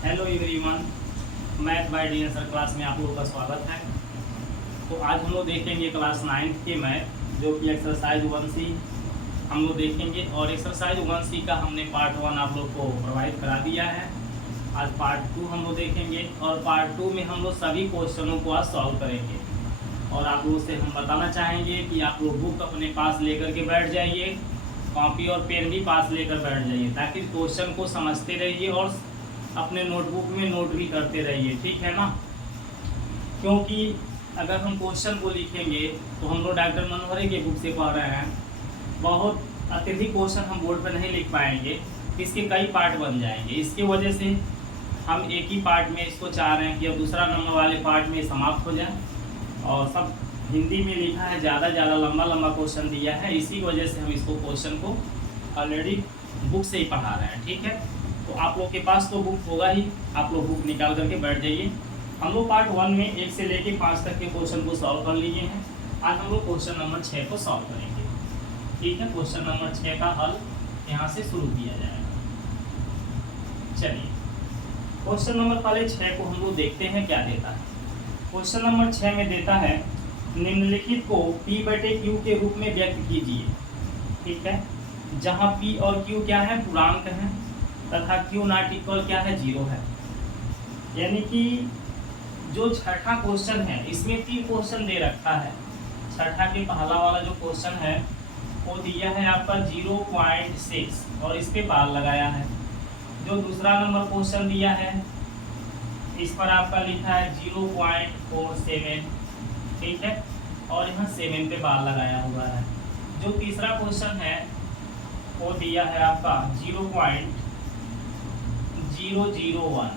Hello everyone, math bye D sir class में आप लोगों का स्वागत है। तो आज हम लोग देखेंगे क्लास 9th के मैथ जो कि एक्सरसाइज 1C हम लोग देखेंगे। और एक्सरसाइज 1C का हमने पार्ट 1 आप लोग को प्रोवाइड करा दिया है। आज पार्ट 2 हम लोग देखेंगे और पार्ट 2 में हम लोग सभी क्वेश्चनों को आज सॉल्व करेंगे। और आप लोगों से हम बताना चाहेंगे कि आप लोग बुक अपने पास लेकर के बैठ जाइए, कॉपी और पेन भी पास लेकर बैठ जाइए, ताकि क्वेश्चन को समझते रहिए और अपने नोटबुक में नोट भी करते रहिए, ठीक है ना। क्योंकि अगर हम क्वेश्चन को लिखेंगे तो हम लोग डॉक्टर मनोहर की बुक से पढ़ रहे हैं, बहुत अत्यधिक क्वेश्चन हम बोर्ड पर नहीं लिख पाएंगे, इसके कई पार्ट बन जाएंगे। इसकी वजह से हम एक ही पार्ट में इसको चाह रहे हैं कि अब दूसरा नंबर वाले पार्ट में समाप्त हो जाए। और सब हिंदी में लिखा है, ज़्यादा लंबा क्वेश्चन दिया है, इसी वजह से हम इसको क्वेश्चन को ऑलरेडी बुक से ही पढ़ा रहे हैं, ठीक है। तो आप लोग के पास तो बुक होगा ही, आप लोग बुक निकाल करके बैठ जाइए। हम लोग पार्ट 1 में 1 से लेके 5 तक के क्वेश्चन को सॉल्व कर लिए हैं। आज हम लोग क्वेश्चन नंबर 6 को सॉल्व करेंगे, ठीक है। क्वेश्चन नंबर 6 का हल यहाँ से शुरू किया जाएगा। चलिए क्वेश्चन नंबर पहले 6 को हम लोग देखते हैं क्या देता है। क्वेश्चन नंबर 6 में देता है निम्नलिखित को P/Q के रूप में व्यक्त कीजिए, ठीक है। जहाँ P और Q क्या है, पूर्णांक है, तथा Q नॉट इक्वल क्या है, 0 है। यानी कि जो छठा क्वेश्चन है इसमें 3 क्वेश्चन दे रखा है। छठा के पहला वाला जो क्वेश्चन है वो दिया है आपका 0.6 और इस पे बार लगाया है। जो दूसरा नंबर क्वेश्चन दिया है इस पर आपका लिखा है 0.47, ठीक है, और यहाँ 7 पे बार लगाया हुआ है। जो तीसरा क्वेश्चन है वो दिया है आपका 0.001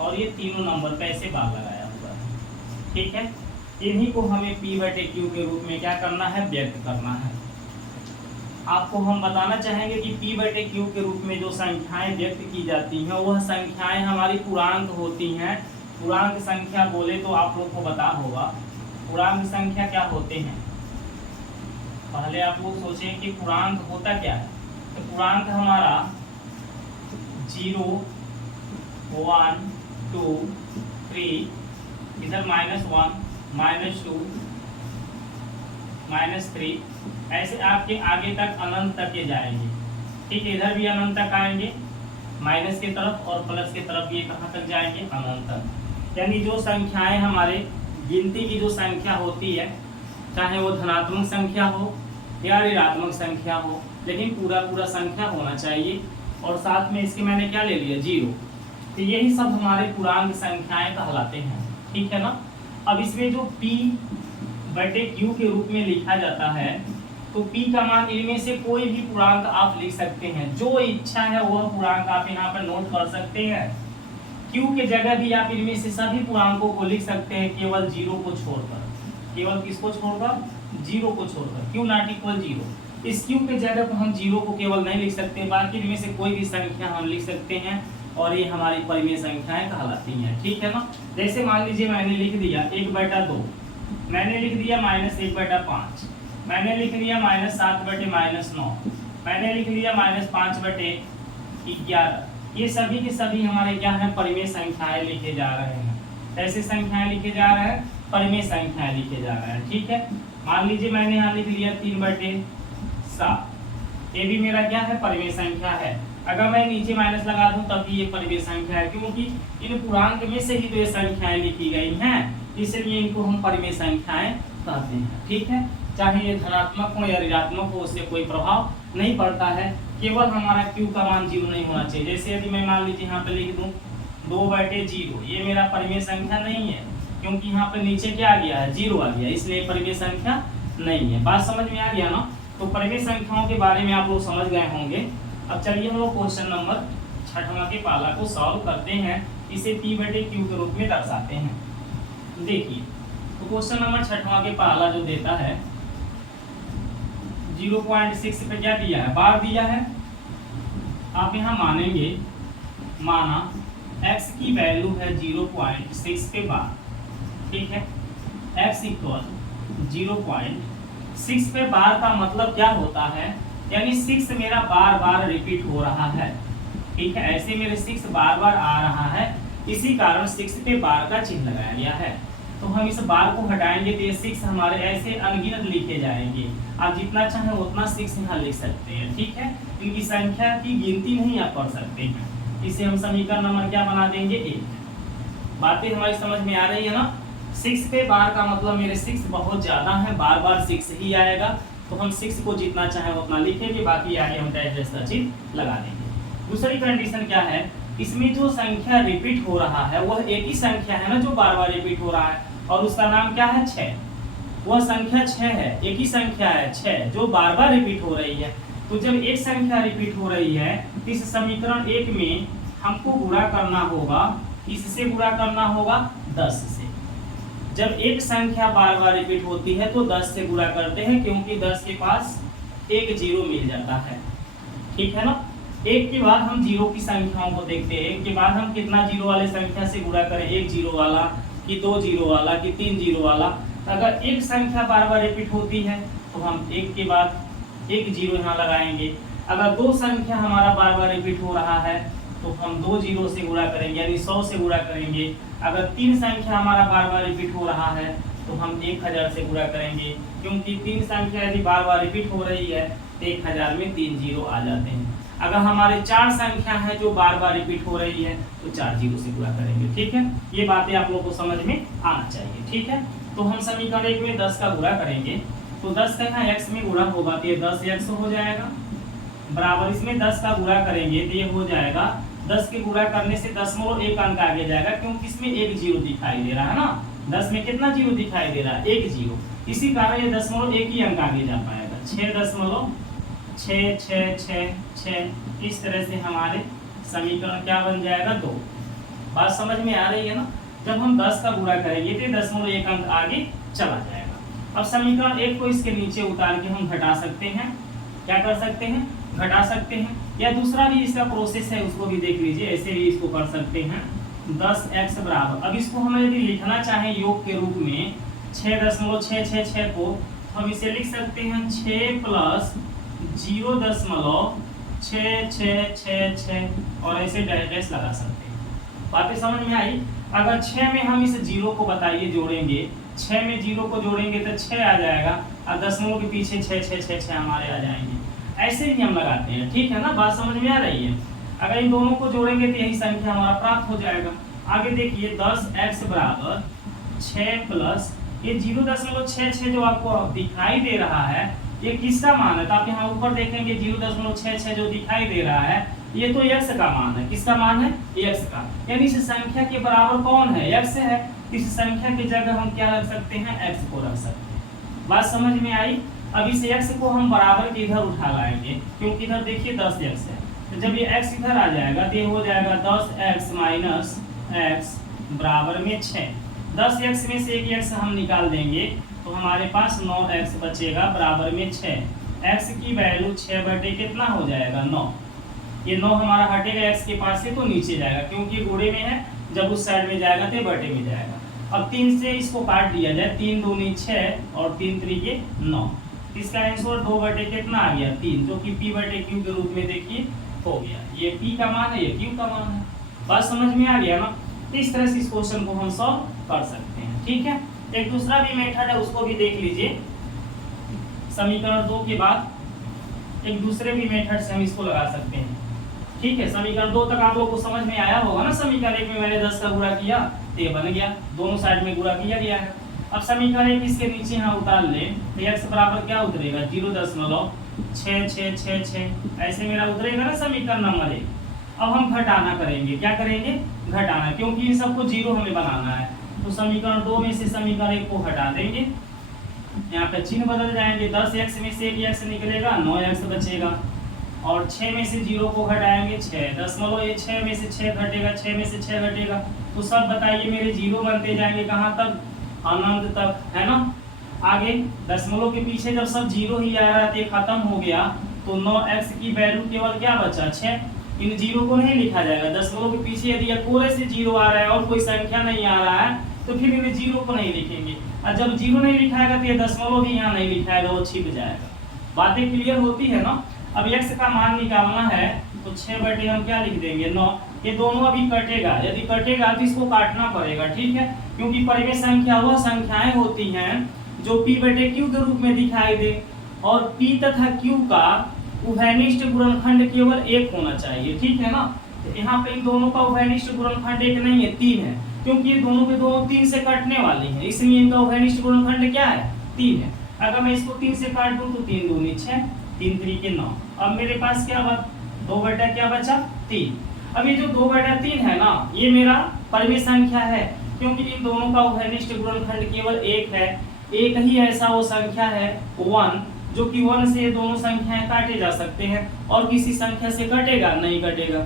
और ये तीनों नंबर पे ऐसे बार लगाया हुआ है, ठीक है। इन्हीं को हमें P/Q के रूप में क्या करना है, व्यक्त करना है। आपको हम बताना चाहेंगे कि P/Q के रूप में जो संख्याएं व्यक्त की जाती हैं वह संख्याएं हमारी पूर्णांक होती हैं। पूर्णांक संख्या बोले तो आप लोग को पता होगा पूर्णांक संख्या क्या होते हैं। पहले आप लोग सोचें कि पूर्णांक होता क्या है। तो पूर्णांक हमारा 0, 1, 2, 3, इधर -1, -2, -3, ऐसे आपके आगे तक अनंत तक के जाएंगे, ठीक है। इधर भी अनंत तक आएंगे, माइनस की तरफ और प्लस की तरफ ये कहाँ तक जाएंगे, अनंत तक। यानी जो संख्याएं हमारे गिनती की जो संख्या होती है, चाहे वो धनात्मक संख्या हो या ऋणात्मक संख्या हो, लेकिन पूरा संख्या होना चाहिए। और साथ में इसके मैंने क्या ले लिया, 0। तो यही सब हमारे पूर्णांक संख्याएं कहलाते हैं, ठीक है ना। अब इसमें जो P/Q के रूप में लिखा जाता है तो P का मान इनमें से कोई भी पूर्णांक आप लिख सकते हैं। जो इच्छा है वह पूर्णांक आप यहाँ पर नोट कर सकते हैं। Q के जगह भी आप इनमें से सभी पूर्णांकों को लिख सकते हैं, केवल 0 को छोड़कर। केवल किसको छोड़कर, 0 को छोड़कर। Q not equal 0। इस Q के जगह पर हम 0 को केवल नहीं लिख सकते, बाकी इनमें से कोई भी संख्या हम लिख सकते हैं और ये हमारी परिमेय संख्याएं कहलाती हैं, ठीक है ना। जैसे मान लीजिए मैंने लिख दिया 1/2, मैंने लिख दिया -1/5, मैंने लिख लिया -7/-9, मैंने लिख लिया -5/11। ये सभी के सभी हमारे क्या है, परिमेय संख्याएं लिखे जा रहे हैं। ऐसे संख्याएं लिखे जा रहे हैं, परिमेय संख्याएं लिखे जा रहे हैं, ठीक है। मान लीजिए मैंने यहाँ लिख लिया 3/7, ये भी मेरा क्या है, परिमेय संख्या है। अगर मैं नीचे माइनस लगा दूं तब भी ये परिमेय संख्या है, क्योंकि इन पूर्णांक में से ही तो ये संख्याएं लिखी गई हैं, इसलिए इनको हम परिमेय संख्याएं कहते हैं, ठीक है। चाहे ये धनात्मक हो या ऋणात्मक हो, उससे कोई प्रभाव नहीं पड़ता है। केवल हमारा Q का मान 0 नहीं होना चाहिए। जैसे यदि मैं मान लीजिए यहाँ पे लिख दूं 2/0, ये मेरा परिमेय संख्या नहीं है, क्योंकि यहाँ पे नीचे क्या आ गया है, 0 आ गया, इसलिए परिमेय संख्या नहीं है। बात समझ में आ गया ना। तो परिमेय संख्याओं के बारे में आप लोग समझ गए होंगे। अब चलिए हम लोग क्वेश्चन नंबर 6वां के पाला को सॉल्व करते हैं। इसे P/Q के रूप में दर्शाते हैं। देखिए तो क्वेश्चन नंबर 6वां के पाला जो देता है 0.6 पे क्या दिया है, बार दिया है। आप यहाँ मानेंगे, माना x की वैल्यू है 0.6 पे बार, ठीक है। x इक्वल 0.6 पे बार का मतलब क्या होता है, यानी 6 मेरा बार बार रिपीट हो रहा है। ठीक है, ऐसे मेरे 6 बार बार आ रहा है, इसी कारण 6 पे बार का चिन्ह लगाया गया है। तो हम इस बार को हटाएंगे तो ये 6 हमारे ऐसे अनगिनत लिखे जाएंगे। आप जितना चाहें उतना 6 यहाँ लिख सकते हैं। ठीक है, इनकी संख्या की गिनती नहीं आप कर सकते हैं। इसे हम समीकरण नंबर क्या बना देंगे, 1। बातें हमारी समझ में आ रही है ना। 6 पे बार का मतलब मेरे 6 बहुत ज्यादा है, बार बार 6 ही आएगा, तो हम 6 को जितना चाहे उतना लिखेंगे, बाकी आगे हम डैश का चिन्ह लगा देंगे। दूसरी कंडीशन क्या है, इसमें जो संख्या रिपीट हो रहा है वह एक ही संख्या है ना जो बार बार रिपीट हो रहा है, और उसका नाम क्या है, 6। वह संख्या 6 है, एक ही संख्या है 6 जो बार बार रिपीट हो रही है। तो जब एक संख्या रिपीट हो रही है तो इस समीकरण 1 में हमको गुणा करना होगा, इससे गुणा करना होगा 10 से। जब एक संख्या बार बार रिपीट होती है तो 10 से गुणा करते हैं, क्योंकि 10 के पास एक जीरो मिल जाता है। ठीक है ना। एक के बाद हम जीरो की संख्याओं को देखते हैं। एक के बाद हम कितना जीरो वाले संख्या से गुणा करें, एक जीरो वाला कि 2 जीरो वाला कि 3 जीरो वाला। अगर एक संख्या बार बार रिपीट होती है तो हम एक के बाद एक जीरो यहाँ लगाएंगे। अगर 2 संख्या हमारा बार बार रिपीट हो रहा है तो हम 2 जीरो से गुणा करेंगे, यानी 100 से गुणा करेंगे। अगर 3 संख्या हमारा बार बार रिपीट हो रहा है तो हम 1000 से गुणा करेंगे, क्योंकि 3 संख्या यदि बार बार रिपीट हो रही है तो 1000 में 3 जीरो आ जाते हैं। अगर हमारे 4 संख्या है जो बार बार रिपीट हो रही है तो 4 जीरो से गुणा करेंगे। ठीक है, ये बातें आप लोगों को समझ में आना चाहिए। ठीक है, तो हम समीकरण 1 में 10 का गुणा करेंगे, तो 10 का यहाँ x में गुणा होगा तो ये 10x हो जाएगा, बराबर इसमें 10 का गुणा करेंगे तो ये हो जाएगा 10 के गुणा करने से 0.1 अंक आगे जाएगा, क्योंकि इसमें एक जीरो दिखाई दे रहा है ना। 10 में कितना जीरो दिखाई दे रहा है, एक जीरो, इसी कारण ये 0.1 ही अंक आगे जा पाएगा। 6.66666, इस तरह से हमारे समीकरण क्या बन जाएगा, 2। बात समझ में आ रही है ना। जब हम 10 का गुणा करेंगे तो 0.1 अंक आगे चला जाएगा। अब समीकरण 1 को इसके नीचे उतार के हम घटा सकते हैं। क्या कर सकते हैं, घटा सकते हैं, या दूसरा भी इसका प्रोसेस है उसको भी देख लीजिए, ऐसे भी इसको कर सकते हैं। 10x बराबर, अब इसको हम यदि लिखना चाहें योग के रूप में 6.666 को, हम इसे लिख सकते हैं 6 + 0.6666, और ऐसे डैश लगा सकते हैं। बातें समझ में आई। अगर 6 में हम इस जीरो को बताइए जोड़ेंगे, 6 में जीरो को जोड़ेंगे तो 6 आ जाएगा, और दशमलव के पीछे 6 हमारे आ जाएंगे। ऐसे ही हम लगाते हैं। ठीक है ना, बात समझ में आ रही है। अगर इन दोनों को जोड़ेंगे तो यही संख्या हमारा प्राप्त हो जाएगा। आगे देखिए 10x बराबर 6 प्लस ये 0.66 जो आपको दिखाई दे रहा है, ये किसका मान है, तो आप यहाँ ऊपर देखेंगे 0.66 जो दिखाई दे रहा है, ये तो x का मान है। किसका मान है, x का, यानी इस संख्या के बराबर कौन है, x है। इस संख्या की जगह हम क्या रख सकते हैं, x को रख सकते हैं। बात समझ में आई। अब इस x को हम बराबर के इधर उठा लाएंगे, क्योंकि इधर देखिए 10x है, तो जब ये x इधर आ जाएगा तो ये हो जाएगा 10x माइनस x बराबर में 6। 10x में से एक x हम निकाल देंगे तो हमारे पास 9x बचेगा, बराबर में 6। x की वैल्यू 6 बटे कितना हो जाएगा, 9। ये 9 हमारा हटेगा x के पास से तो नीचे जाएगा, क्योंकि गुणे में है, जब उस साइड में जाएगा तो बटे में जाएगा। अब 3 से इसको काट दिया जाए, 3 दूनी 6 और 3 त्रिके 9। इसका आंसर 2 बटे कितना आ गया, 3, जो कि p बटे q के रूप में देखिए हो गया। ये p का मान है, ये q का मान है। बात समझ में आ गया ना। इस तरह से इस क्वेश्चन को हम सॉल्व कर सकते हैं। ठीक है, एक दूसरा भी मेथड है, उसको भी देख लीजिए। समीकरण 2 के बाद एक दूसरे भी मेथड से हम इसको लगा सकते हैं। ठीक है, समीकरण 2 तक आप लोग को समझ में आया होगा ना। समीकरण 1 में मैंने 10 का गुणा किया तो ये बन गया, दोनों साइड में गुणा किया गया है। अब समीकरण 1 इसके नीचे यहाँ उतार लें तो x बराबर क्या उतरेगा, 0.6666, ऐसे मेरा उतरेगा ना समीकरण नंबर 1। अब हम घटाना करेंगे, क्या करेंगे, घटाना, क्योंकि इन सबको जीरो हमें बनाना है। तो समीकरण 2 में से समीकरण 1 को हटा देंगे, यहाँ पे चिन्ह बदल जाएंगे। 10x में से एक x निकलेगा, 9x बचेगा, और 6 में से 0 को घटाएंगे 6, दशमलव ये 6 में से 6 घटेगा, 6 में से 6 घटेगा, तो सब बताइए मेरे जीरो बनते जाएंगे कहाँ तक, अनंत तक, है ना। आगे दशमलव के पीछे जब सब जीरो ही आ रहा है, खत्म हो गया, तो 9x की वैल्यू केवल क्या बचा, 6। इन जीरो को नहीं लिखा जाएगा, दशमलव के पीछे यदि कोरे से जीरो आ रहा है और कोई संख्या नहीं आ रहा है तो फिर इन जीरो को नहीं लिखेंगे, और जब जीरो नहीं लिखाएगा तो ये दशमलव भी यहाँ नहीं लिखाएगा, वो छिप जाएगा। बातें क्लियर होती है ना। अब x का मान निकालना है तो 6 बटे हम क्या लिख देंगे 9। ये दोनों अभी कटेगा, यदि कटेगा तो इसको काटना पड़ेगा, ठीक है, क्योंकि परिमेय संख्या वह संख्याएं होती हैं जो p बटे q के रूप में दिखाई दे, और p तथा q का उभयनिष्ठ गुणनखंड केवल 1 होना चाहिए, ठीक है ना। तो यहाँ पे इन दोनों का उभयनिष्ठ गुणनखंड 1 नहीं है, 3 है, क्योंकि ये दोनों के दोनों 3 से कटने वाली हैं, इसलिए इनका उभयनिष्ठ गुणनखंड क्या है 3 है। अगर मैं इसको 3 से काट दूं तो 3 दूनी 6, 3 3 के 9। अब मेरे पास क्या बचा 2 बटा क्या बचा 3। अब ये जो 2 बटा 3 है ना, ये मेरा परिमेय संख्या है, क्योंकि इन दोनों का उभयनिष्ठ गुणनखंड केवल 1 है। एक ही ऐसा वो संख्या है 1, जो कि 1 से दोनों संख्याएं काटे जा सकते हैं, और किसी संख्या से कटेगा नहीं कटेगा।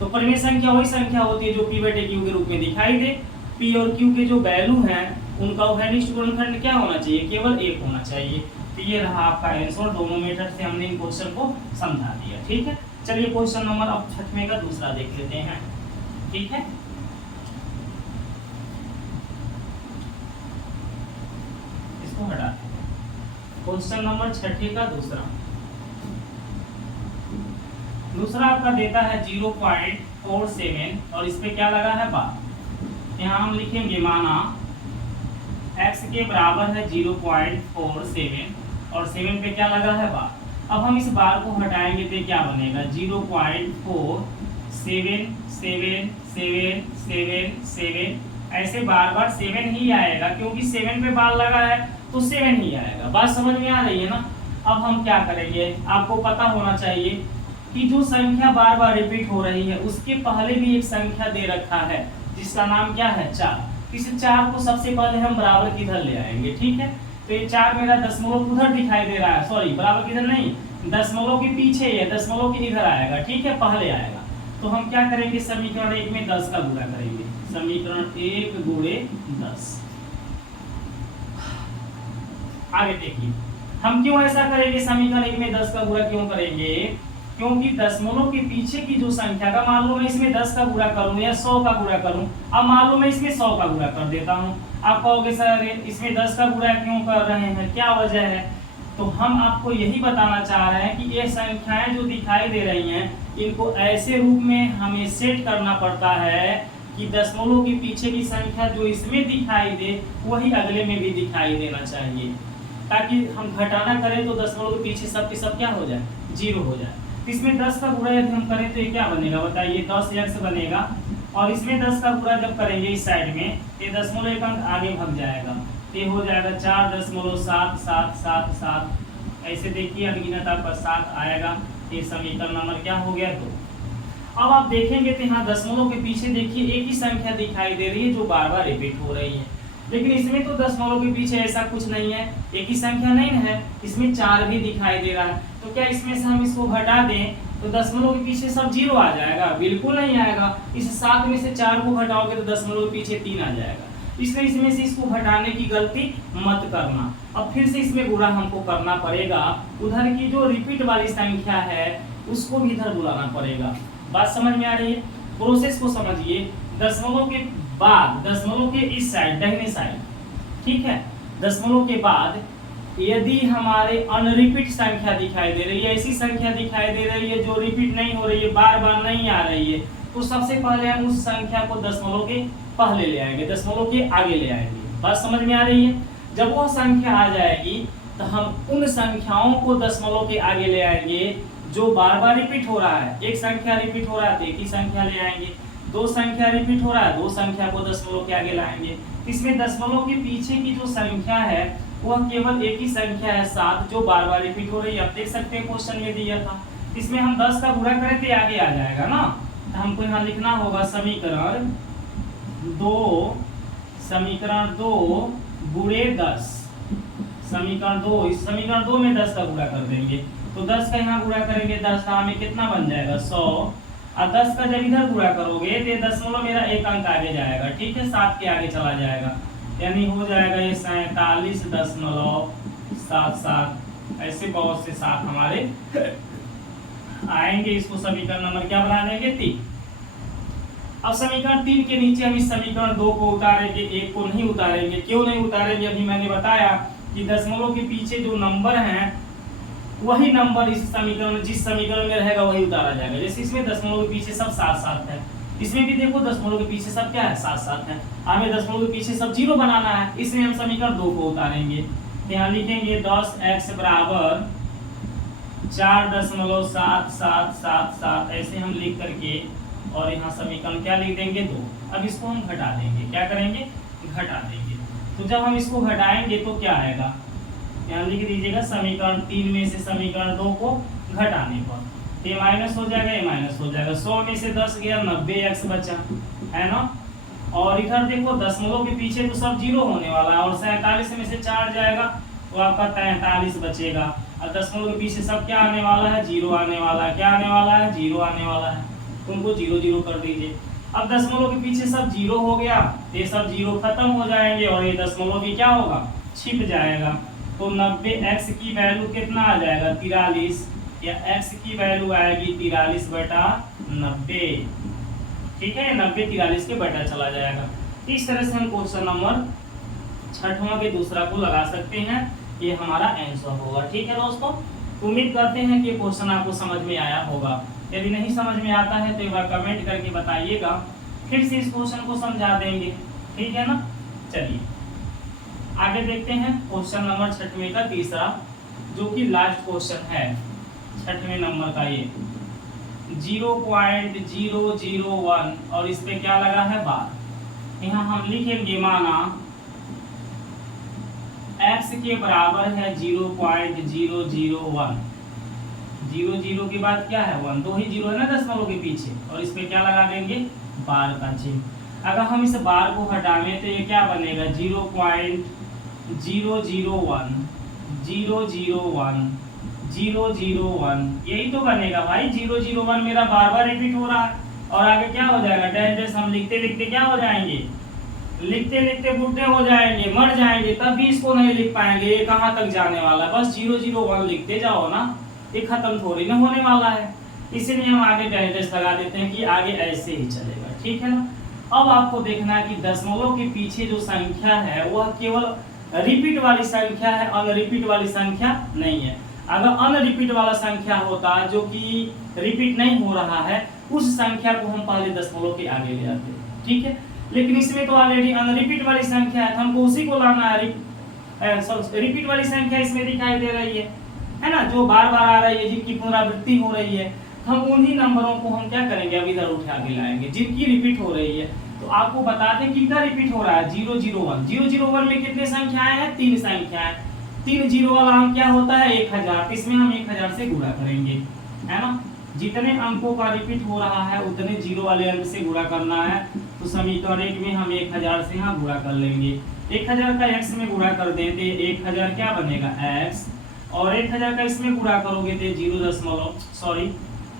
तो परिमेय संख्या वही संख्या होती है जो p बटे q के रूप में दिखाई दे। p और q के जो वैल्यू हैं उनका उभयनिष्ठ गुणनखंड क्या होना चाहिए, केवल 1 होना चाहिए। तो ये रहा आपका आंसर। दोनों मेथड से हमने इन क्वेश्चन को समझा दिया, ठीक है। चलिए क्वेश्चन नंबर अब 6वें का दूसरा देख लेते हैं, ठीक है। इसको हटा, क्वेश्चन नंबर 6 का दूसरा आपका देता है 0.47 और इस पे क्या लगा है बार। यहाँ हम लिखेंगे माना x के बराबर है 0.47 और 7 पे क्या लगा है बार। अब हम इस बार को हटाएंगे तो क्या बनेगा 0.477777 ऐसे बार बार 7 ही आएगा, क्योंकि 7 पे बार लगा है तो 7 ही आएगा। बात समझ में आ रही है ना। अब हम क्या करेंगे, आपको पता होना चाहिए कि जो संख्या बार बार रिपीट हो रही है उसके पहले भी एक संख्या दे रखा है जिसका नाम क्या है 4। इस 4 को सबसे पहले हम बराबर किधर ले आएंगे, ठीक है। तो ये 4 मेरा दशमलव उधर दिखाई दे रहा है, सॉरी बराबर किधर नहीं, दशमलव के पीछे है, दशमलव के इधर आएगा, ठीक है, पहले आएगा। तो हम क्या करेंगे, समीकरण 1 में 10 का गुणा करेंगे। समीकरण 1 गुणे 10। आगे देखिए हम क्यों ऐसा करेंगे, समीकरण 1 में 10 का गुणा क्यों करेंगे, क्योंकि दशमलव के पीछे की जो संख्या का मान लो मैं इसमें 10 का गुणा करूं या 100 का गुणा करूं, अब मान लो मैं इसमें 100 का गुणा कर देता हूं। आप कहोगे सर इसमें 10 का गुणा क्यों कर रहे हैं, क्या वजह है। तो हम आपको यही बताना चाह रहे हैं कि ये संख्याएं जो दिखाई दे रही हैं इनको ऐसे रूप में हमें सेट करना पड़ता है कि दशमलव के पीछे की संख्या जो इसमें दिखाई दे वही अगले में भी दिखाई देना चाहिए, ताकि हम घटाना करें तो दशमलव के पीछे सब के सब क्या हो जाए 0 हो जाए। इसमें 10 का गुणा यदि हम करें तो ये क्या बनेगा बताइए 10x बनेगा, और इसमें 10 का गुणा जब करेंगे इस साइड में ये दशमलव एक अंक आगे भाग जाएगा, ये हो जाएगा 4.7777। ऐसे देखिए अनगिनत आपका 7 आएगा। ये समीकरण नंबर क्या हो गया 2। अब आप देखेंगे तो यहाँ दशमलव के पीछे देखिए एक ही संख्या दिखाई दे रही है जो बार बार रिपीट हो रही है, लेकिन इसमें तो दशमलव के पीछे ऐसा कुछ नहीं है, एक ही संख्या नहीं है, इसमें 4 भी दिखाई दे रहा है। तो क्या इसमें से हम इसको घटा दें तो दशमलव के पीछे सब 0 आ जाएगा, बिल्कुल नहीं आएगा। इस 7 में से 4 को घटाओगे तो दशमलव के पीछे 3 आ जाएगा, इसलिए इसमें से इसको घटाने की गलती मत करना। अब फिर से इसमें गुणा हमको करना पड़ेगा, उधर की जो रिपीट वाली संख्या है उसको भी इधर बुलाना पड़ेगा। बात समझ में आ रही है, प्रोसेस को समझिए। दशमलव के बाद, दशमलव के इस साइड दाहिने साइड, ठीक है, दशमलव के बाद यदि हमारे अनरिपीट संख्या दिखाई दे रही है, ऐसी संख्या दिखाई दे रही है जो रिपीट नहीं हो रही है, बार बार नहीं आ रही है, तो सबसे पहले हम उस संख्या को दशमलव के पहले ले आएंगे, दशमलव के आगे ले आएंगे। बात समझ में आ रही है। जब वो संख्या आ जाएगी तो हम उन संख्याओं को दशमलव के आगे ले आएंगे जो बार बार रिपीट हो रहा है। एक संख्या रिपीट हो रहा है तो एक ही संख्या ले आएंगे, 2 संख्या रिपीट हो रहा है 2 संख्या को दशमलव के आगे लाएंगे। इसमें दशमलव के पीछे की जो संख्या है वह केवल एक ही संख्या है 7, जो बार बार रिपीट हो रही है। आप देख सकते हैं क्वेश्चन में दिया था, इसमें हम 10 का गुणा करें तो आगे आ जाएगा ना। तो हमको यहाँ लिखना होगा समीकरण 2 गुणे 10। समीकरण 2, इस समीकरण 2 में 10 का गुणा कर देंगे तो 10 का यहाँ गुणा करेंगे 10 में कितना बन जाएगा 100, और 10 का जब इधर गुणा करोगे तो दशमलव मेरा एक अंक आगे जाएगा, ठीक है, 7 के आगे चला जाएगा, यानी हो जाएगा ये 47.77। ऐसे बहुत से 7 हमारे आएंगे। इसको समीकरण नंबर क्या बना देंगे 3। अब समीकरण 3 के नीचे हम इस समीकरण 2 को उतारेंगे, 1 को नहीं उतारेंगे। क्यों नहीं उतारेंगे, अभी मैंने बताया कि दशमलव के पीछे जो नंबर हैं वही नंबर इस समीकरण में, जिस समीकरण में रहेगा वही उतारा जाएगा। जैसे इसमें दशमलव के पीछे सब साथ साथ है, इसमें भी देखो दशमलव के पीछे सब क्या है, साथ साथ है। हमें दशमलव के पीछे सब जीरो बनाना है, इसमें हम समीकरण 2 को उतारेंगे। यहाँ लिखेंगे 10x बराबर 4.7777 ऐसे हम लिख करके, और यहाँ समीकरण क्या लिख देंगे 2। अब इसको हम घटा देंगे, क्या करेंगे, घटा देंगे। तो जब हम इसको घटाएंगे तो क्या आएगा, यहाँ लिख दीजिएगा समीकरण 3 में से समीकरण 2 को घटाने पर ये माइनस हो जाएगा, ये माइनस हो जाएगा। 100 में से 10 गया, 90x बचा, है ना। और इधर देखो दशमलव के पीछे तो सब जीरो होने वाला है, और 47 में से 4 जाएगा तो आपका 43 बचेगा। और दशमलव के पीछे सब क्या आने वाला है, जीरो आने वाला है। क्या आने वाला है, जीरो आने वाला है। तुमको 0 0 कर दीजिए। अब दशमलव के पीछे सब जीरो हो गया, ये सब जीरो खत्म हो जाएंगे, और ये दशमलव भी क्या होगा, छिप जाएगा। तो 90x की वैल्यू कितना आ जाएगा, 43, या x की वैल्यू आएगी 43/90। ठीक है, 90 43 के बटा चला जाएगा। इस तरह से हम क्वेश्चन नंबर 6वां के दूसरा को लगा सकते हैं, ये हमारा आंसर होगा। ठीक है दोस्तों, उम्मीद करते हैं कि क्वेश्चन आपको समझ में आया होगा। यदि नहीं समझ में आता है तो एक बार कमेंट करके बताइएगा, फिर से इस क्वेश्चन को समझा देंगे। ठीक है ना। चलिए आगे देखते हैं क्वेश्चन नंबर 6वें का तीसरा, जो कि लास्ट क्वेश्चन है 6वें नंबर का। ये 0.001 और इस पे क्या लगा है, बार। यहाँ हम लिखेंगे माना x के बराबर है 0.001। 0 के बाद क्या है 1, 2 ही जीरो है ना दशमलव के पीछे, और इस पे क्या लगा देंगे, बार का चिन्ह। अगर हम इस बार को हटावें तो ये क्या बनेगा, 0.001 यही तो बनेगा भाई। 001 मेरा बार बार रिपीट हो रहा है, और आगे क्या हो जाएगा, डैश डैश। हम लिखते लिखते क्या हो जाएंगे, लिखते लिखते बूढ़े हो जाएंगे, मर जाएंगे, तब भी इसको नहीं लिख पाएंगे। ये कहाँ तक जाने वाला है, बस 001 लिखते जाओ ना, ये खत्म थोड़ी ना होने वाला है। इसीलिए हम आगे डैश डैश लगा देते हैं कि आगे ऐसे ही चलेगा। ठीक है ना। अब आपको देखना है कि दशमलव के पीछे जो संख्या है वह केवल रिपीट वाली संख्या है, अनरिपीट वाली संख्या नहीं है। अगर अनरिपीट वाला संख्या होता जो कि रिपीट नहीं हो रहा है, उस संख्या को हम पहले दशमलव के आगे ले आते। ठीक है, लेकिन इसमें तो ऑलरेडी अनरिपीट वाली संख्या है, तो हमको उसी को लाना है। रिपीट वाली संख्या इसमें दिखाई दे रही है ना, जो बार बार आ रही है, जिनकी पुनरावृत्ति हो रही है। हम उन्हीं नंबरों को हम क्या करेंगे, अब इधर उठा के लाएंगे जिनकी रिपीट हो रही है। तो आपको बता दें कितना रिपीट हो रहा है, 001। 001 में कितने संख्याएं हैं, 3 संख्याएं। 3 जीरो वाला अंक क्या होता है, 1000। इसमें हम 1000 से गुणा करेंगे, है ना। जितने अंकों का रिपीट हो रहा है उतने जीरो वाले अंक से गुणा करना है। तो समीकरण 1 में हम 1000 से यहाँ गुणा कर लेंगे। 1000 का x में गुणा कर दें तो 1000 क्या बनेगा, x, और 1000 का इसमें गुणा करोगे तो 0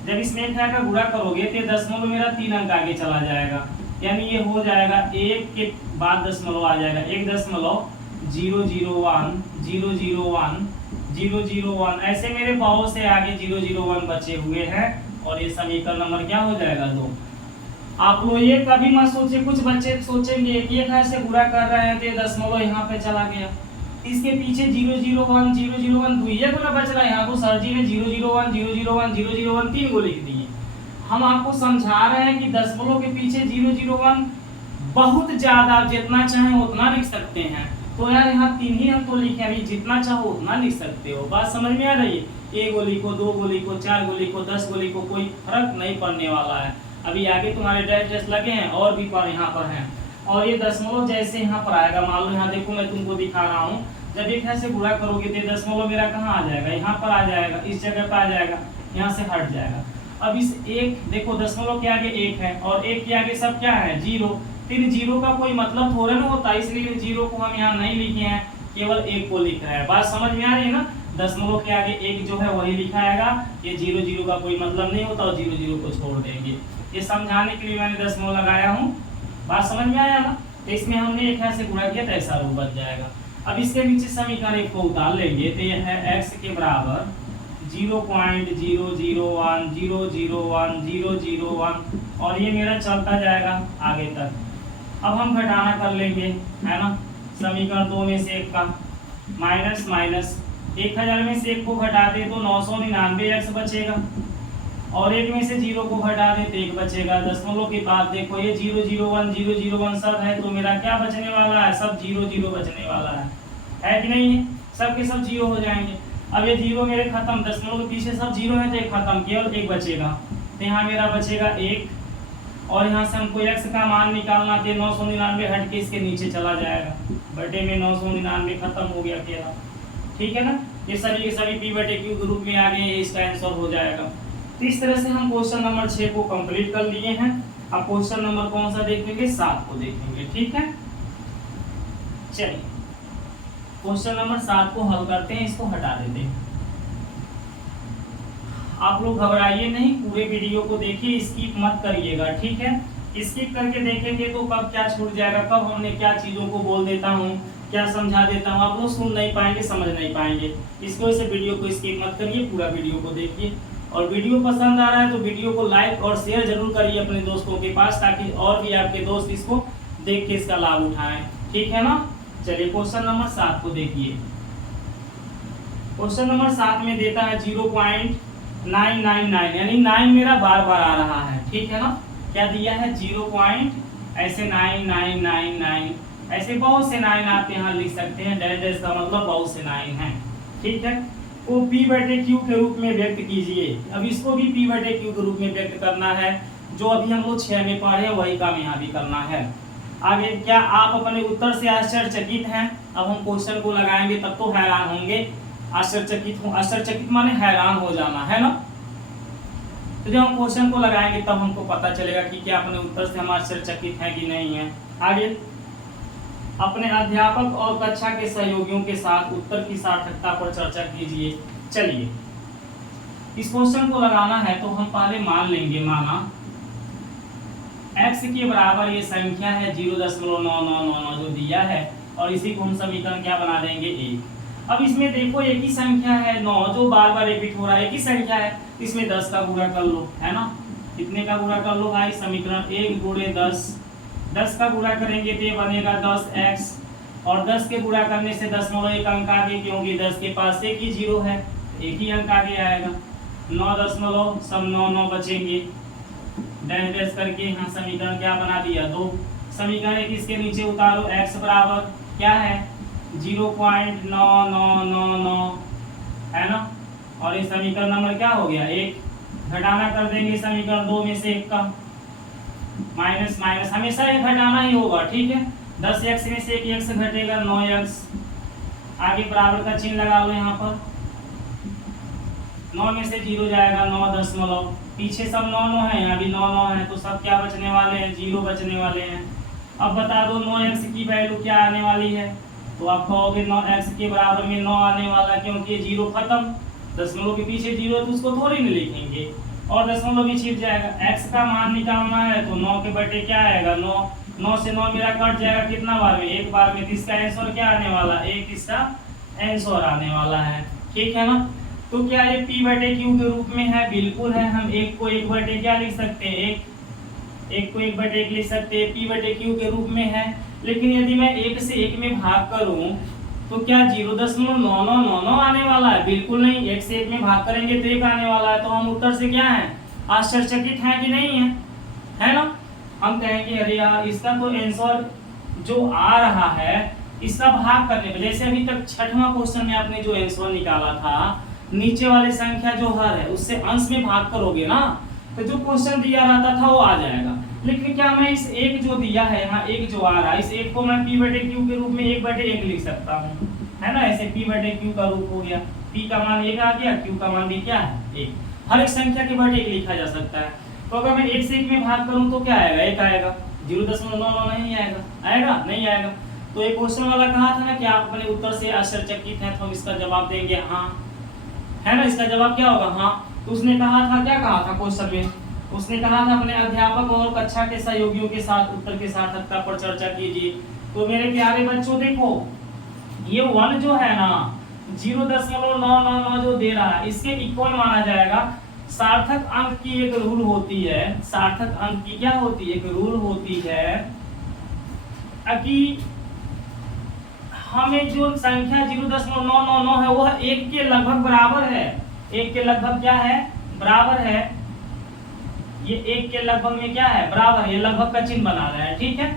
जब इसमें 1000 का गुणा करोगे तो दशमलव मेरा 3 अंक आगे चला जाएगा, यानी ये हो जाएगा 1 के बाद दशमलव आ जाएगा 1.001 ऐसे मेरे बहुत से आगे 001 बचे हुए हैं, और ये समीकरण नंबर क्या हो जाएगा, 2। आप लोग ये कभी मत सोचिए, कुछ बच्चे सोचेंगे कि एक ऐसे गुणा कर रहे हैं तो दशमलव यहाँ पे चला गया, इसके पीछे 001 तो ये गुना बच रहा है। यहाँ को सर जी ने 001 3 को लिख दिए। हम आपको समझा रहे हैं कि दशमलव के पीछे 001 बहुत ज्यादा, जितना चाहे उतना लिख सकते हैं। तो यार यहाँ 3 ही हम तो लिखे, अभी जितना चाहो उतना लिख सकते हो। बात समझ में आ रही है, 1 गो लिखो, 2 गो लिखो, 4 गो लिखो, 10 गो लिखो, कोई फर्क नहीं पड़ने वाला है। अभी आगे तुम्हारे डैश डैश लगे हैं और भी पर यहाँ पर हैं, और ये दशमलव जैसे यहाँ पर आएगा, मान लो यहाँ देखो मैं तुमको दिखा रहा हूँ, जब एक से गुणा करोगे तो दशमलव मेरा कहाँ आ जाएगा, यहाँ पर आ जाएगा, इस जगह पर आ जाएगा, यहाँ से हट जाएगा। अब इस 1 देखो दशमलव के आगे 1 है, और 1 के आगे सब क्या है, 0। फिर 0 का कोई मतलब थोड़ा ना होता, इसलिए 0 को हम यहाँ नहीं लिखे हैं, केवल 1 को लिख रहे हैं। बात समझ में आ रही है ना। दशमलव के आगे 1 जो है वही लिखा आएगा, ये 0 का कोई मतलब नहीं होता, और 0 को छोड़ देंगे। ये समझाने के लिए मैंने दशमलव लगाया हूँ। बात समझ में आया ना। तो इसमें हमने 1 से गुणा किया तो ऐसा रूप बच जाएगा। अब इसके नीचे समीकरण 1 को उतार लेंगे तो यह है x के बराबर 0.001 और ये मेरा चलता जाएगा आगे तक। अब हम घटाना कर लेंगे, है ना। समीकरण 2 में से 1 का माइनस माइनस 1000 में से 1 को घटा दे तो 999 बचेगा, और 1 में से 0 को घटा दे तो 1 बचेगा। दशमलव के बाद देखो ये 001 सब है, तो मेरा क्या बचने वाला है, सब 0 बचने वाला है कि नहीं है, सब के सब 0 हो जाएंगे। अब ये 0 मेरे खत्म, दशमलव के पीछे सब 0 है तो 1 खत्म, केवल 1 बचेगा, तो यहाँ मेरा बचेगा 1, और यहाँ से हमको x का मान निकालना थे, 999 हट के इसके नीचे चला जाएगा, बटे में 999 खत्म हो गया अकेला, ठीक है ना। ये सभी के सभी p बटे q के रूप में आ गए, इसका आंसर हो जाएगा। तो इस तरह से हम क्वेश्चन नंबर 6 को कंप्लीट कर लिए हैं। अब क्वेश्चन नंबर कौन सा देखेंगे, 7 को देखेंगे, ठीक है। चलिए क्वेश्चन नंबर 7 को हल करते हैं, इसको हटा देते हैं। आप लोग घबराइए नहीं, पूरे वीडियो को देखिए, स्किप मत करिएगा, ठीक है। स्किप करके देखेंगे तो कब क्या छूट जाएगा, कब हमने क्या चीज़ों को बोल देता हूँ, क्या समझा देता हूँ, आप लोग सुन नहीं पाएंगे, समझ नहीं पाएंगे। इस वजह से वीडियो को स्किप मत करिए, पूरा वीडियो को देखिए। और वीडियो पसंद आ रहा है तो वीडियो को लाइक और शेयर जरूर करिए अपने दोस्तों के पास, ताकि और भी आपके दोस्त इसको देख के इसका लाभ उठाएं, ठीक है ना। चलिए क्वेश्चन नंबर 7 को देखिए। क्वेश्चन नंबर 7 में देता है 0.999, यानी 9 मेरा बार बार आ रहा है, ठीक है ना। क्या दिया है, 0. ऐसे 9999, ऐसे बहुत से 9 आप यहाँ लिख सकते हैं, डैश डैश का मतलब बहुत से 9 हैं, ठीक है। को p बटे q के रूप में व्यक्त कीजिए। अब इसको भी p बटे q के रूप में व्यक्त करना है, जो अभी हम लोग 6 में पढ़े वही काम यहाँ भी करना है। आगे क्या आप अपने उत्तर से आश्चर्यचकित हैं? अब हम क्वेश्चन को लगाएंगे तब तो हैरान होंगे, आश्चर्यचकित माने हैरान हो जाना, है ना। तो जब हम क्वेश्चन को लगाएंगे तब हमको पता चलेगा कि क्या अपने उत्तर से हम आश्चर्यचकित हैं कि नहीं है। आगे, अपने अध्यापक और कक्षा के सहयोगियों के साथ उत्तर की सार्थकता पर चर्चा कीजिए। चलिए इस क्वेश्चन को लगाना है तो हम पहले मान लेंगे, माना x के बराबर ये संख्या है 0.9999 जो दिया है, और इसी को हम समीकरण क्या बना देंगे, 1। अब इसमें देखो एक ही संख्या है 9 जो बार बार रिपीट हो रहा है, एक ही संख्या है, इसमें 10 का गुणा कर लो, है ना। कितने का गुणा कर लो भाई, समीकरण 1 गुणे 10, 10 का गुणा करेंगे तो ये बनेगा 10x, और 10 के गुणा करने से 1 अंक आगे, क्योंकि 10 के पास एक ही 0 है, एक ही अंक आगे आएगा। 9 सब 9 बचेंगे, डैश डैश करके यहाँ समीकरण क्या बना दिया, 2। समीकरण 1 इसके नीचे उतारो, x बराबर क्या है, 0.9999, है ना। और ये समीकरण नंबर क्या हो गया, 1। घटाना कर देंगे समीकरण 2 में से 1 का, माइनस माइनस हमेशा ये घटाना ही होगा, ठीक है। 10x में से 1 x घटेगा, 9x। आगे बराबर का चिन्ह लगा लो यहाँ पर, 9 में से 0 जाएगा, 9 पीछे सब 9 है, यहाँ भी 9 है, तो सब क्या बचने वाले हैं, 0 बचने वाले हैं। अब बता दो 9x की वैल्यू क्या आने वाली है, तो आप कहोगे 9x के बराबर में 9 आने वाला, क्योंकि ये 0 खत्म, दशमलव के पीछे 0 तो उसको थोड़ी नहीं लिखेंगे, और दशमलव भी छिप जाएगा। x का मान निकालना है तो 9 के बटे क्या आएगा, 9 से 9 मेरा कट जाएगा, कितना बार में, एक बार में। इसका आंसर क्या आने वाला, 1 इसका आंसर आने वाला है, ठीक है ना। तो क्या ये p बटे q के रूप में है, बिल्कुल है। हम 1 को 1 बटे क्या लिख सकते हैं, 1 को 1 बटे 1 लिख सकते हैं, p बटे q के रूप में है। लेकिन यदि मैं 1 से 1 में भाग करूं तो क्या 0.9999 आने वाला है, बिल्कुल नहीं। 1 से 1 में भाग करेंगे तो 1 आने वाला है, तो हम उत्तर से क्या है, आश्चर्यचकित हैं कि नहीं है ना। हम कहेंगे अरे यार इसका तो आंसर जो आ रहा है इसका भाग करने पे, जैसे अभी तक 6वां क्वेश्चन में आपने जो आंसर निकाला था, नीचे वाले संख्या जो हर है उससे अंश में भाग करोगे ना, तो जो क्वेश्चन दिया रहता था वो आ जाएगा। लेकिन क्या मैं इस 1 जो दिया है यहाँ, 1 जो आ रहा है, इस 1 को मैं p बटे q के रूप में 1 बटे 1 लिख सकता हूँ, है ना। ऐसे p बटे q का रूप हो गया, p का मान 1 आ गया, q का मान भी क्या है, 1। हर एक संख्या के बटे 1 लिखा जा सकता है। तो अगर मैं 1 से 1 में भाग करूँ तो क्या आएगा, 1 आएगा, 0.99 नहीं आएगा, आएगा नहीं आएगा। तो ये क्वेश्चन वाला कहा था ना कि आप अपने उत्तर से आश्चर्यचकित हैं, तो हम इसका जवाब देंगे हाँ, है ना। इसका जवाब क्या होगा, हाँ। तो उसने कहा था, क्या कहा था क्वेश्चन में, उसने कहा था अपने अध्यापक और कक्षा के सहयोगियों के साथ उत्तर के सार्थकता पर चर्चा कीजिए। तो मेरे प्यारे बच्चों देखो, ये 1 जो है ना, 0.999 जो दे रहा है, इसके इक्वल माना जाएगा। सार्थक अंक की एक रूल होती है, सार्थक अंक की क्या होती है, एक रूल होती है कि हमें जो संख्या 0.999 है वह 1 के लगभग बराबर है। 1 के लगभग क्या है? बराबर है। ये 1 के लगभग में क्या है? बराबर। ये लगभग का चिन्ह बना रहा है, ठीक है।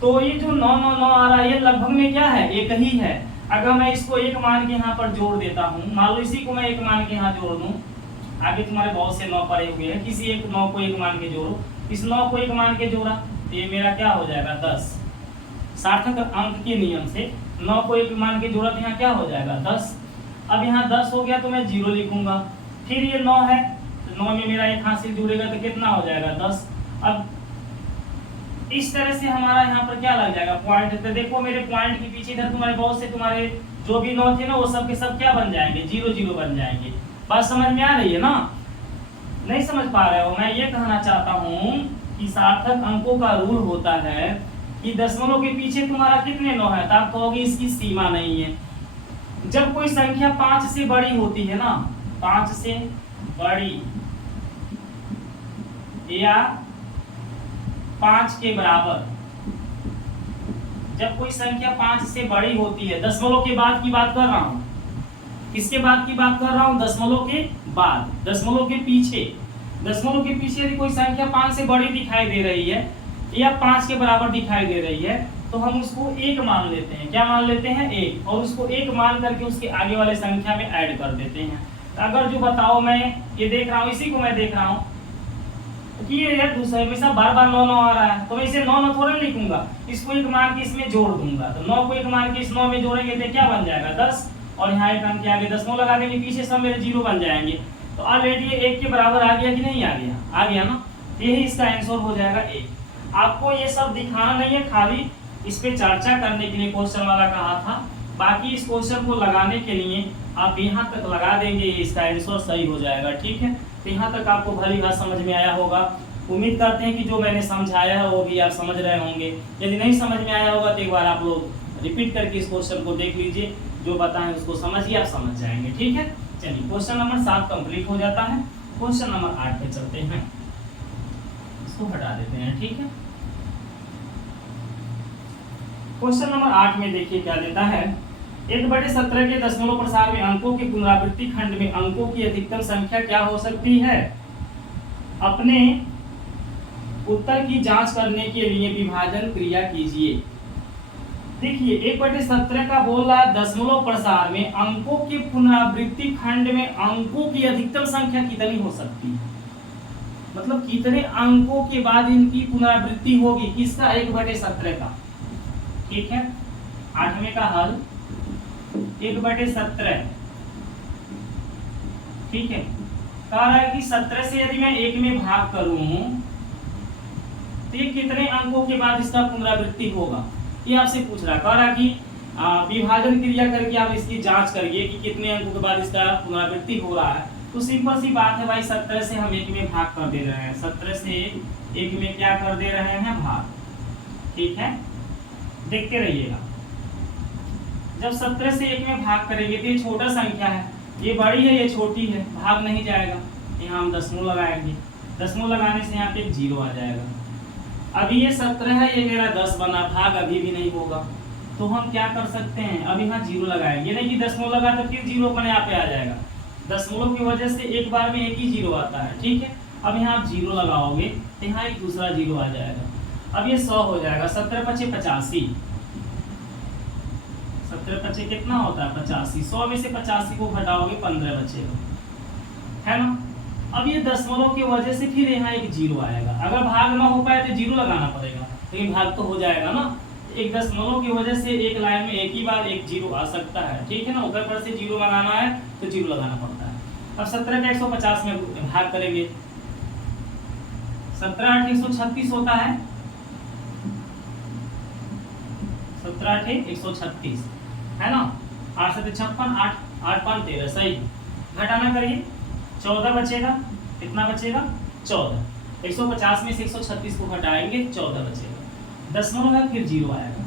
तो ये जो 999 आ रहा है ये लगभग में क्या है? 1 ही है। अगर मैं इसको 1 मान के यहाँ पर जोड़ देता हूँ, मान लो इसी को मैं 1 मान के यहाँ जोड़ दूं, आगे तुम्हारे बहुत से 9 पड़े हुए हैं, किसी एक 9 को 1 मान के जोड़ो। इस 9 को 1 मान के जोड़ा तो ये मेरा क्या हो जाएगा? 10। सार्थक अंक के नियम से 9 को 1 मान के जोड़ा तो यहाँ क्या हो जाएगा? 10। अब यहाँ 10 हो गया तो मैं 0 लिखूंगा। फिर ये 9 है तो 9 में मेरा 1 हासिल जुड़ेगा तो कितना हो जाएगा? 10। अब इस तरह से हमारा यहाँ पर क्या लग जाएगा? पॉइंट। तो देखो मेरे पॉइंट के पीछे इधर तुम्हारे बहुत से तुम्हारे जो भी 9 थे ना वो सब के सब क्या बन जाएंगे? 0 0 बन जाएंगे। बात समझ में आ रही है ना? नहीं समझ पा रहे हो? मैं ये कहना चाहता हूँ कि सार्थक अंकों का रूल होता है कि दशमलव के पीछे तुम्हारा कितने 9 है? तो आप कहोगे इसकी सीमा नहीं है। जब कोई संख्या 5 से बड़ी होती है ना, 5 से बड़ी या 5 के बराबर, जब कोई संख्या 5 से बड़ी होती है, दशमलव के बाद की बात कर रहा हूं। किसके बाद की बात कर रहा हूं? दशमलव के बाद। दशमलव के पीछे, दशमलव के पीछे यदि कोई संख्या 5 से बड़ी दिखाई दे रही है या 5 के बराबर दिखाई दे रही है तो हम उसको 1 मान लेते हैं। क्या मान लेते हैं? 1। और उसको 1 मान करके उसके आगे वाले संख्या में ऐड कर देते हैं। अगर जो बताओ मैं ये देख रहा हूँ, इसी को मैं देख रहा हूँ कि ये दूसरे हमेशा बार बार 9 9 आ रहा है, तो मैं इसे 9 9 थोड़ा लिखूंगा, इसको 1 मान के इसमें जोड़ दूंगा। तो 9 को 1 मान के इस 9 में जोड़ेंगे तो क्या बन जाएगा? 10। और यहाँ 1 अंक के आगे दशमलव लगा देंगे, पीछे सब मेरे 0 बन जाएंगे। तो ऑलरेडी ये 1 के बराबर आ गया कि नहीं आ गया? आ गया ना? यही इसका आंसर हो जाएगा 1। आपको ये सब दिखाना नहीं है, खाली इस पे चर्चा करने के लिए क्वेश्चन वाला कहा था। बाकी इस क्वेश्चन को लगाने के लिए आप यहाँ तक लगा देंगे, इसका आंसर सही हो जाएगा, ठीक है। तो यहाँ तक आपको भली बात समझ में आया होगा। उम्मीद करते हैं कि जो मैंने समझाया है वो भी आप समझ रहे होंगे। यदि नहीं समझ में आया होगा तो एक बार आप लोग रिपीट करके इस क्वेश्चन को देख लीजिए, जो बताएं उसको समझिए, आप समझ जाएंगे, ठीक है। चलिए क्वेश्चन नंबर 7 कंप्लीट हो जाता है। क्वेश्चन नंबर 8 पे चलते हैं, इसको हटा देते हैं, ठीक है। क्वेश्चन नंबर 8 में देखिए क्या देता है। 1/17 के दशमलव प्रसार में अंकों के पुनरावृत्ति खंड में अंकों की अधिकतम संख्या क्या हो सकती है? अपने उत्तर की जांच करने के लिए विभाजन क्रिया कीजिए। देखिए 1/17 का बोल रहा है दशमलव प्रसार में अंकों के पुनरावृत्ति खंड में अंकों की अधिकतम संख्या कितनी हो सकती है, मतलब कितने अंकों के बाद इनकी पुनरावृत्ति होगी, किसका? 1/17 का, ठीक है। 8वें का हल 1/17, ठीक है। कह रहा है कि 17 से यदि मैं 1 में भाग करूं तो ये कितने अंकों के बाद इसका पुनरावृत्ति होगा, ये आपसे पूछ रहा है। कह रहा कि विभाजन क्रिया करके आप इसकी जांच करिए कि कितने अंकों के बाद इसका पुनरावृत्ति हो रहा है। तो सिंपल सी बात है भाई, 17 से हम 1 में भाग कर दे रहे हैं, 17 से 1 में क्या कर दे रहे हैं? भाग, ठीक है। देखते रहिएगा, जब 17 से 1 में भाग करेंगे तो ये छोटा संख्या है, ये बड़ी है, ये छोटी है, भाग नहीं जाएगा। यहाँ हम दशमलव लगाएंगे, दशमलव लगाने से यहाँ पे 0 आ जाएगा। अभी ये 17 है, ये मेरा 10 बना, भाग अभी भी नहीं होगा। तो हम क्या कर सकते हैं? अब यहाँ 0 लगाएंगे, नहीं कि दशमलव लगा तो फिर 0 अपने आप पे आ जाएगा। दशमलव की वजह से एक बार में एक ही 0 आता है, ठीक है। अब यहाँ आप 0 लगाओगे तो यहाँ एक दूसरा 0 आ जाएगा। अब ये 100 हो जाएगा। 17 × 5 = 85, 17 × 5 कितना होता है? 85। 100 में से 85 को घटाओगे 15 बचेगा, है ना। अब ये दशमलव की वजह से फिर यहाँ एक 0 आएगा। अगर भाग ना हो पाए तो 0 लगाना पड़ेगा, लेकिन भाग तो हो जाएगा ना। एक दशमलव की वजह से एक लाइन में एक ही बार एक 0 आ सकता है, ठीक है ना। उधर पर से 0 लगाना है तो 0 लगाना पड़ता है। अब 17 का 150 में भाग करेंगे, 17 × 8 = 136 होता है, 17 × 8 = 136, है ना। 8 × 7 = 56, 8 × 5 = 13, सही। घटाना करिए, 14 बचेगा। कितना बचेगा? 14। 150 में से 136 को घटाएंगे, 14 बचेगा। दशमलव है, फिर 0 आएगा,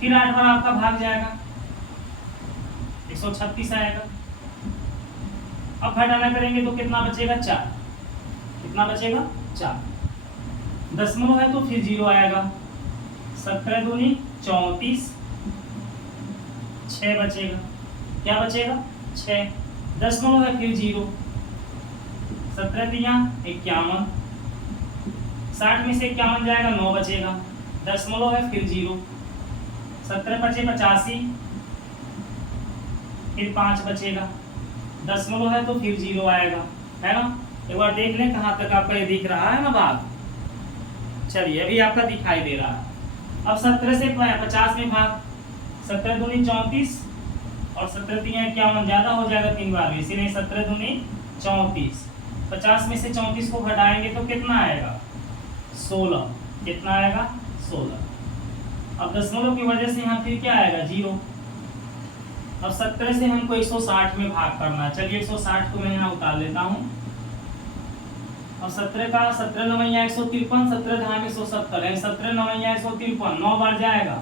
फिर 8 बार आपका भाग जाएगा, 136 आएगा। अब घटाना करेंगे तो कितना बचेगा? 4। कितना बचेगा? 4। दशमलव है तो फिर 0 आएगा। 17 दूनी 34, 6 बचेगा। क्या बचेगा? 6। दशमलव है फिर 0। 17 तिया 51। 60 में से 51 जाएगा, 9 बचेगा। दशमलव है फिर 0। 17 पचे 85, फिर 5 बचेगा। दशमलव है तो फिर 0 आएगा, है ना। एक बार देख लें कहाँ तक आपका ये दिख रहा है ना बात। चलिए अभी आपका दिखाई दे रहा है। अब 17 से 50 में भाग, 17 दूनी 34 और 17 तिया 51, ज्यादा हो जाएगा 3 बार में, इसीलिए 17 दूनी 34। 50 में से 34 को घटाएंगे तो कितना आएगा? 16। कितना आएगा? 16। अब दशमलव की वजह से यहाँ फिर क्या आएगा? 0। अब 17 से हमको 160 में भाग करना है। चलिए 160 को मैं यहाँ उतार लेता हूँ। अब 17 का 17 नवैया 153, 17 धाम 170 है, 17 नवैया 153, 9 बार जाएगा।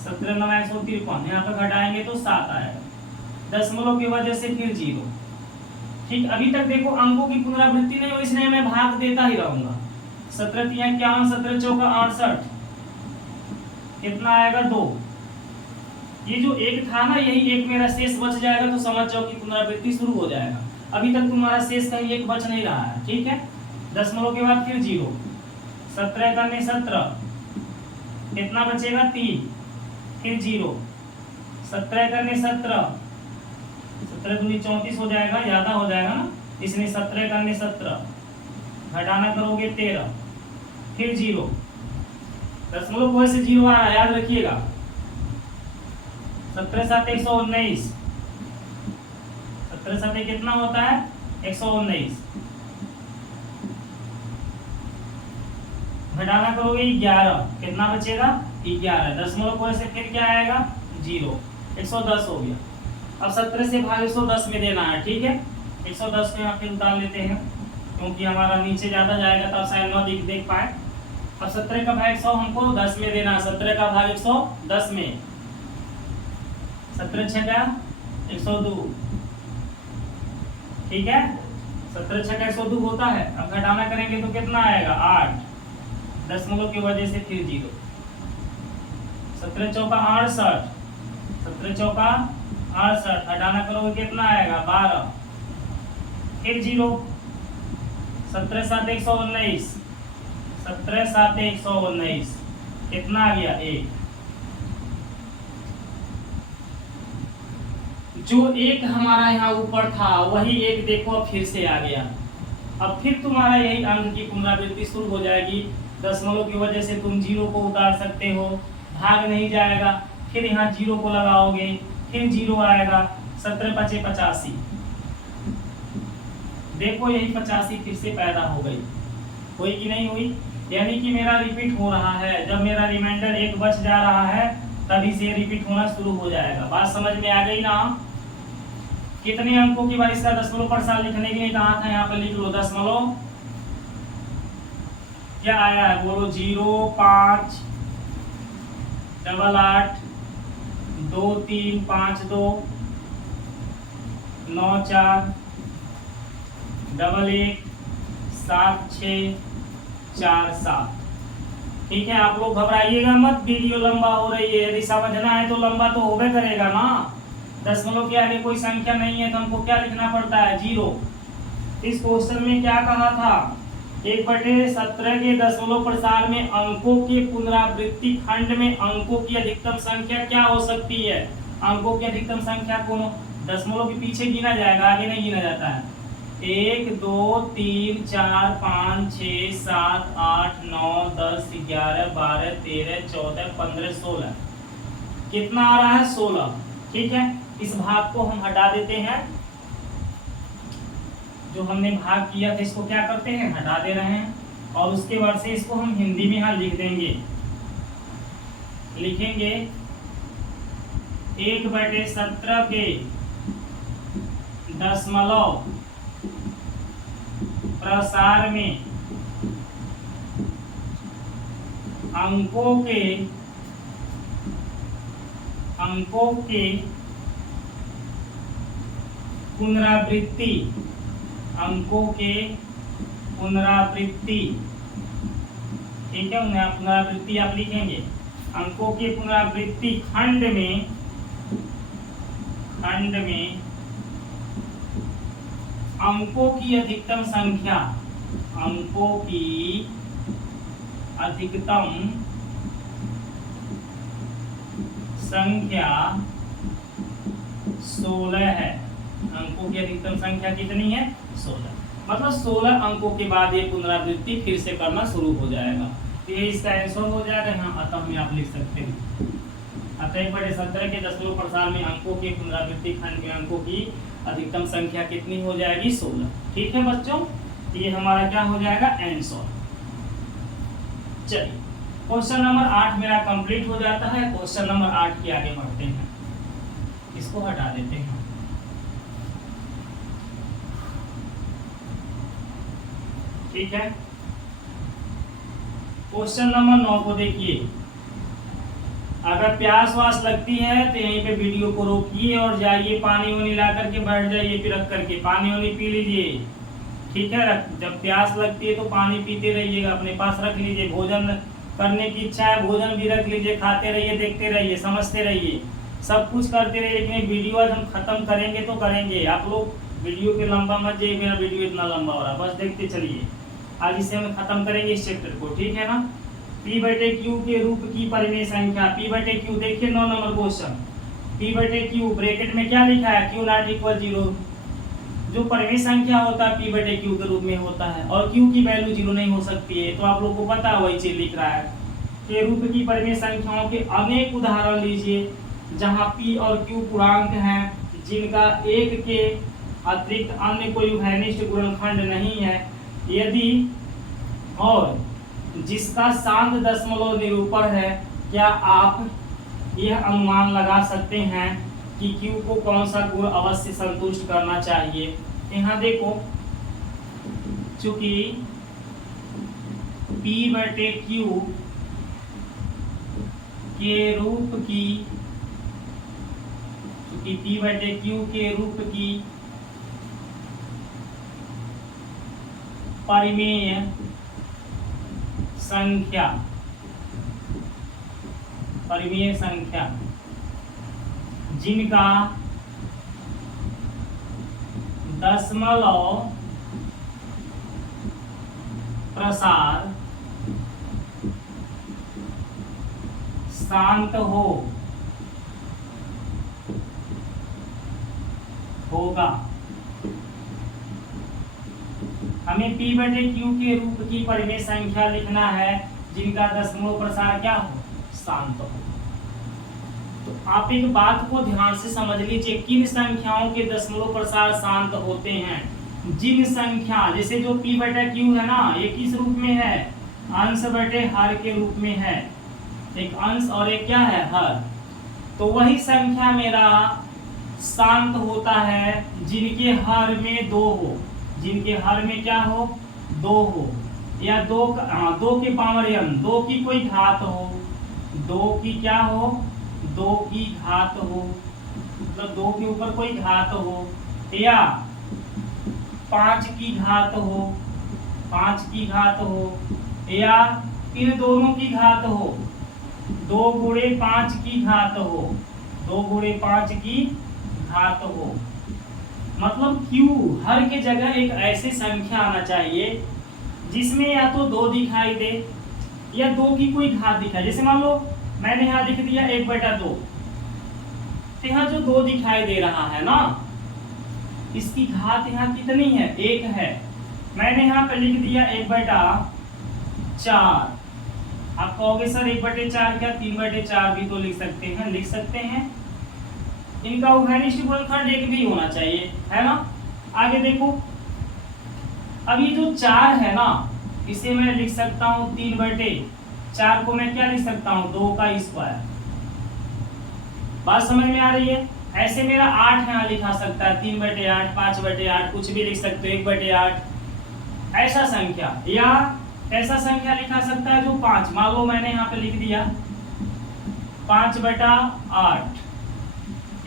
17 नवैया 153, यहाँ पर घटाएंगे तो 7 आएगा। दशमलव की वजह से फिर 0। ठीक, अभी तक देखो अंकों की पुनरावृत्ति नहीं हो, इसलिए मैं भाग देता ही रहूंगा। 17 तिया 51, 17 चौका 68, कितना आएगा? 2। ये जो एक था ना, यही एक मेरा शेष बच जाएगा तो समझ जाओ कि पुनरावृत्ति शुरू हो जाएगा। अभी तक तुम्हारा शेष कहीं एक बच नहीं रहा है, ठीक है। दशमलव के बाद फिर 0। 17 करने 17, कितना बचेगा? 3, फिर 0। 17 करने 17, 17 दूनी 34 हो जाएगा, ज्यादा हो जाएगा ना, इसलिए 17 करने 17, घटाना करोगे 13, फिर 0। दशमलव को ऐसे 0 आ रहा है, याद रखिएगा। 17 7 119, 17 7 कितना होता है? 119। घटाना करोगे 11, कितना बचेगा? 11। दशमलव को ऐसे फिर क्या आएगा? 0। 110 हो गया। अब 17 से भाग 110 में देना है, ठीक है। 110 में यहाँ पे उतार लेते हैं, क्योंकि हमारा नीचे ज्यादा जाएगा तब शायद न देख पाए। अब 17 का भाग 100 हमको 10 में देना है। 17 का भाग 110 में, 17 छका 102, ठीक है। 17 छका 102 होता है। अब घटाना करेंगे तो कितना आएगा? 8। दशमलव की वजह से फिर 0। 17 चौका 68, 17 चौका 68, घटाना करोगे कितना आएगा? 12, फिर 0। 17 7 119, 17 7 119, कितना आ गया? 1। जो एक हमारा यहाँ ऊपर था वही एक देखो अब फिर से आ गया। अब फिर तुम्हारा यही अंक की पुनरावृत्ति शुरू हो जाएगी। दशमलव की वजह से तुम 0 को उतार सकते हो, भाग नहीं जाएगा। फिर यहाँ 0 को लगाओगे, फिर 0 आएगा। 17 पचे 85, देखो यही 85 फिर से पैदा हो गई। हुई कि नहीं हुई? यानी कि मेरा रिपीट हो रहा है। जब मेरा रिमाइंडर 1 बच जा रहा है तभी से रिपीट होना शुरू हो जाएगा। बात समझ में आ गई ना? कितने अंकों की बार इसका दशमलव प्रसार लिखने के लिए कहा था, यहाँ पे लिख लो। दशमलव क्या आया है बोलो? 0 5 8 8 2 3 5 2 9 4 1 1 7 6 4 7। ठीक है, आप लोग घबराइएगा मत, वीडियो लंबा हो रही है। यदि समझना है तो लंबा तो होबे करेगा ना। दशमलव के आगे कोई संख्या नहीं है तो हमको क्या लिखना पड़ता है? 0। इस क्वेश्चन में क्या कहा था? 1/17 के दशमलव प्रसार में अंकों के पुनरावृत्ति खंड में अंकों की अधिकतम संख्या क्या हो सकती है? अंकों की अधिकतम संख्या को दशमलव के पीछे गिना जाएगा, आगे नहीं गिना जाता है। 1 2 3 4 5 6 7 8 9 10 11 12 13 14 15 16, कितना आ रहा है? 16। ठीक है, इस भाग को हम हटा देते हैं। जो हमने भाग किया था इसको क्या करते हैं? हटा दे रहे हैं। और उसके बाद से इसको हम हिंदी में यहाँ लिख देंगे। लिखेंगे 1/17 के दशमलव प्रसार में अंकों के पुनरावृत्ति, अंकों के पुनरावृत्ति, ठीक है, पुनरावृत्ति आप लिखेंगे। अंकों के पुनरावृत्ति खंड में खंड में अंकों की अधिकतम संख्या, अंकों की अधिकतम संख्या 16 है। अंकों की अधिकतम संख्या कितनी है? 16। मतलब 16 अंकों के बाद ये पुनरावृत्ति फिर से करना शुरू हो जाएगा। तो ये इसका आंसर हो जाएगा यहाँ अतः में आप लिख सकते हैं। अतः 1/17 के दशमलव प्रसार में अंकों की पुनरावृत्ति खंड में अंकों की अधिकतम संख्या कितनी हो जाएगी? 16। ठीक है बच्चों, ये हमारा क्या हो जाएगा? आंसर। चलिए क्वेश्चन नंबर 8 मेरा कंप्लीट हो जाता है। क्वेश्चन नंबर 8 के आगे बढ़ते हैं, इसको हटा देते हैं। ठीक है, क्वेश्चन नंबर 9 को देखिए। अगर प्यास वास लगती है तो यहीं पे वीडियो को रोकिए और जाइए पानी वानी ला करके बैठ जाइए, फिर रख करके पानी वानी पी लीजिए। ठीक है, जब प्यास लगती है तो पानी पीते रहिएगा, अपने पास रख लीजिए। भोजन करने की इच्छा है, भोजन भी रख लीजिए, खाते रहिए, देखते रहिए, समझते रहिए, सब कुछ करते रहिए। लेकिन वीडियो आज हम खत्म करेंगे तो करेंगे। आप लोग वीडियो के लंबा मत जाइए, मेरा वीडियो इतना लंबा हो रहा है, बस देखते चलिए। आज इसे हम खत्म करेंगे इस चैप्टर को, ठीक है ना। P/Q के रूप की परिमेय संख्या, P/Q देखिए 9 नंबर क्वेश्चन। P/Q ब्रैकेट में क्या लिखा है? Q ≠ 0। जो परिमेय संख्या होता है P/Q के रूप में होता है और Q की वैल्यू 0 नहीं हो सकती है, तो आप लोग को पता है, वही चीज लिख रहा है। के रूप की परिमेय संख्याओं के अनेक उदाहरण लीजिए जहां P और Q पूर्णांक हैं, जिनका एक के अतिरिक्त अन्य कोई उभयनिष्ठ गुणनखंड नहीं है, यदि और जिसका शांत दशमलव निरूपण है। क्या आप यह अनुमान लगा सकते हैं कि Q को कौन सा गुण अवश्य संतुष्ट करना चाहिए? यहाँ देखो, चूंकि P/Q के रूप की, चूंकि P/Q के रूप की परिमेय संख्या, परिमेय संख्या जिनका दशमलव प्रसार शांत होगा। हमें P/Q के रूप की परिमेय संख्या लिखना है जिनका दशमलव प्रसार क्या हो? शांत हो। तो आप एक बात को ध्यान से समझ लीजिए, किन संख्याओं के दशमलव प्रसार शांत होते हैं? जिन संख्या, जैसे जो P/Q है ना, ये किस रूप में है? अंश बटे हर के रूप में है। एक अंश और एक क्या है? हर। तो वही संख्या मेरा शांत होता है जिनके हर में 2 हो, जिनके हर में क्या हो? 2 हो, या 2 के पावर n, 2 की कोई घात हो, 2 की क्या हो? 2 की घात हो, मतलब 2 के ऊपर कोई घात हो, या 5 की घात हो, 5 की घात हो, या इन दोनों की घात हो, 2 गुणे 5 की घात हो, 2 गुणे 5 की घात हो। मतलब Q हर के जगह एक ऐसी संख्या आना चाहिए जिसमें या तो 2 दिखाई दे या 2 की कोई घात दिखाई। जैसे मान लो मैंने यहाँ लिख दिया 1/2, तो यहाँ जो 2 दिखाई दे रहा है ना, इसकी घात यहाँ कितनी है? 1 है। मैंने यहाँ पे लिख दिया 1/4। आप कहोगे सर 1/4 क्या? 3/4 भी तो लिख सकते हैं। लिख सकते हैं, इनका उभयनिष्ठ गुणनखंड 1 भी होना चाहिए, है ना। आगे देखो, अब ये जो 4 है ना, इसे मैं लिख सकता हूँ 3/4 को मैं क्या लिख सकता हूँ? 2 का स्क्वायर। बात समझ में आ रही है? ऐसे मेरा 8 यहाँ लिखा सकता है, 3/8, 5/8, कुछ भी लिख सकते हो, 1/8 ऐसा संख्या। या ऐसा संख्या लिखा सकता है जो 5, मान लो मैंने यहाँ पे लिख दिया 5/8,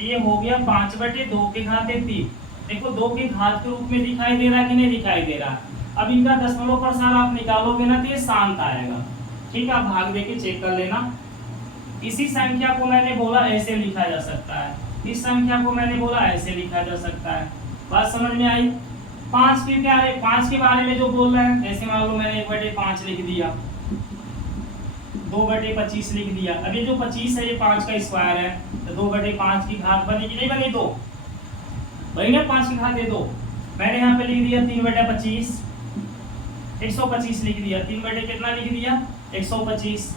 ये हो गया 5/2 के घात 3। देखो 2 के घात के रूप में दिखाई दे रहा है कि नहीं दिखाई दे रहा? अब इनका दशमलव प्रसार आप निकालोगे ना तो ये शांत आएगा। ठीक है, भाग देके चेक कर लेना। इसी संख्या को मैंने बोला ऐसे लिखा जा सकता है, इस संख्या को मैंने बोला ऐसे लिखा जा सकता है। बात समझ में आई? 5 के क्या है, 5 के बारे में जो बोल रहे हैं, ऐसे मान लो मैंने 1/5 लिख दिया, 2/25 लिख दिया। अब ये जो 25 है ये 5 का स्क्वायर है, तो 2/5 की घात बनेगी, नहीं बनी? 2 बनी ना, 5 की घात है 2। मैंने यहाँ पे लिख दिया 3/25, 125 लिख दिया, 3 कितना लिख दिया, 125।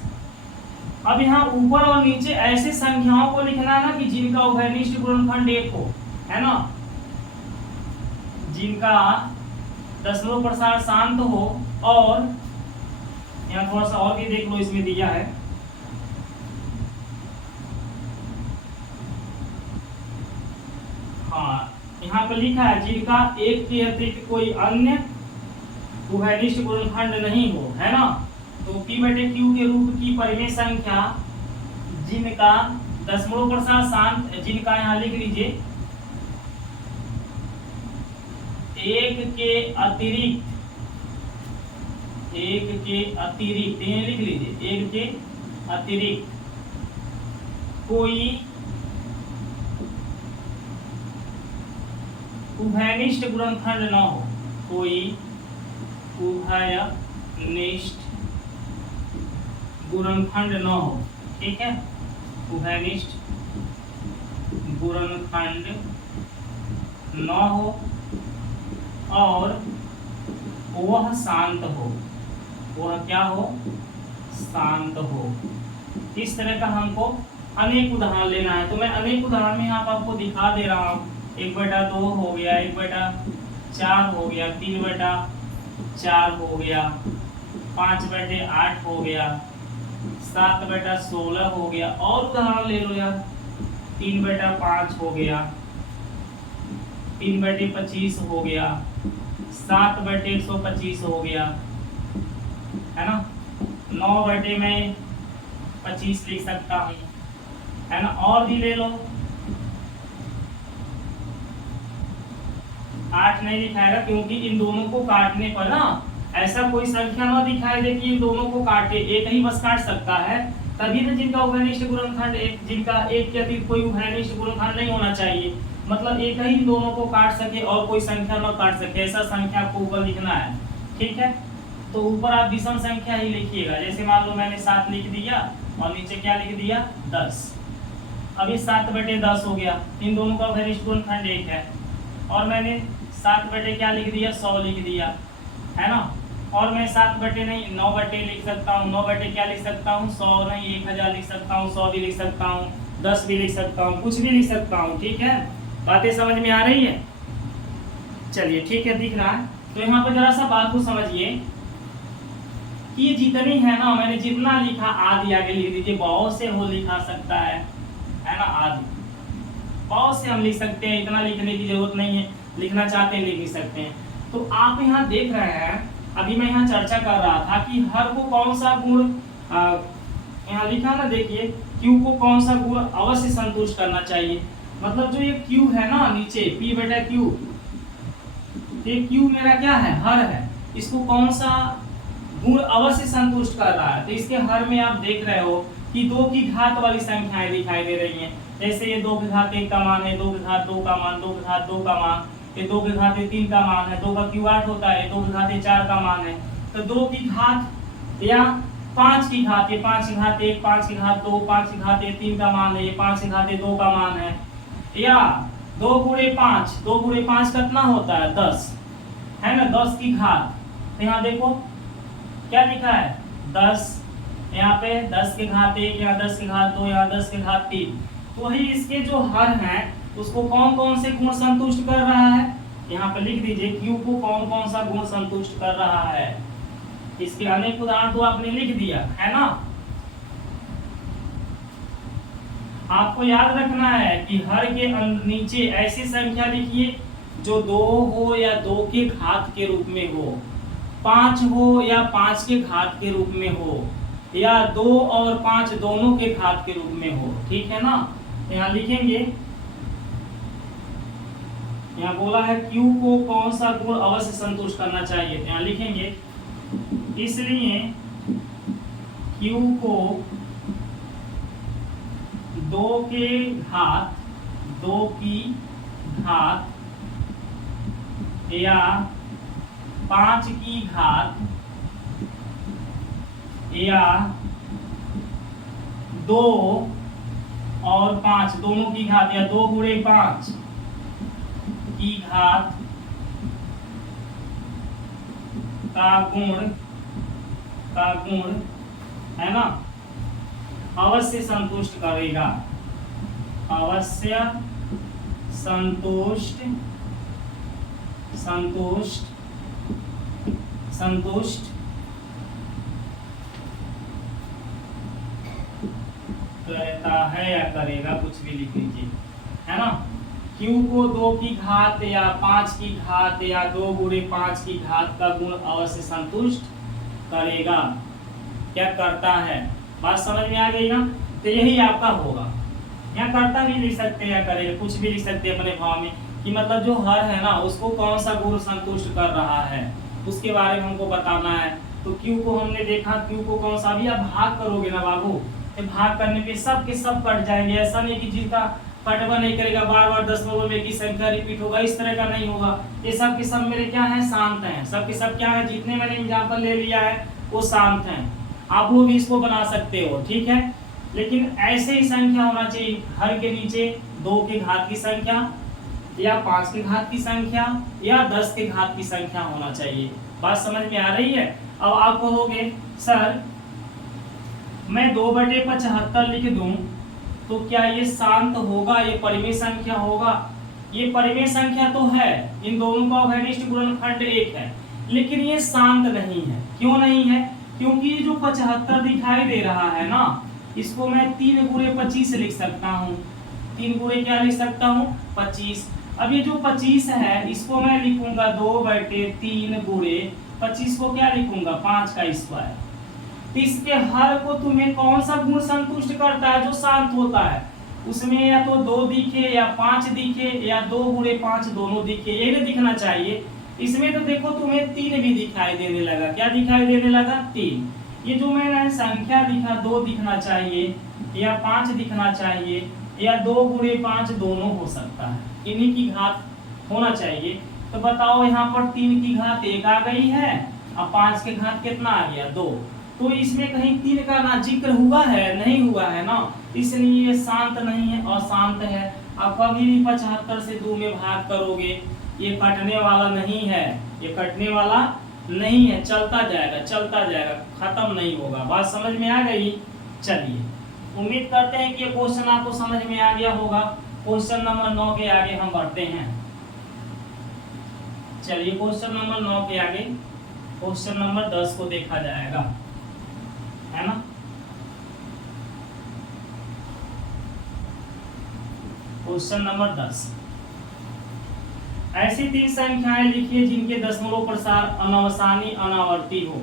अब यहाँ ऊपर और नीचे ऐसे संख्याओं को लिखना है ना कि जिनका उभयनिष्ठ गुणनखंड 1 हो, है ना, जिनका दशमलव प्रसार शांत हो। और यहाँ थोड़ा सा और भी देख लो, इसमें दिया है हाँ, यहाँ पे लिखा है जिनका 1 के अतिरिक्त कोई अन्य उभयनिष्ठ गुणनखंड नहीं हो, है ना। तो P/Q के रूप की परिमेय संख्या जिनका दशमलव प्रसार शांत, जिनका यहाँ लिख लीजिए 1 के अतिरिक्त, 1 के अतिरिक्त, ये लिख लीजिए 1 के अतिरिक्त कोई उभयनिष्ठ गुणनखंड न हो, कोई उभयनिष्ठ गुणनखंड न हो, ठीक है, उभयनिष्ठ गुणनखंड न हो और वह शांत हो, वह क्या हो, शांत हो। इस तरह का हमको अनेक उदाहरण लेना है। तो मैं अनेक उदाहरण में यहाँ पर आपको दिखा दे रहा हूँ। 1/2 हो गया, 1/4 हो गया, 3/4 हो गया, 5/8 हो गया, 7/16 हो गया, और उदाहरण ले लो यार, 3/5 हो गया, 3/25 हो गया, 7/125 हो गया, है ना, 9/25 लिख सकता हूँ, है ना। और भी ले लो, 8 नहीं दिखाएगा क्योंकि इन दोनों को काटने पर ना ऐसा कोई संख्या ना दिखाई दे कि इन दोनों को काटे, एक ही बस काट सकता है, तभी तो जिनका उभयनिष्ठ गुणनखंड एक, जिनका 1 के अतिरिक्त कोई उभयनिष्ठ गुणनखंड नहीं होना चाहिए, मतलब एक ही दोनों को काट सके और कोई संख्या ना काट सके, ऐसा संख्या को ऊपर लिखना है, ठीक है। तो ऊपर आप विषम संख्या ही लिखिएगा, जैसे मान लो मैंने 7 लिख दिया और नीचे क्या लिख दिया, 10। अब ये 7/10 हो गया, इन दोनों का उभयनिष्ठ गुणनखंड 1 है, और मैंने 7/ क्या लिख दिया, 100 लिख दिया, है ना। और मैं 7/ नहीं 9/ लिख सकता हूँ, 9/ क्या लिख सकता हूँ, 100 नहीं 1000 लिख सकता हूँ, 100 भी लिख सकता हूँ, 10 भी लिख सकता हूँ, कुछ भी लिख सकता हूँ, ठीक है। बातें समझ में आ रही है? चलिए ठीक है, दिख रहा है। तो यहाँ पे जरा सा बात को समझिए कि जितनी है ना, मैंने जितना लिखा आदि आगे लिख दीजिए, बहुत से हो लिखा सकता है ना, आदि बहुत से हम लिख सकते हैं, इतना लिखने की जरूरत नहीं है, लिखना चाहते हैं लिख भी सकते हैं। तो आप यहाँ देख रहे हैं, अभी मैं यहाँ चर्चा कर रहा था कि हर को कौन सा गुण, यहाँ लिखा ना, देखिए Q को कौन सा गुण अवश्य संतुष्ट करना चाहिए। मतलब जो ये Q है ना नीचे P/Q, ये Q मेरा क्या है, हर है, इसको कौन सा गुण अवश्य संतुष्ट कर रहा है। तो इसके हर में आप देख रहे हो कि 2 की घात वाली संख्याएं दिखाई दे रही हैं, जैसे ये 2 की घात 1 का मान है, 2 की घात 2 का मान, 2 की घात 2 का मान, ये 2 की घात 3 का मान है, 2 का Q 8 होता है, 2 की घात 4 का मान है। तो 2 की घात या 5 की घात, ये 5 की घात 1, 5 की घात 2, 5 की घात 3 का मान है, ये 5 की घात 2 का मान है, या 2 गुणे 5, 2 गुणे 5 कितना होता है, 10, है ना, 10 की घात। तो यहाँ देखो क्या लिखा है, 10, यहाँ पे 10 की घात 1, यहाँ 10 की घात 2, यहाँ 10 की घात 3। तो वही इसके जो हर हैं उसको कौन कौन से गुण संतुष्ट कर रहा है, यहाँ पे लिख दीजिए Q को कौन कौन सा गुण संतुष्ट कर रहा है। इसके अनेक उदाहरण तो आपने लिख दिया है ना। आपको याद रखना है कि हर के नीचे ऐसी संख्या लिखिए जो 2 हो या 2 के घात के रूप में हो, 5 हो या 5 के घात के रूप में हो, या 2 और 5 दोनों के घात के रूप में हो, ठीक है ना। यहाँ लिखेंगे, यहाँ बोला है Q को कौन सा गुण अवश्य संतुष्ट करना चाहिए, यहाँ लिखेंगे इसलिए Q को 2 के घात 2 की घात या 5 की घात या 2 और 5 दोनों की घात या 2 गुणे 5 की घात का गुण है ना, अवश्य संतुष्ट करेगा, अवश्य संतुष्ट करता है या करेगा, कुछ भी लिख लीजिए, है ना। Q को 2 की घात या 5 की घात या 2 गुणे 5 की घात का गुण अवश्य संतुष्ट करेगा, क्या करता है। बात समझ में आ गई ना। तो यही आपका होगा, यहाँ करता भी लिख सकते हैं या करेगा, कुछ भी लिख सकते हैं अपने भाव में, कि मतलब जो हर है ना उसको कौन सा गुण संतुष्ट कर रहा है उसके बारे में हमको बताना है। तो Q को हमने देखा, Q को कौन सा, भी आप भाग करोगे ना बाबू, तो भाग करने पे सब के सब कट जाएंगे। ऐसा नहीं कि जिसका कटवा नहीं करेगा, बार बार दशमलव में की संख्या रिपीट होगा, इस तरह का नहीं होगा। ये सब के सब मेरे क्या है, शांत हैं, सब के सब क्या है, जितने मैंने एग्जाम्पल ले लिया है वो शांत हैं। आप लोग भी इसको बना सकते हो, ठीक है। लेकिन ऐसे ही संख्या होना चाहिए, हर के नीचे 2 के घात की संख्या या 5 के घात की संख्या या 10 के घात की संख्या होना चाहिए। बात समझ में आ रही है। अब आप कहोगे सर मैं 2/75 लिख दूं तो क्या ये शांत होगा, ये परिमेय संख्या होगा। ये परिमेय संख्या तो है, इन दोनों का अवघनिष्ठ गुणनखंड 1 है, लेकिन ये शांत नहीं है। क्यों नहीं है, क्योंकि ये जो 75 दिखाई दे रहा है ना, इसको मैं 3 गुणे 25 लिख सकता हूँ। 3 गुणे क्या लिख सकता हूँ, 25। अब ये जो 25 है इसको मैं लिखूंगा 2/3 गुणे 25 को क्या लिखूंगा, 5 का स्क्वायर। तो इसके हर को तुम्हें कौन सा गुण संतुष्ट करता है, जो शांत होता है। उसमें या तो 2 दिखे या 5 दिखे या 2 गुणे 5 दोनों दिखे, ये नहीं दिखना चाहिए। इसमें तो देखो तुम्हें 3 भी दिखाई देने लगा, क्या दिखाई देने लगा, 3। ये जो मैंने संख्या दिखा 2 दिखना चाहिए या 5 दिखना चाहिए या 2 गुणे 5 दोनों हो सकता है, इन्हीं की घात होना चाहिए। तो बताओ यहाँ पर 3 की घात 1 आ गई है, अब 5 के घात कितना आ गया, 2। तो इसमें कहीं 3 का ना जिक्र हुआ है, नहीं हुआ है ना, इसलिए ये शांत नहीं है, अशांत है। आप कभी भी 75 से 2 में भाग करोगे, ये कटने वाला नहीं है, ये कटने वाला नहीं है, चलता जाएगा, खत्म नहीं होगा। बात समझ में आ गई। चलिए, उम्मीद करते हैं कि ये क्वेश्चन आपको समझ में आ गया होगा। क्वेश्चन नंबर 9 के आगे हम बढ़ते हैं। चलिए क्वेश्चन नंबर 9 के आगे क्वेश्चन नंबर 10 को देखा जाएगा, है ना। क्वेश्चन नंबर 10, ऐसी 3 संख्याएं लिखिए जिनके दशमलव प्रसार अनवसानी अनावर्ती हो।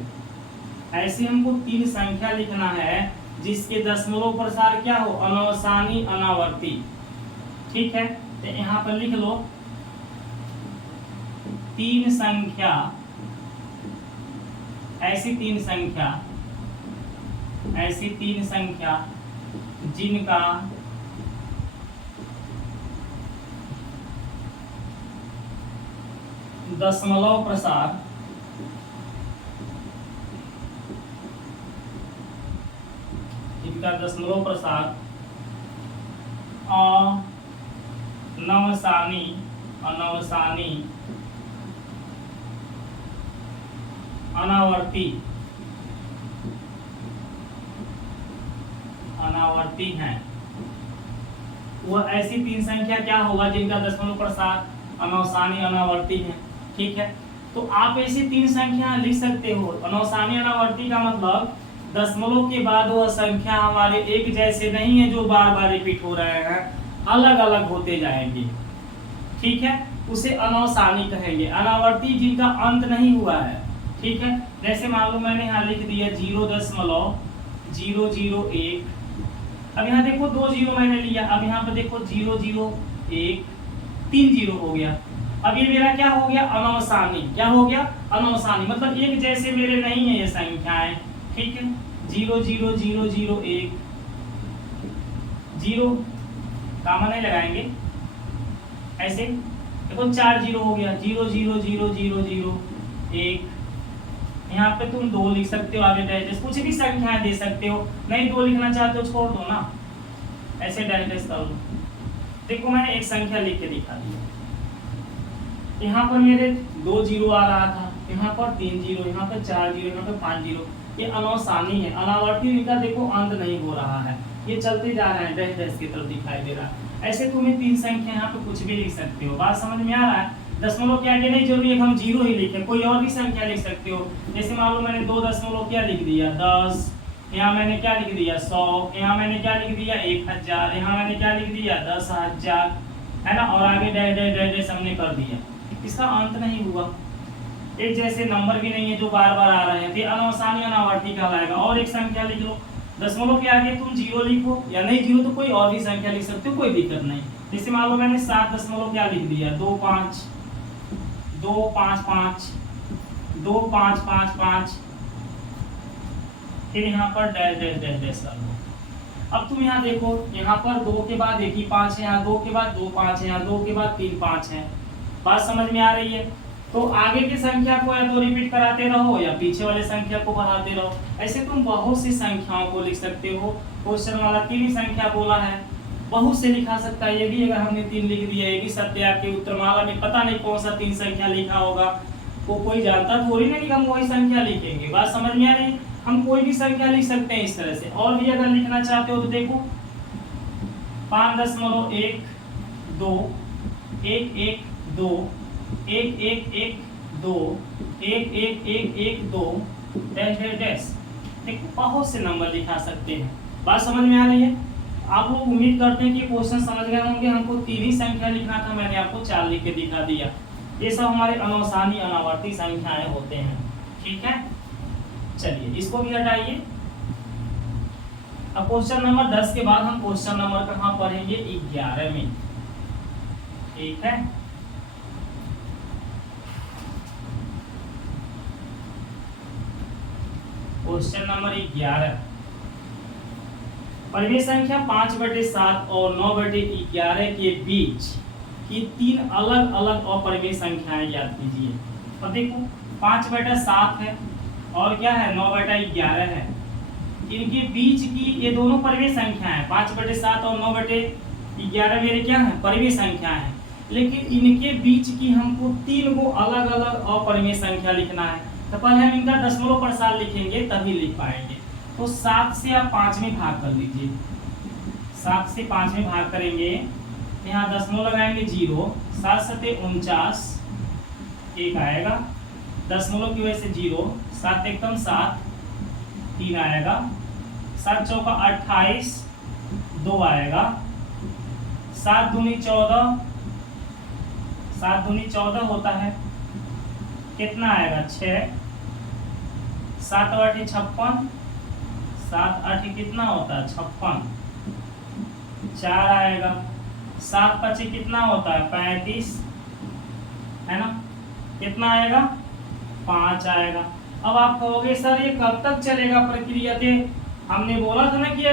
ऐसे हमको 3 संख्या लिखना है जिसके दशमलव प्रसार क्या हो, अनवसानी अनावर्ती, ठीक है। तो यहाँ पर लिख लो 3 संख्या, ऐसी 3 संख्या जिनका दशमलव प्रसार अनवसानी अनावर्ती हैं। वह ऐसी 3 संख्या क्या होगा जिनका दशमलव प्रसार अनवसानी अनावर्ती है, ठीक है। तो आप ऐसी 3 संख्या लिख सकते हो। अनवसानी अनावर्ती का मतलब दशमलव के बाद वह संख्या हमारे एक जैसे नहीं है जो बार बार रिपीट हो रहे हैं, अलग अलग होते जाएंगे, ठीक है। उसे अनवसानी कहेंगे। अनावर्ती जिनका अंत नहीं हुआ है, ठीक है। जैसे मान लो मैंने यहाँ लिख दिया 0.001, अब यहाँ देखो 2 जीरो मैंने लिया, अब यहाँ पर देखो 001, 3 जीरो हो गया। अब ये मेरा क्या हो गया, अनवसानी। क्या हो गया, अनवसानी, मतलब एक जैसे मेरे नहीं है ये संख्याएं, ठीक है। 0.0.001, 0 कामा नहीं लगाएंगे, ऐसे देखो 4 जीरो हो गया, 0 0 0 0 0 1। यहाँ पे तुम 2 लिख सकते हो, आगे डैश कुछ भी संख्याएं दे सकते हो, नहीं 2 लिखना चाहते हो छोड़ दो ना, ऐसे डैश कर लो। देखो मैंने एक संख्या लिख के दिखा दी, यहाँ पर मेरे 2 जीरो आ रहा था, यहाँ पर 3 जीरो, यहाँ पर 4 जीरो, यहाँ पर 5 जीरो। ये अनावसानी है, अनावर्ती इनका देखो अंत नहीं हो रहा है, ये चलते जा रहे हैं, डैश डैश की तरफ दिखाई दे रहा है। ऐसे तुम्हें 3 संख्या यहाँ पे कुछ भी लिख सकते हो, बात समझ में आ रहा है। दशमलव के आगे नहीं जरूरी है हम जीरो ही लिखें, कोई और भी संख्या लिख सकते हो। जैसे मान लो मैंने 2 दशमलव क्या लिख दिया 10, यहाँ मैंने क्या लिख दिया 100, यहाँ मैंने क्या लिख दिया 1000, यहाँ मैंने क्या लिख दिया 10,000, है ना, और आगे डैश डैश डैश डैश हमने कर दिया, इसका अंत नहीं हुआ। एक जैसे नंबर भी नहीं है जो बार बार आ रहे हैं, तो अनावसानी अनावर्ती कहलाएगा। और एक संख्या लिख लो, दशमलव के आगे तुम जीरो लिखो या नहीं जीरो तो कोई और भी संख्या लिख सकते हो, कोई दिक्कत नहीं। जैसे मान लो मैंने 7 दशमलव क्या लिख दिया 2 5 2 5 5 2 5 5 5, फिर यहाँ पर डैश डैश डैश डैश कर लो। अब तुम यहाँ देखो, यहाँ पर 2 के बाद एक ही 5 है, यहाँ 2 के बाद 2 5 है, यहाँ 2 के बाद 3 5 है, बात समझ में आ रही है। तो आगे की संख्या को या तो रिपीट कराते रहो या पीछे वाले संख्या को बढ़ाते रहो, ऐसे तुम बहुत सी संख्याओं को लिख सकते हो। क्वेश्चन वाला 3 ही संख्या बोला है, बहुत से लिखा सकता है, ये भी अगर हमने 3 लिख दिया, ये भी सत्य आपके उत्तरमाला में पता नहीं कौन सा 3 संख्या लिखा होगा, वो कोई जानता थोड़ी ना कि हम वही संख्या लिखेंगे, बात समझ में आ रही है। हम कोई भी संख्या लिख सकते हैं इस तरह से। और भी अगर लिखना चाहते हो तो देखो 5.1 2 1 1 2 1 1 1 2 1 1 1 1 2 डैश डैश डैश, देखो बहुत से नंबर लिखा सकते हैं, बात समझ में आ रही है। आप लोग उम्मीद करते हैं कि क्वेश्चन समझ गए होंगे। हमको 3 ही संख्या लिखना था, मैंने आपको 4 लिख के दिखा दिया। ये सब हमारे अनावसानी अनावर्ती संख्याएं होते हैं, ठीक है। चलिए इसको भी हटाइए। अब क्वेश्चन नंबर 10 के बाद हम क्वेश्चन नंबर कहाँ पढ़ेंगे 11 में, ठीक है। क्वेश्चन नंबर 11, परिमेय संख्या 5/7 और 9/11 के बीच की 3 अलग अलग अपरिमेय संख्याएं ज्ञात कीजिए। अब देखो 5/7 है और क्या है 9/11 है, इनके बीच की ये दोनों परिमेय संख्या है। 5/7 और 9/11 मेरे क्या है परिमेय संख्या है, लेकिन इनके बीच की हमको 3 को अलग अलग अपरिमेय संख्या लिखना है। तो पहले हम इनका दशमलव प्रसार लिखेंगे तभी लिख पाएंगे। तो 7 से आप 5 में भाग कर लीजिए, 7 से 5 में भाग करेंगे, यहाँ दशमलव लगाएंगे 0, 7 सते 49 1 आएगा, दशमलव की वजह से 0, 7 एकम 7 3 आएगा, 7 चौका 28 2 आएगा, 7 दूनी 14, 7 दूनी 14 होता है, कितना आएगा 6, 7 8 56, 7 8 कितना होता है 56, 4 आएगा, 7 5 कितना होता है 35, है ना, कितना आएगा 5 आएगा। अब आप कहोगे सर ये कब तक चलेगा प्रक्रिया थे, हमने बोला था ना कि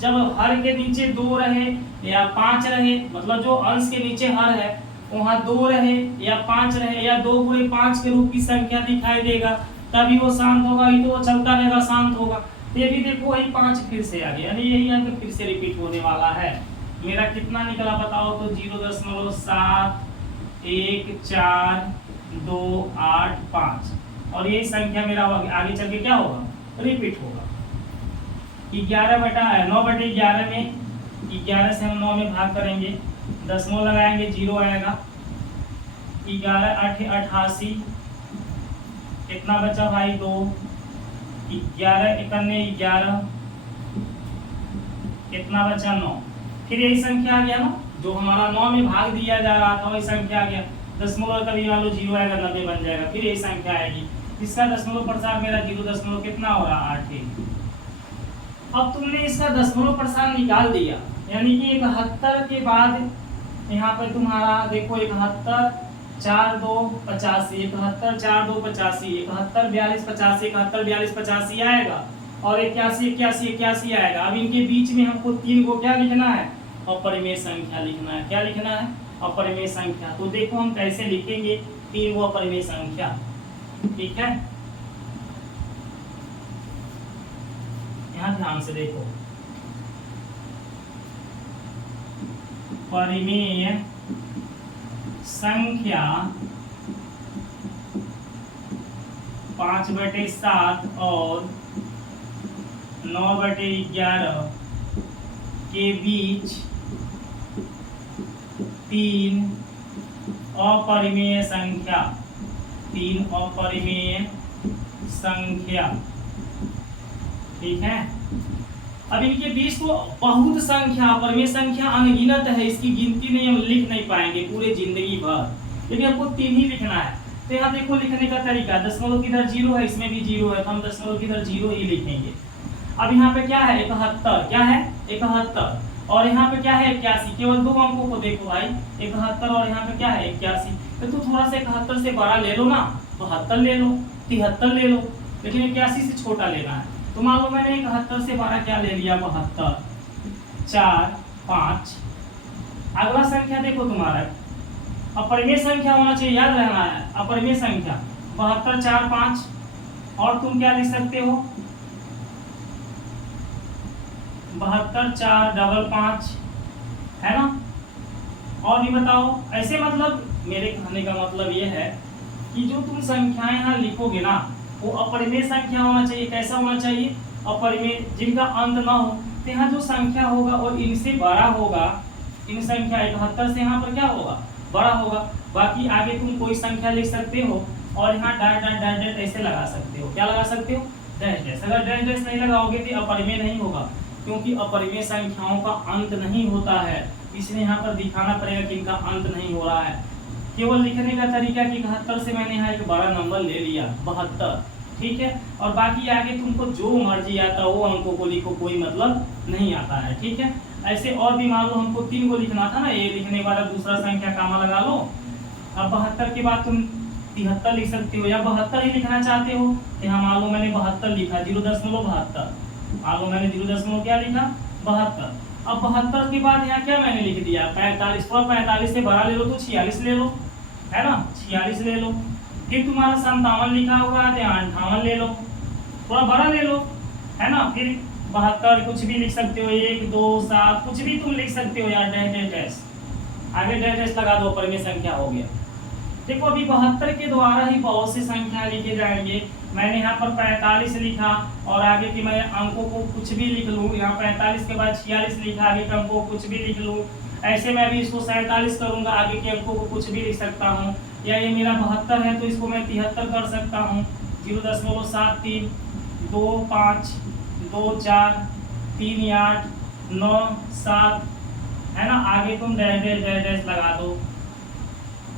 जब हर के नीचे 2 रहे या 5 रहे, मतलब जो अंश के नीचे हर है वहाँ 2 रहे या 5 रहे या 2 गुणे 5 के रूप की संख्या दिखाई देगा, तभी वो शांत होगा, ही तो वो चलता रहेगा शांत होगा। ये भी देखो वही 5 फिर से आ गया, यानी यही अंक फिर से रिपीट होने वाला है। मेरा कितना निकला बताओ तो 0.71428 और यही संख्या मेरा आगे चल के क्या होगा रिपीट होगा। 9/11 में 11 से हम 9 में भाग करेंगे, दशमलव लगाएंगे 0 आएगा, 11 8 88, कितना बचा भाई 2, 11 इकन्ने 11, कितना बचा 9, फिर यही संख्या आ गया ना जो हमारा 9 में भाग दिया जा रहा था वही संख्या आ गया, दशमलव कभी मान लो 0 आएगा 90 बन जाएगा, फिर यही संख्या आएगी। इसका दशमलव प्रसार मेरा 0 कितना हो रहा 8 है। अब तुमने इसका दशमलव प्रसार निकाल दिया, यानी कि 71 के बाद यहाँ पर तुम्हारा देखो 71 4 2 85, 71 4 2 85, 71 42 85, 71 42 85 आएगा और 81 81 81 आएगा। अब इनके बीच में हमको 3 को क्या लिखना है अपरिमेय संख्या लिखना है। क्या लिखना है अपरिमेय संख्या। तो देखो हम कैसे लिखेंगे 3 वो अपरिमेय संख्या, ठीक है। यहाँ ध्यान से देखो, परिमेय संख्या 5/7 और 9/11 के बीच 3 अपरिमेय संख्या, 3 अपरिमेय संख्या, ठीक है। अब इनके बीच तो बहुत संख्या, अपरिमेय संख्या अनगिनत है, इसकी गिनती नहीं, हम लिख नहीं पाएंगे पूरे जिंदगी भर, लेकिन हमको 3 ही लिखना है। तो यहाँ देखो लिखने का तरीका, दशमलव की इधर 0 है, इसमें भी 0 है, तो हम दशमलव की इधर 0 ही लिखेंगे। अब यहाँ पे क्या है 71, क्या है 71, और यहाँ पे क्या है 81, केवल 2 अंकों को देखो भाई, 71 और यहाँ पे क्या है 81। तो तू थोड़ा सा 71 से बड़ा ले लो ना, 72 ले लो, 73 ले लो, लेकिन 81 से छोटा लेना है। तो मान लो मैंने 71 से बड़ा क्या ले लिया 72, 4, 5। अगला संख्या देखो तुम्हारा अपरिमेय संख्या होना चाहिए, याद रहना है, अपरिमेय संख्या 72, 4, 5, और तुम क्या लिख सकते हो 72, 4, 5, है ना। और ये बताओ ऐसे, मतलब मेरे कहने का मतलब ये है कि जो तुम संख्याएं यहाँ लिखोगे ना, वो अपरिमेय संख्या होना चाहिए। कैसा होना चाहिए अपरिमेय, जिनका अंत ना हो। तो यहाँ जो संख्या होगा वो इनसे बड़ा होगा, इन संख्या 71 से यहाँ पर क्या होगा बड़ा होगा। बाकी आगे तुम कोई संख्या लिख सकते हो और यहाँ डैश ऐसे लगा सकते हो, क्या लगा सकते हो डैश। अगर डैश नहीं लगाओगे तो अपरिमेय नहीं होगा, क्योंकि अपरिमेय संख्याओं का अंत नहीं होता है, इसलिए यहाँ पर दिखाना पड़ेगा कि इनका अंत नहीं हो रहा है। केवल लिखने का तरीका कि 71 से मैंने यहाँ एक बड़ा नंबर ले लिया 72, ठीक है। और बाकी आगे तुमको जो मर्जी आता है वो अंकों को लिखो, कोई मतलब नहीं आता है, ठीक है। ऐसे और भी मान लो हमको 3 को लिखना था ना, ये लिखने के बाद दूसरा संख्या कामा लगा लो। अब 72 के बाद तुम 73 लिख सकते हो, या 72 ही लिखना चाहते हो। यहाँ मान लो मैंने 72 लिखा, 0.72, मान लो मैंने 0. क्या लिखा 72। अब 72 के बाद यहाँ क्या मैंने लिख दिया 45, थोड़ा 45 से बड़ा ले लो तो 46 ले लो, है ना, 46 ले लो। फिर तुम्हारा 57 लिखा हुआ है, 58 ले लो, थोड़ा बड़ा ले लो, है ना। फिर 72 कुछ भी लिख सकते हो, 1, 2, 7 कुछ भी तुम लिख सकते हो यार, डैश आगे डैश लगा दो, अपरिमेय संख्या हो गया। देखो अभी 72 के द्वारा ही बहुत सी संख्या लिखे जाएंगे। मैंने यहाँ पर 45 लिखा और आगे की मैं अंकों को कुछ भी लिख लूँ, यहाँ 45 के बाद 46 लिखा, आगे के अंकों को कुछ भी लिख लूँ। ऐसे मैं भी इसको 47 करूँगा, आगे के अंकों को कुछ भी लिख सकता हूँ। या ये मेरा 72 है तो इसको मैं 73 कर सकता हूँ, 0.73, 2, 5, 2, 4, 3, 8, 9, 7, है ना। आगे तुम डैश लगा दो।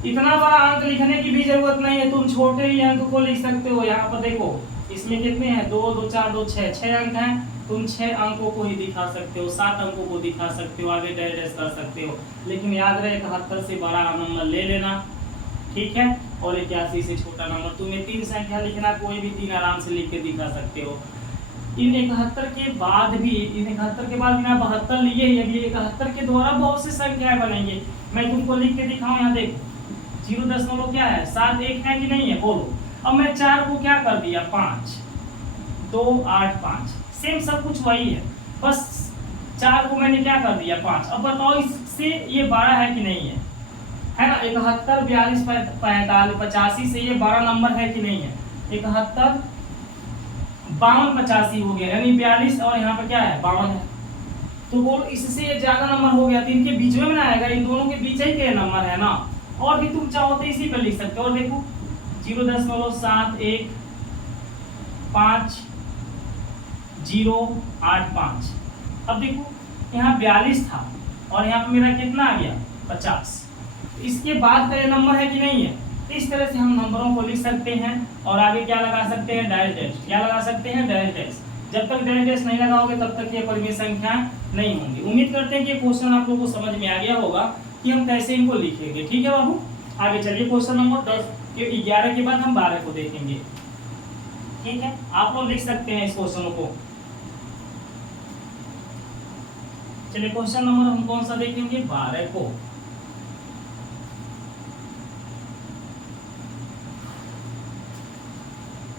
इतना बड़ा अंक लिखने की भी जरूरत नहीं है, तुम छोटे ही अंक को लिख सकते हो। यहाँ पर देखो इसमें कितने हैं 2, 2, 4, 2, 6 अंक हैं, तुम 6 अंकों को ही दिखा सकते हो, 7 अंकों को दिखा सकते हो, आगे डैश कर सकते हो। लेकिन याद रहे 71 से बड़ा नंबर ले लेना, ठीक है। और 81 से छोटा नंबर। तुम्हें 3 संख्या लिखना, कोई भी 3 आराम से लिख के दिखा सकते हो। इन 71 के बाद भी, इन 71 के बाद बिना 72 लिए, यदि 71 के द्वारा बहुत सी संख्याएं बनेंगे। मैं तुमको लिख के दिखाऊं, यहाँ देखो 0. क्या है 7, 1 है कि नहीं है बोलो। अब मैं 4 को क्या कर दिया 5, 2, 8, 5, सेम सब कुछ वही है, बस 4 को मैंने क्या कर दिया 5। अब बताओ इससे ये बड़ा है कि नहीं है, है ना। 71, 42, 45, 85 से ये बड़ा नंबर है कि नहीं है। 71, 52, 85 हो गया, यानी 42 और यहाँ पे क्या है 52 है। तो बोल इससे ज्यादा नंबर हो गया, तो इनके बीच में ना आएगा, इन दोनों के बीच ही के नंबर है ना। और भी तुम चाहो तो इसी पर लिख सकते हो। और देखो 0.71, 5, 0, 8, 5। अब देखो यहाँ 42 था और यहाँ पे मेरा कितना आ गया 50। इसके बाद का ये नंबर है कि नहीं है। तो इस तरह से हम नंबरों को लिख सकते हैं और आगे क्या लगा सकते हैं डैश, क्या लगा सकते हैं डैश। जब तक डैश नहीं लगाओगे तब तक ये परिमेय संख्या नहीं होंगी। उम्मीद करते हैं कि क्वेश्चन आप लोगों को समझ में आ गया होगा कि हम कैसे इनको लिखेंगे, ठीक है बाबू। आगे चलिए क्वेश्चन नंबर 10 के 11 के बाद हम 12 को देखेंगे, ठीक है। आप लोग लिख सकते हैं इस क्वेश्चनों को। चलिए क्वेश्चन नंबर हम कौन सा देखेंगे 12 को।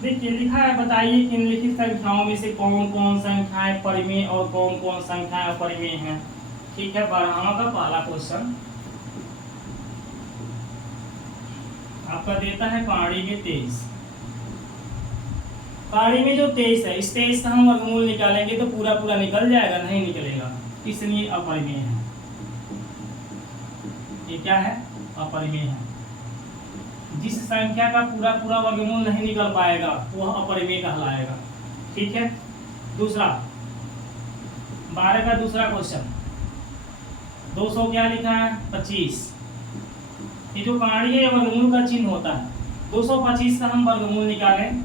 देखिए लिखा है, बताइए कि निम्नलिखित संख्याओं में से कौन कौन संख्याएं परिमेय और कौन कौन संख्याएं अपरिमेय हैं। ठीक है, 12वां का पहला क्वेश्चन आपका देता है कहानी में 23। कहानी में जो 23 है, इस 23 का हम वर्गमूल निकालेंगे तो पूरा पूरा निकल जाएगा, नहीं निकलेगा, इसलिए अपरिमेय है। ये क्या है? अपरिमेय है। जिस संख्या का पूरा पूरा वर्गमूल नहीं निकल पाएगा वह अपरिमेय कहलाएगा। ठीक है। दूसरा 12 का दूसरा क्वेश्चन 200 क्या लिखा है? 25। ये जो कहानी है वर्गमूल का चिन्ह होता है। 225 का हम वर्गमूल निकालें,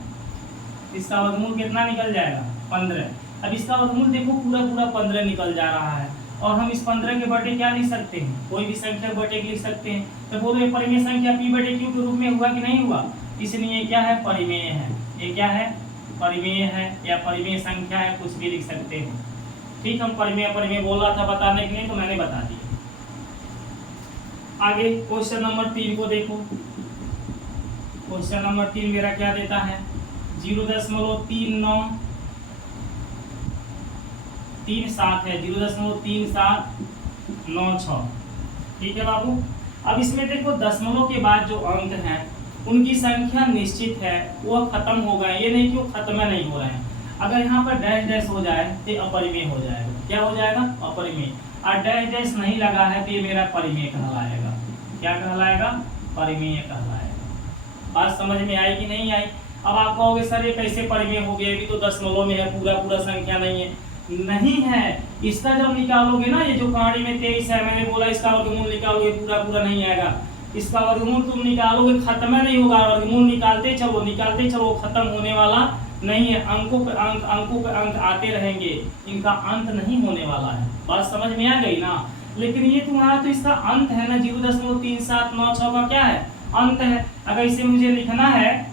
इसका वर्गमूल कितना निकल जाएगा? 15। अब इसका वर्गमूल देखो पूरा पूरा 15 निकल जा रहा है, और हम इस 15 के बटे क्या लिख सकते हैं? कोई भी संख्या बटे लिख सकते हैं। तो बोलो ये परिमेय संख्या p बटे q के रूप में हुआ कि नहीं हुआ? इसलिए क्या है? परिमेय है। ये क्या है? परिमेय है या परिमेय संख्या है, कुछ भी लिख सकते हैं। ठीक, हम परिमेय अपरिमेय बोल रहा था बताने के लिए, तो मैंने बता दिया। आगे क्वेश्चन नंबर 3 को देखो। क्वेश्चन नंबर 3 मेरा क्या देता है? 0.3937 है, 0.3796। ठीक है बाबू। अब इसमें देखो दशमलव के बाद जो अंक हैं उनकी संख्या निश्चित है, वह खत्म हो गए। ये नहीं कि वो खत्म नहीं हो रहे हैं। अगर यहाँ पर डैश डैश हो जाए तो अपरिमेय हो जाएगा। क्या हो जाएगा? अपरिमेय। और डैश डैश नहीं लगा है तो ये मेरा परिमेय कहलाएगा। क्या कहलाएगा? परिमेय कहलाएगा। बात समझ में आई कि नहीं आई? अब आप कहोगे सर ये कैसे परिमेय हो गया? अभी तो दशमलव में है, पूरा पूरा संख्या नहीं है। नहीं है, इसका जब निकालोगे ना, ये जो कहानी में 23 है, मैंने बोला इसका वर्गमूल निकालोगे पूरा पूरा नहीं आएगा। इसका वर्गमूल तुम निकालोगे खत्म नहीं होगा, वर्गमूल निकालते चलो, खत्म होने वाला नहीं है। अंकों पे अंक आते रहेंगे, इनका अंत नहीं होने वाला है। बात समझ में आ गई ना? लेकिन ये तुम्हारा तो इसका अंत है ना, 0.3796 का क्या है? अंत है। अगर इसे मुझे लिखना है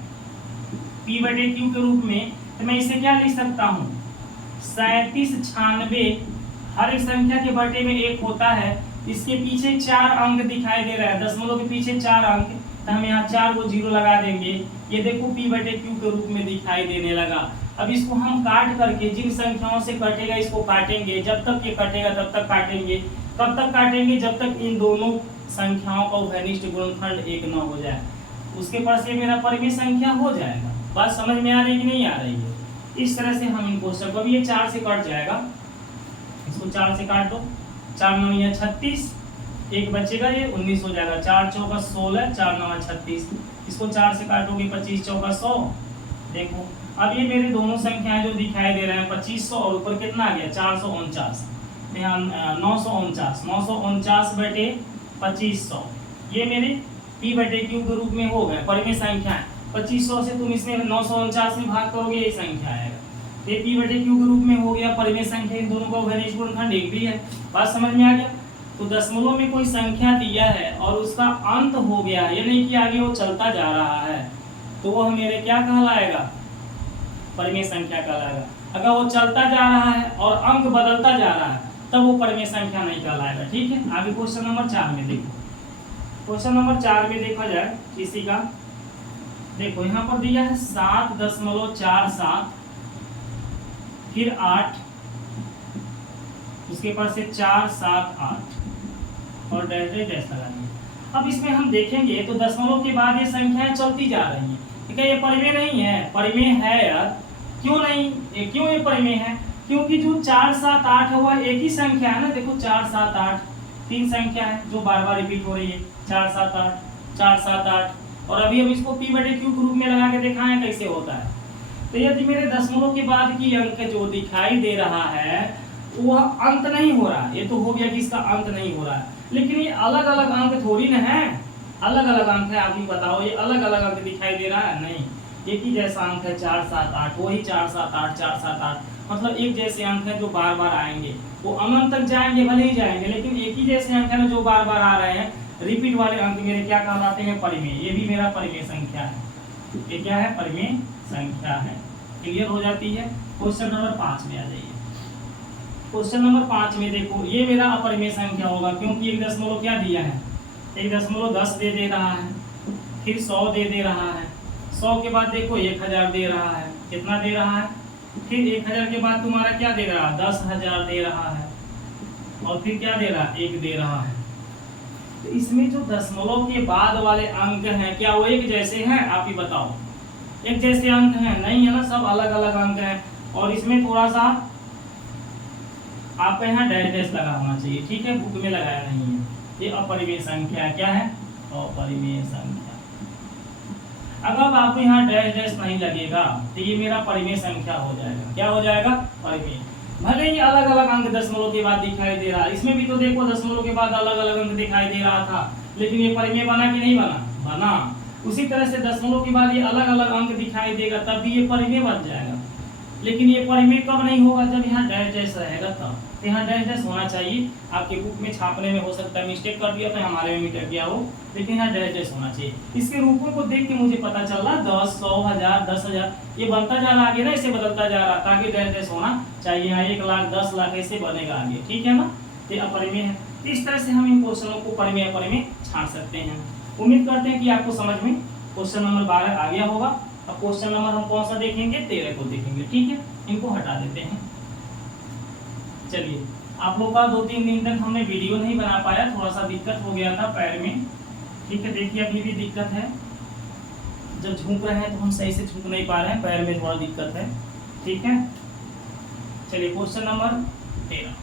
p बटे q के रूप में, तो मैं इसे क्या लिख सकता हूँ? 3796। हर एक संख्या के बटे में 1 होता है। इसके पीछे 4 अंक दिखाई दे रहा है, दशमलव के पीछे 4 अंक, तो हम यहाँ 4 को 0 लगा देंगे। ये देखो p बटे q के रूप में दिखाई देने लगा। अब इसको हम काट करके, जिन संख्याओं से कटेगा इसको काटेंगे, जब तक ये कटेगा तब तक काटेंगे। कब तक काटेंगे? जब तक इन दोनों संख्याओं का उभयनिष्ठ गुणनखंड 1 न हो जाए। उसके पास ये मेरा परिमेय संख्या हो जाएगा। बात समझ में आ रही कि नहीं आ रही है? इस तरह से हम इन क्वेश्चन को, ये 4 से कट जाएगा, इसको 4 से काट दो। 4 9 36, एक बचेगा, ये 19 हो जाएगा। 4 चौका 16, 4 9 36, इसको 4 से काटोगे 25 चौका 100। देखो अब ये मेरे दोनों संख्याएं जो दिखाई दे रहे हैं 2500 और ऊपर कितना आ गया? 449, यहाँ 949 बटे 2500, ये मेरे p बटे q के रूप में हो गए परिमेय संख्याएं। 2500 से तुम इसमें 949 में भाग करोगे, ये संख्या आएगा। ये p बटे q के रूप में हो गया परिमेय संख्या। इन दोनों का उभयनिष्ठ गुणनखंड 1 भी है। बात समझ में आ गया? तो दशमलव में कोई संख्या दिया है और उसका अंत हो गया, ये नहीं कि आगे वो चलता जा रहा है, तो वह मेरे क्या कहलाएगा? परिमेय संख्या कहलाएगा। अगर वो चलता जा रहा है और अंक बदलता जा रहा है तब वो परिमेय संख्या नहीं कहलाएगा। ठीक है। आगे क्वेश्चन नंबर 4 में देखो। क्वेश्चन नंबर 4 में देखा जाए इसी का, देखो यहाँ पर दिया है 7.47, फिर 8, उसके पास से 4 7 8 और डैश डैश लगा दिया। अब इसमें हम देखेंगे तो दशमलव के बाद ये संख्याएं चलती जा रही हैं। ठीक है, ये परिमेय नहीं है? परिमेय है यार। क्यों नहीं? क्यों ये परिमेय है? क्योंकि जो 4 7 8 है वह एक ही संख्या है ना। देखो 4 7 8 तीन संख्या है जो बार बार रिपीट हो रही है। 4 7 8 4 7 8, और अभी हम इसको p बटे q के रूप में लगा के दिखाएं कैसे होता है। तो यदि मेरे दशमलव के बाद की अंक जो दिखाई दे रहा है वह अंत नहीं हो रहा, ये तो हो गया कि इसका अंत नहीं हो रहा है, लेकिन ये अलग अलग अंक थोड़ी ना है। अलग अलग अंक है, आप ही बताओ, ये अलग अलग अंक दिखाई दे रहा है? नहीं, एक ही जैसा अंक है 4 7 8, वही 4 7 8 4 7 8, मतलब एक जैसे अंक है जो बार बार आएंगे। वो अनंत तक जाएंगे, भले ही जाएंगे, लेकिन एक ही जैसे अंक है जो बार बार आ रहे हैं। रिपीट वाले अंक मेरे क्या कहलाते हैं? परिमेय। ये भी मेरा परिमेय संख्या है। ये क्या है? परिमेय संख्या है। क्लियर हो जाती है? क्वेश्चन नंबर 5 में आ जाइए। क्वेश्चन नंबर 5 में देखो, ये मेरा अपरिमेय संख्या होगा क्योंकि 1 क्या दिया है? 1.10 दे रहा है, फिर 100 दे रहा है, 100 के बाद देखो 1000 दे रहा है, कितना दे रहा है, फिर 1000 के बाद तुम्हारा क्या दे रहा है, 10,000 दे रहा है, और फिर क्या दे रहा है, 1 दे रहा है। तो इसमें जो दशमलव के बाद वाले अंक हैं क्या वो एक जैसे हैं, आप ही बताओ। एक जैसे अंक हैं नहीं है ना, सब अलग अलग अंक हैं। और इसमें थोड़ा सा आपको यहाँ डैश डैश लगा होना चाहिए, ठीक है, बुक में लगाया नहीं है। ये अपरिमेय संख्या क्या है, अपरिमेय संख्या। अगर आपको यहाँ डैश डैश नहीं लगेगा तो ये मेरा परिमेय संख्या हो जाएगा। क्या हो जाएगा, परिमेय। भले ही अलग अलग अंक दशमलव के बाद दिखाई दे रहा है, इसमें भी तो देखो दशमलव के बाद अलग अलग अंक दिखाई दे रहा था, लेकिन ये परिमेय बना कि नहीं बना, बना। उसी तरह से दशमलव के बाद ये अलग अलग अंक दिखाई देगा, तब भी ये परिमेय बन जाएगा। लेकिन ये परिमेय कब नहीं होगा, जब यहाँ डैश डैश रहेगा तब। तो यहाँ डैश डैश होना चाहिए। आपके बुक में छापने में हो सकता है मिस्टेक कर दिया, तो हमारे में मिट गया हो, लेकिन यहाँ डैश डैश होना चाहिए। इसके रूपों को देख के मुझे पता चल रहा 10, 100, 1000, 10,000 ये बनता जा रहा आगे ना, इसे बदलता जा रहा, ताकि डैश डैश होना चाहिए। यहाँ 1 लाख, 10 लाख ऐसे बनेगा आगे, ठीक है ना। ये अपरिमेय है। इस तरह से हम इन क्वेश्चनों को परिमेय अपरिमेय छांट सकते हैं। उम्मीद करते हैं कि आपको समझ में क्वेश्चन नंबर 12 आ गया होगा। अब क्वेश्चन नंबर हम कौन सा देखेंगे, 13 को देखेंगे, ठीक है। इनको हटा देते हैं। चलिए, आप लोग का 2-3 दिन तक हमने वीडियो नहीं बना पाया, थोड़ा सा दिक्कत हो गया था पैर में, ठीक है। देखिए अभी भी दिक्कत है, जब झुक रहे हैं तो हम सही से झुक नहीं पा रहे हैं, पैर में थोड़ा दिक्कत है, ठीक है। चलिए क्वेश्चन नंबर 13,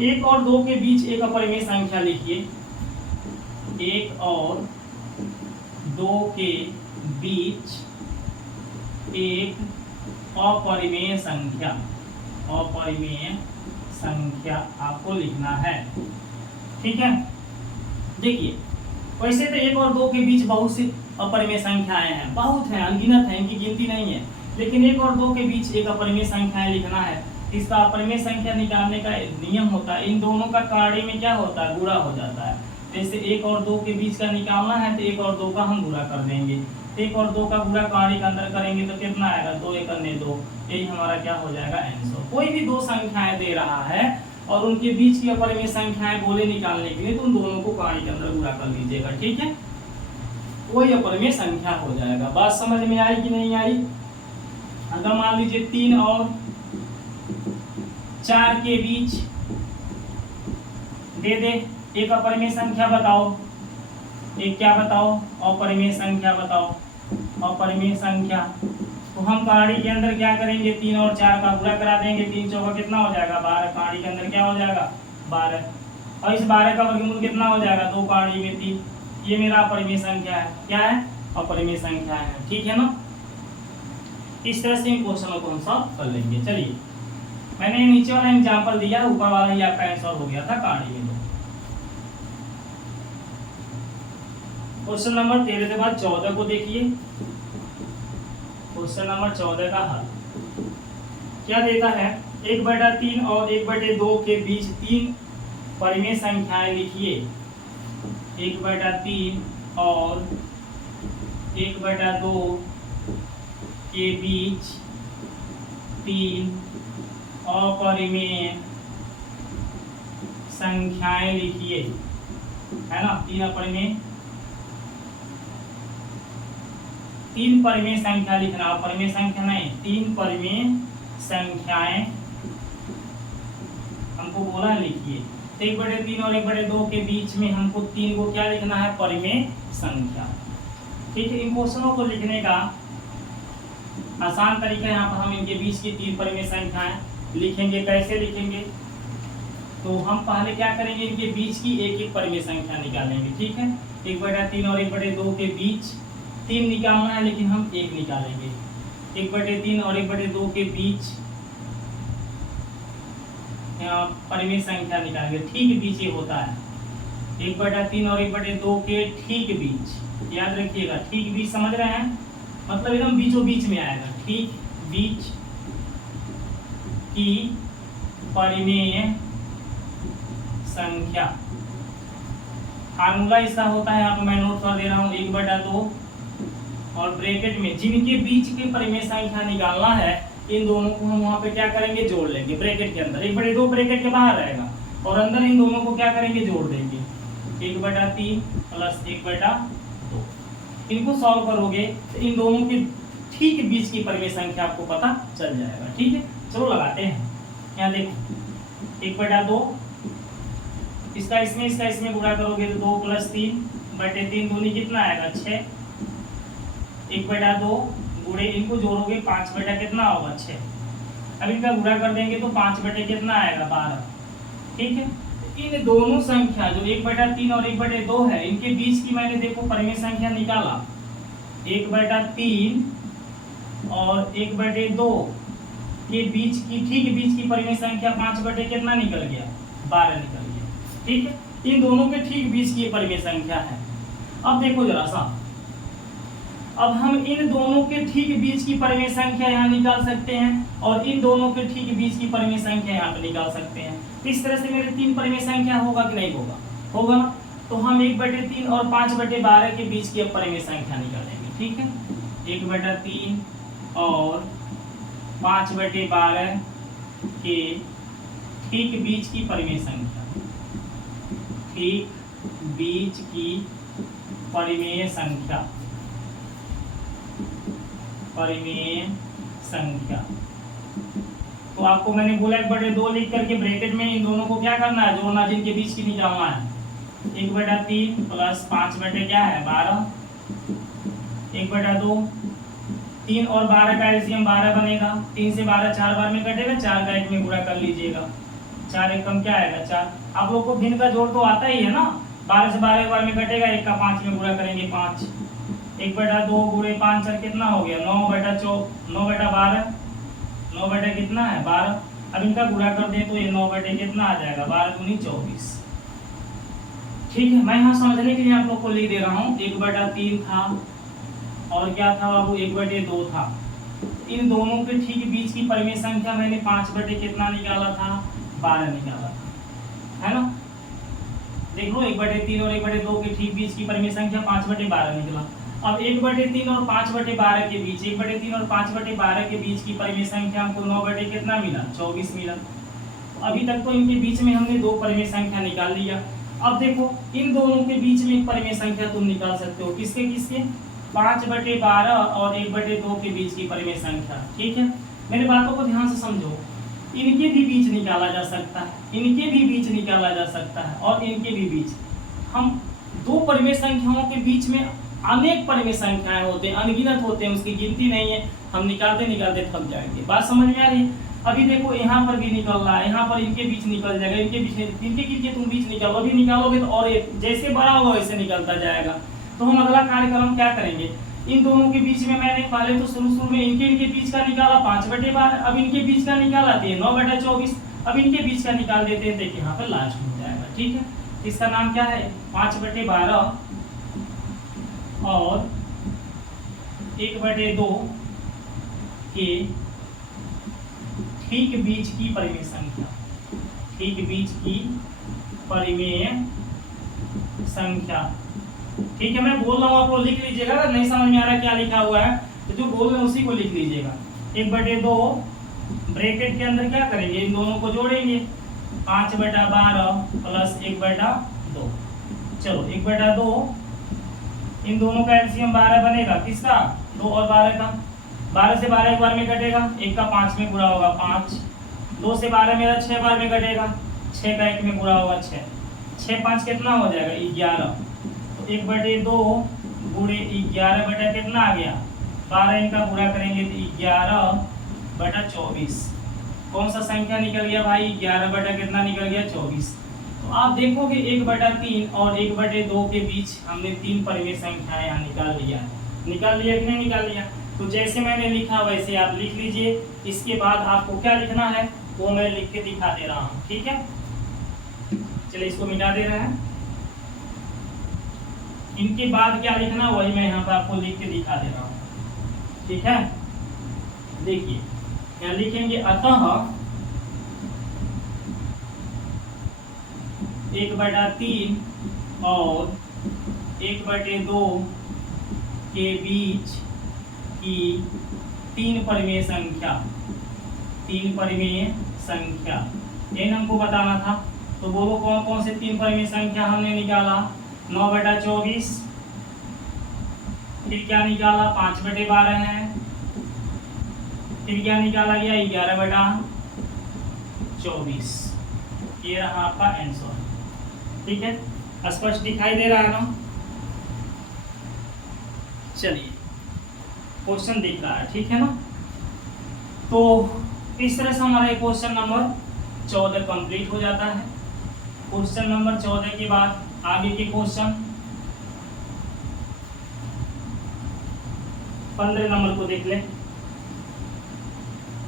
1 और 2 के बीच एक अपरिमेय संख्या लिखिए। 1 और 2 के बीच एक अपरिमेय संख्या, अपरिमेय संख्या आपको लिखना है, ठीक है। देखिए वैसे तो 1 और 2 के बीच बहुत सी अपरिमेय संख्याएं हैं, बहुत हैं, अनगिनत हैं, इनकी गिनती नहीं है। लेकिन 1 और 2 के बीच एक अपरिमेय संख्याएं लिखना है। इसका अपरिमेय संख्या निकालने का नियम होता है, इन दोनों का कार्य में क्या होता है, गुणा हो जाता है। जैसे 1 और 2 के बीच का निकालना है तो 1 और 2 का हम गुणा कर देंगे। 1 और 2 का गुणा कार्य के अंदर करेंगे तो कितना आएगा, 2 × 2, यही हमारा क्या हो जाएगा, आंसर। कोई भी 2 संख्याएं दे रहा है और उनके बीच की अपरिमेय संख्याएं बोले निकालने के लिए, तो उन दोनों को कार्य के अंदर गुणा कर लीजिएगा, ठीक है। वही अपरिमेय संख्या हो जाएगा। बात समझ में आई कि नहीं आई। अगर मान लीजिए 3 और 4 के बीच दे दे एक अपरिमेय संख्या, बताओ एक क्या बताओ, अपरिमेय संख्या बताओ, अपरिमेय संख्या। तो हम कहाड़ी के अंदर क्या करेंगे, 3 और 4 का गुणा करा देंगे। 3 चौका कितना हो जाएगा, 12। कहाड़ी के अंदर क्या हो जाएगा, 12। और इस 12 का वर्गमूल कितना हो जाएगा, 2 कहाड़ी में 3। ये मेरा अपरिमेय संख्या है। क्या है, अपरिमेय संख्या है, ठीक है ना। इस तरह से इन क्वेश्चनों को हम सॉल्व कर लेंगे। चलिए, मैंने नीचे वाला एग्जाम्पल दिया, ऊपर वाला ही आपका आंसर हो गया था कहाड़ी में। क्वेश्चन नंबर 13 के बाद 14 को देखिए। क्वेश्चन नंबर 14 का हल क्या देता है, 1/3 और 1/2 के बीच 3 परिमेय संख्याएं लिखिए। 1/3 और 1/2 के बीच 3 अपरिमेय संख्याएं लिखिए, है ना। 3 परिमेय संख्या लिखना, अपरिमेय संख्या नहीं, 3 परिमेय संख्याएं हमको बोला है लिखिए। 1/3 और 1/2 के बीच में हमको 3 को क्या लिखना है, परिमेय संख्या, ठीक है। इन क्वेश्चनों को लिखने का आसान तरीका, यहाँ पर हम इनके बीच की 3 परिमेय संख्याएं लिखेंगे। कैसे लिखेंगे, तो हम पहले क्या करेंगे, इनके बीच की एक एक परिमेय संख्या निकालेंगे, ठीक है। 1/3 और 1/2 के बीच 3 निकालना है, लेकिन हम 1 निकालेंगे। 1/3 और 1/2 के बीच परिमेय संख्या निकालेंगे, ठीक बीच ये होता है। 1/3 और 1/2 के ठीक बीच, याद रखिएगा, ठीक बीच समझ रहे हैं, मतलब एकदम बीचों बीच में आएगा। ठीक बीच की परिमेय संख्या, फार्मूला इसका होता है, यहाँ पर मैं नोट कर दे रहा हूँ, 1/2 और ब्रैकेट में जिनके बीच की परिमेय संख्या निकालना है, इन दोनों को हम वहां पे क्या करेंगे, जोड़ लेंगे ब्रैकेट के अंदर। 1/2 ब्रैकेट के बाहर रहेगा और अंदर इन दोनों को क्या करेंगे, जोड़ देंगे। 1/3 प्लस 1/2। इनको सॉल्व करोगे तो इन दोनों के ठीक बीच की परिमेय संख्या आपको पता चल जाएगा। ठीक है, चलो लगाते हैं। यहाँ देखो 1/2 इसका इसमें गुणा करोगे तो 2 + 3/3 दूनी कितना आएगा 6। 1/2 गुणे इनको जोड़ोगे 5 बटा कितना होगा 6। अब इनका गुणा कर देंगे तो 5 बटे कितना आएगा 12। ठीक है, इन दोनों संख्या जो 1/3 और 1/2 है इनके बीच की मैंने देखो परिमेय संख्या निकाला। 1/3 और 1/2 के बीच की ठीक बीच की परिमेय संख्या 5 बटे कितना निकल गया 12 निकल गया। ठीक है, इन दोनों के ठीक बीच की परिमेय संख्या है। अब देखो जरा सा, अब हम इन दोनों के ठीक बीच की परिमेय संख्या यहाँ निकाल सकते हैं और इन दोनों के ठीक बीच की परिमेय संख्या यहाँ पे निकाल सकते हैं। इस तरह से मेरे 3 परिमेय संख्या होगा कि नहीं होगा, होगा ना। तो हम 1/3 और 5/12 के बीच की अब परिमेय संख्या निकालेंगे। ठीक है, 1/3 और 5/12 के ठीक बीच की परिमेय संख्या, ठीक बीच की परिमेय संख्या, परिमेय संख्या। तो आपको मैंने बोला 1/2 लिख करके ब्रैकेट में इन दोनों को क्या करना है, जोड़ना, जिनके बीच की निकालना है। 1/3 प्लस 5 बटे क्या है 12, 1/2, 3 और 12 का एलसीएम 12 बनेगा। 3 से 12 4 बार में कटेगा, 4 का 1 में गुणा कर लीजिएगा। 4 एक कम क्या आएगा 4। आप लोग को भिन्न का जोड़ तो आता ही है ना। 12 से 12 एक बार में कटेगा, 1 का 5 में गुणा करेंगे 5। 1/2 गुणे 5 और कितना हो गया 9/12, 9 बटे कितना है 12। अब इनका गुणा कर दें तो ये 9 बटे कितना आ जाएगा 12 दूनी 24। ठीक है, मैं यहाँ समझने के लिए आप लोग को लिख दे रहा हूँ। 1/3 था और क्या था बाबू 1/2 था। इन दोनों के ठीक बीच की परिमेय संख्या मैंने 5 बटे कितना निकाला था 12 निकाला था, है ना। देख लो 1/3 और 1/2 के ठीक बीच की परिमेय संख्या 5/12 निकला। अब 1/3 और 5/12 के बीच, 1/3 और 5/12 के बीच की परिमेय संख्या हमको 9 बटे कितना मिला 24 मिला। अभी तक तो इनके बीच में हमने 2 परिमेय संख्या निकाल लिया। अब देखो इन दोनों के बीच में परिमेय संख्या तुम निकाल सकते हो, किसके किसके 5/12 और 1/2 के बीच की परिमेय संख्या। ठीक है, मेरी बातों को ध्यान से समझो। इनके भी बीच निकाला जा सकता है, इनके भी बीच निकाला जा सकता है और इनके भी बीच। हम 2 परिमेय संख्याओं के बीच में अनेक परिमेय संख्याएं होते हैं, अनगिनत होते हैं, उसकी गिनती नहीं है। हम निकालते निकालते थक जाएंगे। बात समझ में आ रही है। अभी देखो यहाँ पर भी निकल रहा है, यहाँ पर इनके बीच निकल जाएगा, इनके बीच इनके तुम बीच निकालो, अभी निकालोगे तो और जैसे बड़ा होगा वैसे निकलता जाएगा। तो हम अगला कार्यक्रम क्या करेंगे, इन दोनों के बीच में मैंने पहले तो शुरू में इनके बीच का निकाला 5/12, अब इनके बीच का निकाला 9/24, अब इनके बीच का निकाल देते हैं, देखिए यहाँ पर लास्ट हो जाएगा। ठीक है, इसका नाम क्या है 5/12 और 1/2 के ठीक बीच की परिमेय संख्या, ठीक बीच की परिमेय संख्या। ठीक है, मैं बोल रहा हूँ आप लोग लिख लीजिएगा। अगर नहीं समझ में आ रहा क्या लिखा हुआ है तो जो बोल रहे हैं उसी को लिख लीजिएगा। 1/2 ब्रैकेट के अंदर क्या करेंगे, इन दोनों को जोड़ेंगे 5/12 प्लस 1/2। चलो 1/2, इन दोनों का एलसीएम 12 बनेगा, किसका 2 और 12 का। 12 से 12 एक बार में कटेगा, 1 का 5 में गुणा होगा 5। 2 से 12 मेरा 6 बार में कटेगा, 6 का 1 में गुणा होगा 6। 6 5 कितना हो जाएगा 11। तो 1/2 गुणे 11 बटा कितना आ गया 12, इनका गुणा करेंगे तो 11/24। कौन सा संख्या निकल गया भाई 11 बटा कितना निकल गया 24। तो आप देखोगे 1/3 और 1/2 के बीच हमने 3 परिमेय संख्याएं यहाँ निकाल लिया कि नहीं निकाल लिया। तो जैसे मैंने लिखा वैसे आप लिख लीजिए। इसके बाद आपको क्या लिखना है वो मैं लिख के दिखा दे रहा हूँ। ठीक है, चलिए इसको मिटा दे रहे हैं। इनके बाद क्या लिखना वही मैं यहाँ पर आपको लिख के दिखा दे रहा हूँ। ठीक है, देखिए यहाँ लिखेंगे अतः 1/3 और 1/2 के बीच की 3 परिमेय संख्या, 3 परिमेय संख्या ये हमको बताना था। तो बोलो कौन कौन से 3 परिमेय संख्या हमने निकाला। 9/24, फिर क्या निकाला 5/12 है, फिर क्या निकाला गया 11/24। ये रहा आपका आंसर। ठीक है, स्पष्ट दिखाई दे रहा है ना? चलिए क्वेश्चन दिख रहा है, ठीक है ना? तो इस तरह से हमारा ये क्वेश्चन नंबर 14 कंप्लीट हो जाता है। क्वेश्चन नंबर 14 के बाद आगे के क्वेश्चन 15 नंबर को देख लें।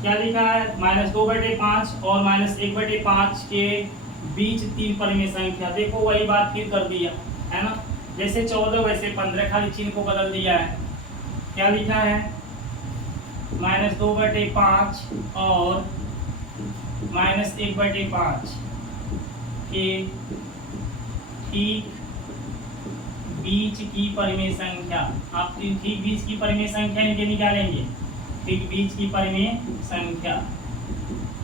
क्या लिखा है? -2/5 और -1/5 के बीच 3 परिमेय संख्या। देखो वही बात फिर कर दिया है ना, जैसे 14 वैसे 15, खाली चिन्ह को बदल दिया है। क्या लिखा है? -2/5 और -1/5 के ठीक बीच की परिमेय संख्या। आप ठीक बीच की परिमेय संख्या इनके निकालेंगे। ठीक बीच की परिमेय संख्या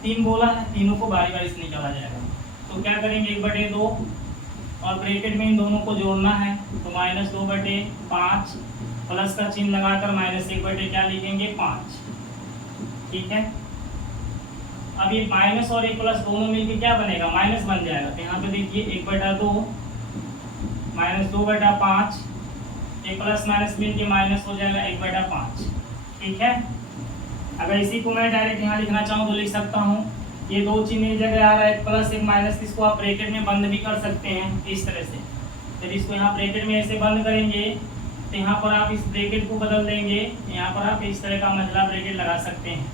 3 बोला है, तीनों को बारी बारी से निकाला जाएगा। तो क्या करेंगे 1/2 और ब्रैकेट में इन दोनों को जोड़ना है, तो -2/5 प्लस का चिन्ह लगाकर -1/, क्या लिखेंगे 5। ठीक है, अब ये माइनस और एक प्लस दोनों मिलकर क्या बनेगा? माइनस बन जाएगा। तो यहाँ पे देखिए 1/2 -2/5, एक प्लस माइनस मिलकर माइनस हो जाएगा 1/5। ठीक है, अगर इसी को मैं डायरेक्ट यहाँ लिखना चाहूँ तो लिख सकता हूँ। ये दो चिन्ह एक जगह आ रहा है, एक प्लस एक माइनस, इसको आप ब्रैकेट में बंद भी कर सकते हैं इस तरह से। जब इसको यहाँ ब्रैकेट में ऐसे बंद करेंगे तो यहाँ पर आप इस ब्रैकेट को बदल देंगे, यहाँ पर आप इस तरह का मंझला ब्रैकेट लगा सकते हैं।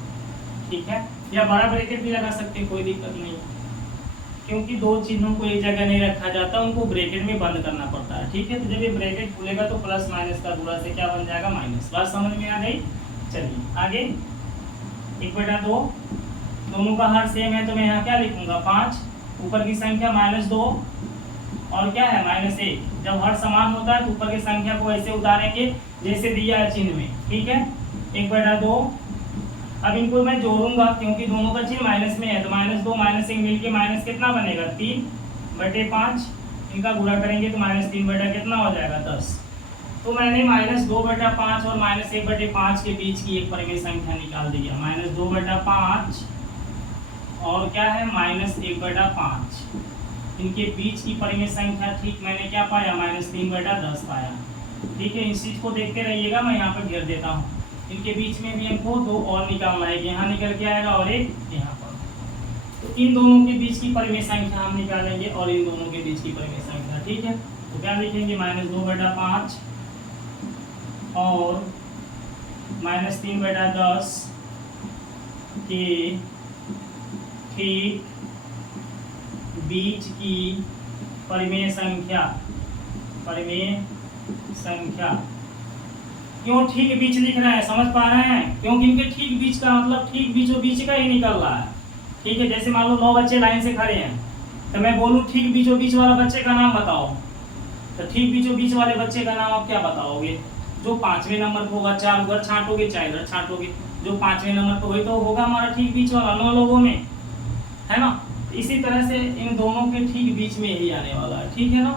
ठीक है, या बड़ा ब्रैकेट भी लगा सकते हैं, कोई दिक्कत नहीं, क्योंकि दो चिन्हों को एक जगह नहीं रखा जाता, उनको ब्रैकेट में बंद करना पड़ता है। ठीक है, तो जब ये ब्रैकेट खुलेगा तो प्लस माइनस का दूरा से क्या बन जाएगा? माइनस। बात समझ में आ गई? चलिए आगे 1/2, दोनों का हर सेम है तो मैं यहाँ क्या लिखूंगा 5, ऊपर की संख्या -2 और क्या है -1। जब हर समान होता है तो ऊपर की संख्या को ऐसे उतारेंगे जैसे दिया है चिन्ह में। ठीक है, 1/2। अब इनको मैं जोड़ूंगा क्योंकि दोनों का चिन्ह माइनस में है, तो -2 -1 मिलके माइनस कितना बनेगा 3/5। इनका गुणा करेंगे तो -3 कितना हो जाएगा 10। तो मैंने -2/5 और -1/5 के बीच की एक परिमेय संख्या निकाल दी है। -2/5 और क्या है -1/5, इनके बीच की परिमेय संख्या ठीक मैंने क्या पाया? -3/10 पाया। ठीक है, इस चीज को देखते रहिएगा, मैं यहाँ पर घेर देता हूँ। इनके बीच में भी हमको दो और निकालना है, यहाँ निकल के आएगा और एक यहाँ पर। तो इन दोनों के बीच की परिमेय संख्या हम निकालेंगे और इन दोनों के बीच की परिमेय संख्या। ठीक है, तो क्या लिखेंगे? -2/5 और -3/10 के ठीक बीच की परिमेय संख्या। परिमेय संख्या क्यों ठीक बीच लिख रहे हैं? समझ पा रहे हैं? क्योंकि इनके ठीक बीच का मतलब ठीक बीचों बीच का ही निकल रहा है। ठीक है, जैसे मान लो 9 बच्चे लाइन से खड़े हैं, तो मैं बोलूँ ठीक बीचों बीच वाला बच्चे का नाम बताओ, तो ठीक बीचों बीच वाले बच्चे का नाम आप क्या बताओगे? जो 5वें नंबर पर होगा, चाहे उधर छांटोगे चाहे इधर छांटोगे, जो 5वें नंबर पर वही तो होगा हमारा ठीक बीच वाला 9 लोगों में, है ना? इसी तरह से इन दोनों के ठीक बीच में ही आने वाला है। ठीक है ना,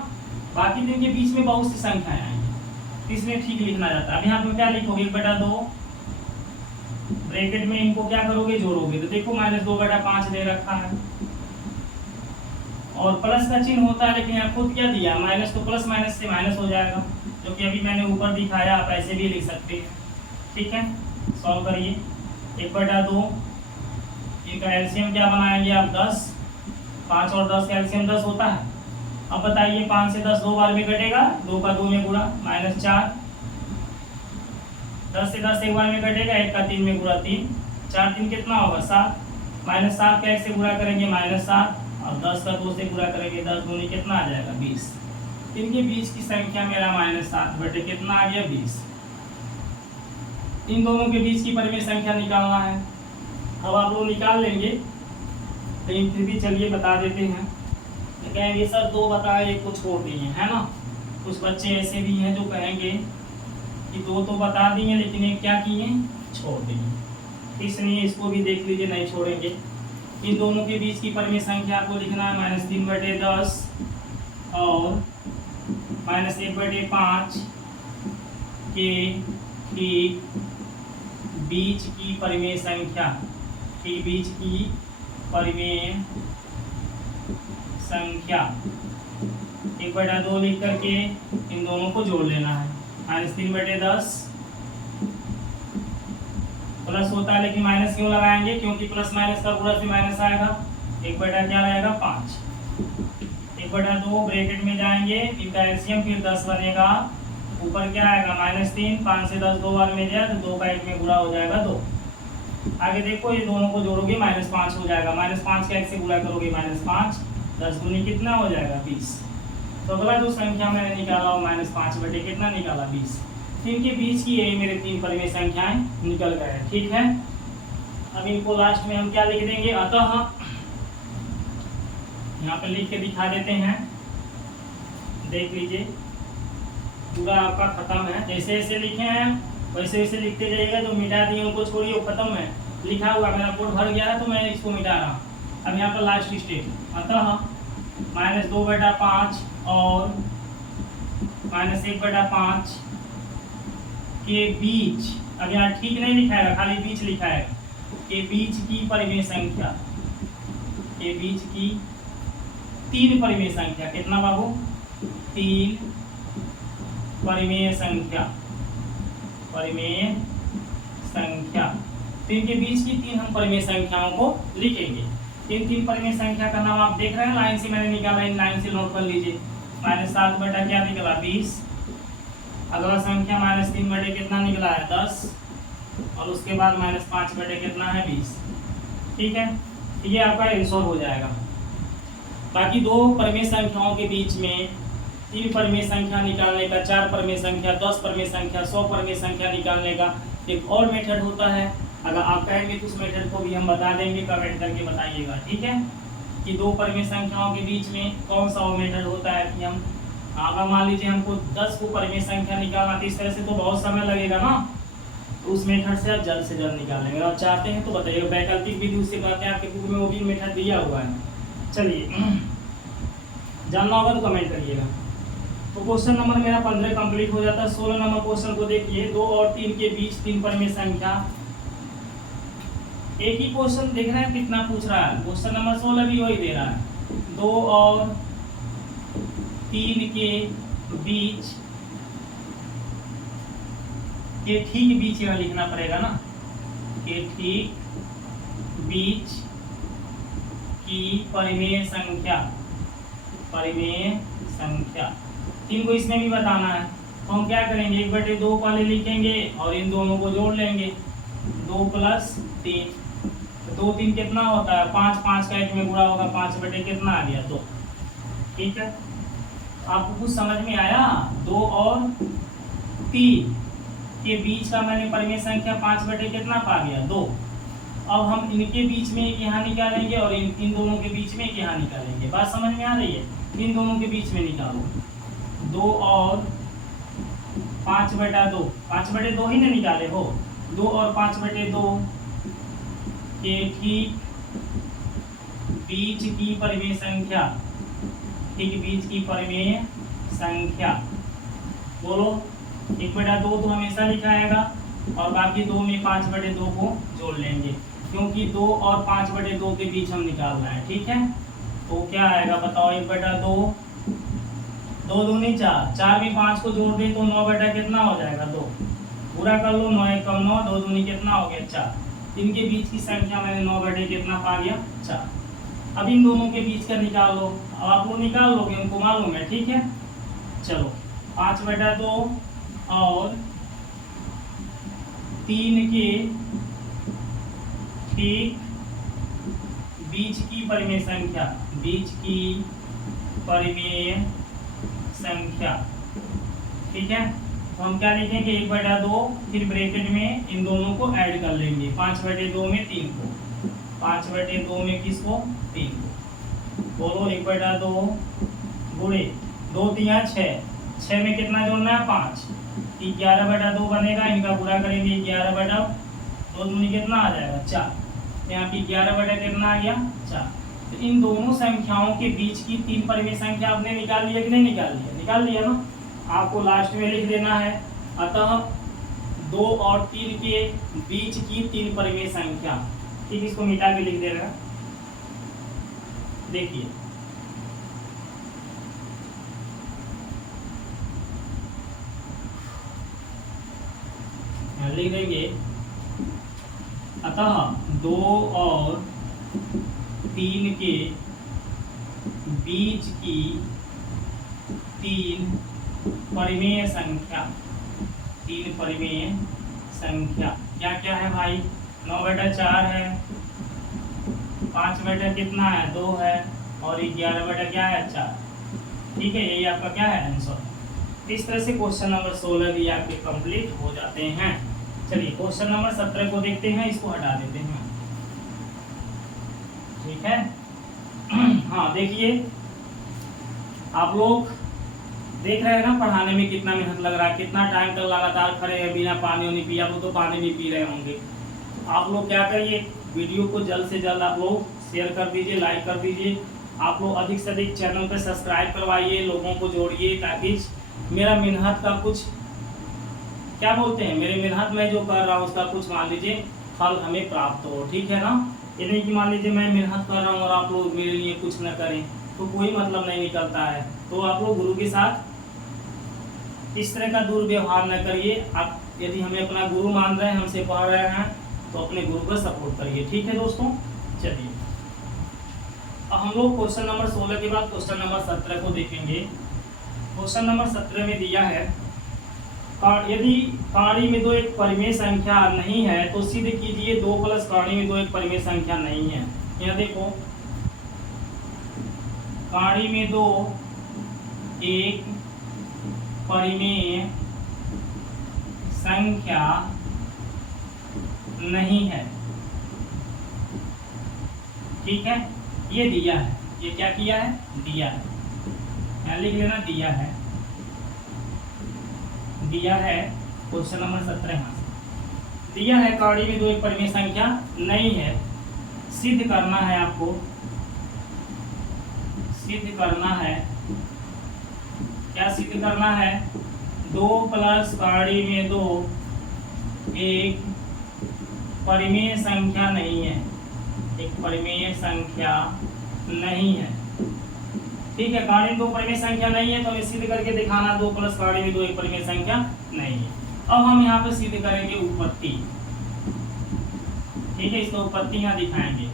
बाकी दिन के बीच में बहुत सी संख्याएं आएंगी, इसमें ठीक लिखना जाता है। अब यहाँ पे क्या लिखोगे? 1/2 ब्रैकेट में इनको क्या करोगे? जोड़ोगे। तो देखो -2/5 दे रखा है और प्लस का चिन्ह होता है, लेकिन यहाँ खुद क्या दिया? माइनस, तो प्लस माइनस से माइनस हो जाएगा, जो कि अभी मैंने ऊपर दिखाया, आप ऐसे भी लिख सकते हैं। ठीक है, सॉल्व करिए। 1/2 इनका एलसीएम क्या बनाएंगे आप? 10। 5 और 10 का एलसीएम 10 होता है। अब बताइए 5 से 10 दो बार में कटेगा, 2 का 2 में गुणा -4। 10 से 10 एक बार में कटेगा, 1 का 3 में गुणा 3, 4 3 कितना होगा? 7। -7 का 1 से गुणा करेंगे -7 और 10 का 2 से गुणा करेंगे 10 दूनी कितना आ जाएगा? 20। इनके बीच की संख्या मेरा -7 बटे कितना आ गया? 20। इन दोनों के बीच की परिमेय संख्या निकालना है। अब आप लोग निकाल लेंगे, लेकिन फिर भी चलिए बता देते हैं। कहेंगे सर 2 बताए, 1 को छोड़ दिए, है ना? कुछ बच्चे ऐसे भी हैं जो कहेंगे कि 2 तो बता दिए लेकिन एक क्या किए? छोड़ दिए। इसलिए इसको भी देख लीजिए, नहीं छोड़ेंगे। इन दोनों के बीच की परिमेय संख्या आपको लिखना है -3/10 और -1/5 के ठीक बीच की परिमेय संख्या, ठीक बीच की परिमेय संख्या 1/2 लिख करके इन दोनों को जोड़ लेना है। -3/10 प्लस होता है, लेकिन माइनस क्यों लगाएंगे? क्योंकि प्लस माइनस का गुणा से माइनस आएगा। 1/क्या रहेगा 5। 1/2 ब्रैकेट में जाएंगे, इनका एलसीएम फिर 10 बनेगा। ऊपर क्या आएगा -3, 5 से 10 2 बार में जाए तो 2 का 1 में गुणा हो जाएगा 2। आगे देखो ये दोनों को जोड़ोगे -5 हो जाएगा। -5 का 1 से गुणा करोगे -5, 10 दूनी कितना हो जाएगा 20। तो अगला जो संख्या मैंने निकाला वो -5 बटे कितना निकाला 20। इनके बीच की ये मेरे 3 परिमेय संख्याएं निकल गए। ठीक है, अब इनको लास्ट में हम क्या लिख देंगे? अतः यहाँ पे लिख के दिखा देते हैं, देख लीजिए पूरा आपका खत्म है। जैसे जैसे लिखे हैं वैसे वैसे लिखते जाइएगा। जो मिटा दिए उनको छोड़िए, वो खत्म है। लिखा हुआ मेरा कोड भर गया है तो मैं इसको मिटा रहा हूँ। अब यहाँ पर लास्ट स्टेप, अतः -2/5 और -1/5 के बीच, अब यहाँ ठीक नहीं लिखा है, खाली बीच लिखा है, के बीच की परिमेय संख्या, के बीच की 3 परिमेय संख्या। कितना बाबू? 3 परिमेय संख्या, परिमेय संख्या। 3 के बीच की 3 हम परिमेय संख्याओं को लिखेंगे। इन 3 परिमेय संख्या का नाम आप देख रहे हैं, लाइन से मैंने निकाला, इन लाइन से नोट कर लीजिए। -7 क्या निकला 20। अगला संख्या -3 कितना निकला है 10, और उसके बाद -5 कितना है 20। ठीक है, ये आपका आंसर हो जाएगा। बाकी 2 परिमेय संख्याओं के बीच में 3 परिमेय संख्या निकालने का, 4 परिमेय संख्या, 10 परिमेय संख्या, 100 परिमेय संख्या निकालने का एक और मेथड होता है। अगर आप कहेंगे तो उस मेथड को भी हम बता देंगे, कमेंट करके बताइएगा। ठीक है, कि 2 परिमेय संख्याओं के बीच में कौन सा वो मेथड होता है कि हम, अगर मान लीजिए हमको 10 को परिमेय संख्या निकालना, तो इस तरह से तो बहुत समय लगेगा ना, तो उस मेथड से आप जल्द से जल्द निकाल लेंगे। आप चाहते हैं तो बताइएगा, वैकल्पिक विधि उससे कहते हैं, आपके बुक में वो भी मेथड दिया हुआ है। चलिए, जानना होगा तो कमेंट करिएगा। तो क्वेश्चन नंबर मेरा 15 कंप्लीट हो जाता है। 16 नंबर क्वेश्चन को देखिए, 2 और 3 के बीच 3 परिमेय संख्या। एक ही क्वेश्चन देख रहे हैं कितना पूछ रहा है, क्वेश्चन नंबर 16 भी वही दे रहा है। 2 और 3 के बीच के ठीक बीच यहाँ लिखना पड़ेगा ना, के ठीक बीच की परिमेय संख्या, परिमेय संख्या। 3 को इसमें भी बताना है, तो हम क्या करेंगे? 1/2 वाले लिखेंगे और इन दोनों को जोड़ लेंगे। 2 + 3, 2 3 कितना होता है 5, 5 का 1 में गुणा होगा 5 कितना आ गया 2। ठीक है, आपको कुछ समझ में आया? 2 और 3 के बीच का मैंने परिमेय संख्या 5 कितना पा गया 2। अब हम इनके बीच में एक यहाँ निकालेंगे और इन दोनों के बीच में एक यहाँ निकालेंगे। बात समझ में आ रही है? इन दोनों के बीच में निकालो। 2 और 5/2, 5/2 ही ना निकाले हो। 2 और 5/2 के ठीक बीच की परिमेय संख्या, ठीक बीच की परिमेय संख्या। बोलो, 1/2 तो हमेशा लिखा आएगा और बाकी 2 में 5/2 को जोड़ लेंगे, क्योंकि 2 और 5/2 के बीच हम निकाल रहे हैं। ठीक है, तो क्या आएगा बताओ? 1/2, 2 दूनी 4, 4 में 5 को जोड़ दें तो 9 कितना हो जाएगा 2। पूरा कर लो, 9 × 9, 2 दूनी कितना हो गया 4। इनके बीच की संख्या मैंने 9 कितना पा गया 4। अब इन दोनों के बीच का निकाल लो। अब आप लोग निकाल लोगे, उनको मालूम है। ठीक है, चलो 5/2 और 3 के ठीक बीच की परिमेय संख्या, बीच की परिमेय संख्या। ठीक है, तो हम क्या लिखेंगे? 1/2, फिर ब्रैकेट में इन दोनों को ऐड कर लेंगे। 5/2 में 3 को, 5/2 में किसको? 3 को। बोलो, 1/2 गुणे 2 × 6, 6 में कितना जोड़ना है 5, 11/2 बनेगा। इनका गुणा करेंगे 11/2, 2 दूनी कितना आ जाएगा 4। यहाँ पे 11 कितना आ गया 4। तो इन दोनों संख्याओं के बीच की 3 परिमेय संख्या आपने निकाल लिया कि नहीं निकाल लिया? निकाल लिया ना। आपको लास्ट में लिख देना है अतः 2 और 3 के बीच की 3 परिमेय संख्या। ठीक, इसको मिटा के लिख दे रहा। देखिए लिख देंगे, अतः 2 और 3 के बीच की 3 परिमेय संख्या। 3 परिमेय संख्या क्या क्या है भाई? 9/4 है, 5 कितना है? 2 है, और 11 क्या है? 4। ठीक है, यही आपका क्या है? आंसर। इस तरह से क्वेश्चन नंबर 16 भी आपके कंप्लीट हो जाते हैं। चलिए क्वेश्चन नंबर 17 को देखते हैं, इसको हटा देते हैं। ठीक है। हाँ देखिए, आप लोग देख रहे हैं ना पढ़ाने में कितना मेहनत लग रहा है, कितना टाइम तक लगातार खड़े हैं बिना पानी नहीं पिया, वो तो पानी भी पी रहे होंगे। आप लोग क्या करिए, वीडियो को जल्द से जल्द आप लोग शेयर कर दीजिए, लाइक कर दीजिए। आप लोग अधिक से अधिक चैनल पर सब्सक्राइब करवाइए, लोगों को जोड़िए, ताकि मेरा मेहनत का कुछ क्या बोलते हैं, मेरे मेहनत में जो कर रहा हूँ उसका कुछ मान लीजिए फल हमें प्राप्त हो। ठीक है ना। ये नहीं कि मान लीजिए मैं मेहनत कर रहा हूँ और आप लोग मेरे लिए कुछ न करें, तो कोई मतलब नहीं निकलता है। तो आप लोग गुरु के साथ इस तरह का दुर्व्यवहार न करिए। आप यदि हमें अपना गुरु मान रहे हैं, हमसे पढ़ रहे हैं, तो अपने गुरु का सपोर्ट करिए। ठीक है दोस्तों। चलिए अब हम लोग क्वेश्चन नंबर 16 के बाद क्वेश्चन नंबर 17 को देखेंगे। क्वेश्चन नंबर 17 में दिया है, यदि काणी में 2 एक परिमेय संख्या नहीं है तो सिद्ध कीजिए 2 प्लस काणी में 2 एक परिमेय संख्या नहीं है। यहाँ देखो, काणी में 2 एक परिमेय संख्या नहीं है। ठीक है, ये दिया है, ये क्या किया है? दिया है। यहाँ लिख लेना, दिया है, दिया है। क्वेश्चन नंबर 17 दिया है, काणी में 2 एक परिमेय संख्या नहीं है। सिद्ध करना है आपको, सिद्ध करना है। क्या सिद्ध करना है? 2 प्लस काणी में 2 एक परिमेय संख्या नहीं है, एक परिमेय संख्या नहीं है। ठीक है, काणी में 2 परिमेय संख्या नहीं है, तो हमें सिद्ध करके दिखाना 2 प्लस काणी में 2 एक परिमेय संख्या नहीं है। अब हम यहाँ पे सिद्ध करेंगे उत्पत्ति। ठीक है, इसको उत्पत्ति यहाँ दिखाएंगे।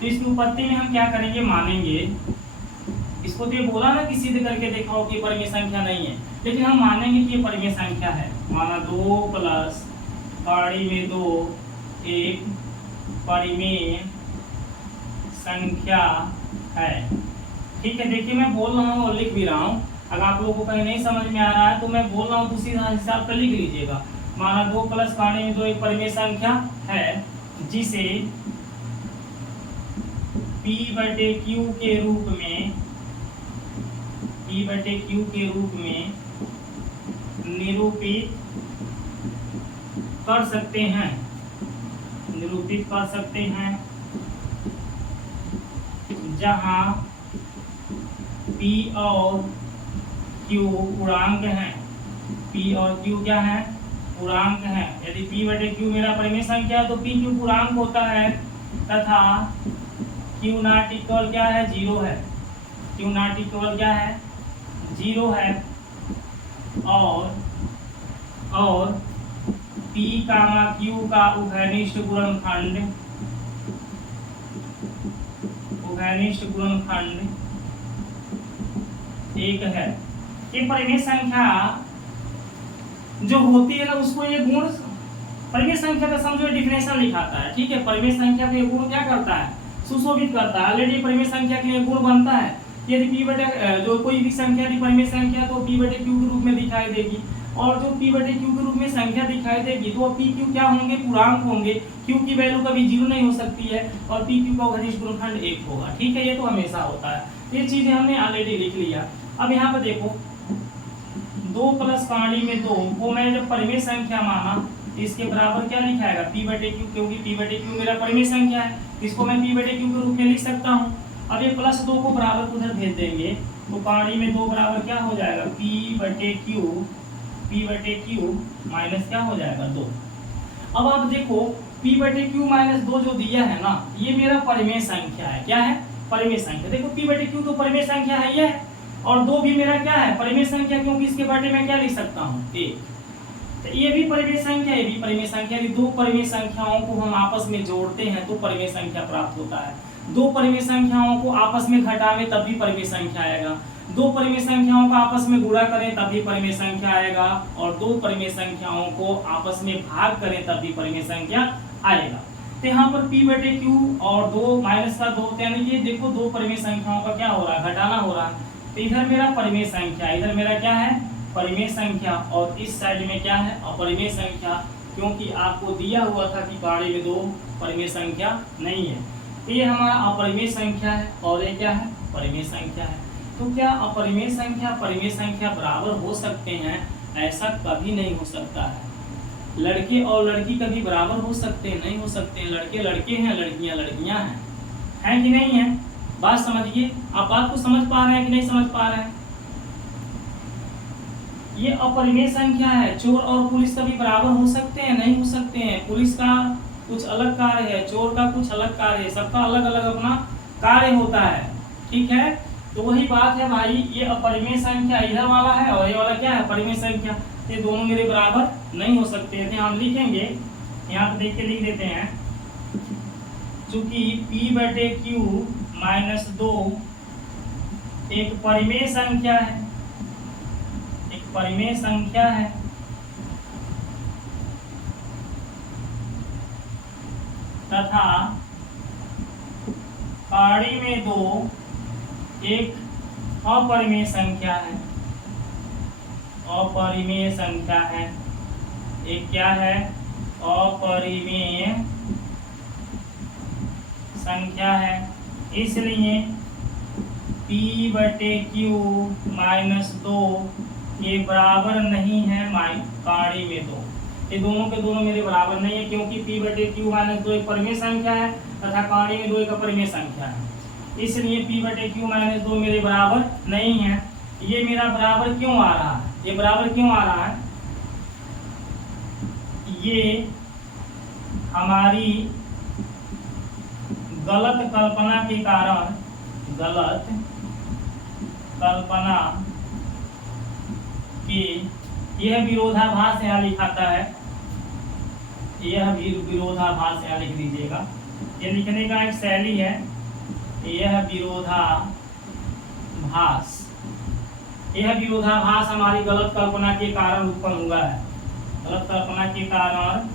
तो इसकी उत्पत्ति में हम क्या करेंगे? मानेंगे। इसको तो ये बोला ना कि सिद्ध करके दिखाओ कि परिमेय संख्या नहीं है, लेकिन हम मानेंगे कि ये परिमेय संख्या है। माना 2 प्लस काणी में 2 एक परिमेय संख्या है। ठीक है, देखिए मैं बोल रहा हूँ और लिख भी रहा हूँ। अगर आप लोगों को कहीं नहीं समझ में आ रहा है तो मैं बोल रहा हूँ, उसी हिसाब से लिख लीजिएगा। माना 2 प्लस काणी में 2 एक परिमेय संख्या है, जिसे P/Q के रूप में, P/Q के रूप में निरूपित कर सकते हैं, निरूपित कर सकते हैं, जहां P और Q पूर्णांक हैं। P और Q क्या है? पूर्णांक हैं। यदि P/Q मेरा परिमेय संख्या है तो PQ पूर्णांक होता है, तथा Q नॉट इक्वल क्या है? 0 है। Q नॉट इक्वल क्या है? 0 है। और P, Q का उभयनिष्ठ गुणनखंड, उभयनिष्ठ गुणनखंड 1 है। ये परिमेय संख्या जो होती है ना, उसको ये गुण, परिमेय संख्या का समझो डिफिनेशन लिखाता है। ठीक है, परिमेय संख्या को ये गुण क्या करता है? सुशोभित करता है। ऑलरेडी परिमेय संख्या के लिए गुण बनता है। यदि P जो कोई भी संख्या यदि परिमेय संख्या तो P/Q के रूप में दिखाई देगी, और जो P/Q के रूप में संख्या दिखाई देगी तो PQ क्या होंगे? पूर्णांक होंगे। Q की वैल्यू कभी 0 नहीं हो सकती है, और PQ का उभयनिष्ठ गुणनखंड 1 होगा। ठीक है, ये तो हमेशा होता है। ये चीजें हमने ऑलरेडी लिख लिया। अब यहाँ पर देखो, 2 प्लस काणी में 2 को मैं जब परिमेय संख्या माना, इसके बराबर क्या लिखाएगा? P/Q, क्योंकि P/Q मेरा परिमेय संख्या है, इसको मैं P/Q के रूप में लिख सकता हूँ। अब ये +2 को बराबर उधर भेज देंगे, तो काणी में 2 बराबर क्या हो जाएगा? P/Q p/q माइनस क्या हो जाएगा 2। अब आप देखो p/q माइनस 2 जो दिया है ना, ये मेरा परिमेय संख्या है। क्या है? परिमेय संख्या। देखो p/q तो परिमेय संख्या है ये, और 2 भी मेरा क्या है? परिमेय संख्या, क्योंकि इसके बटे में क्या लिख सकता हूँ 1। तो ये भी परिमेय संख्या, ये भी परिमेय संख्या। यदि दो परिमेय संख्याओं को हम आपस में जोड़ते हैं तो परिमेय संख्या प्राप्त होता है। दो परिमेय संख्याओं को आपस में घटावें तब भी परिमेय संख्या आएगा। दो परिमेय संख्याओं का आपस में गुणा करें तब भी परिमेय संख्या आएगा, और दो परिमेय संख्याओं को आपस में भाग करें तब भी परिमेय संख्या आएगा। तो यहाँ पर p/q और 2 माइनस का 2, यानी कि देखो दो परिमेय संख्याओं का क्या हो रहा है? घटाना हो रहा है। तो इधर मेरा परिमेय संख्या, इधर मेरा क्या है? परिमेय संख्या, और इस साइड में क्या है? अपरिमेय संख्या, क्योंकि आपको दिया हुआ था कि बाड़े में 2 परिमेय संख्या नहीं है। तो ये हमारा अपरिमेय संख्या है और ये क्या है? परिमेय संख्या है। तो क्या अपरिमेय संख्या परिमेय संख्या बराबर हो सकते हैं? ऐसा कभी नहीं हो सकता है। लड़के और लड़की कभी बराबर हो सकते हैं? नहीं हो सकते। लड़के लड़के हैं, लड़कियां लड़कियां हैं कि नहीं है? बात समझिए। आप बात को समझ पा रहे हैं कि नहीं समझ पा रहे हैं? ये अपरिमेय संख्या है। चोर और पुलिस कभी बराबर हो सकते हैं? नहीं हो सकते हैं। पुलिस का कुछ अलग कार्य है, चोर का कुछ अलग कार्य है, सबका अलग अलग अपना कार्य होता है। ठीक है, तो वही बात है भाई। ये अपरिमेय संख्या इधर वाला है और ये वाला क्या है? परिमेय संख्या। ये दोनों मेरे बराबर नहीं हो सकते थे। हम लिखेंगे, यहाँ पे देख के लिख देते हैं, चूंकि p/q माइनस 2 एक परिमेय संख्या है, एक परिमेय संख्या है, तथा पाड़ी में 2 एक अपरिमेय संख्या है। अपरिमेय संख्या है। एक क्या है? अपरिमेय संख्या है। इसलिए p/q माइनस 2 ये बराबर नहीं है पाड़ी में 2। ये दोनों के दोनों मेरे बराबर नहीं है, क्योंकि p/q माइनस 2 एक परिमेय संख्या है तथा पाड़ी में 2 एक अपरिमेय संख्या है। इसलिए p/q माइनस 2 मेरे बराबर नहीं है। ये मेरा बराबर क्यों आ रहा है? ये बराबर क्यों आ रहा है? ये हमारी गलत कल्पना के कारण, गलत कल्पना के, यह विरोधाभास यहाँ लिखाता है, यह भी विरोधाभास यहाँ लिख दीजिएगा। ये लिखने का एक शैली है, यह विरोधाभास। यह विरोधाभास हमारी गलत कल्पना के कारण उत्पन्न हुआ है। गलत कल्पना के कारण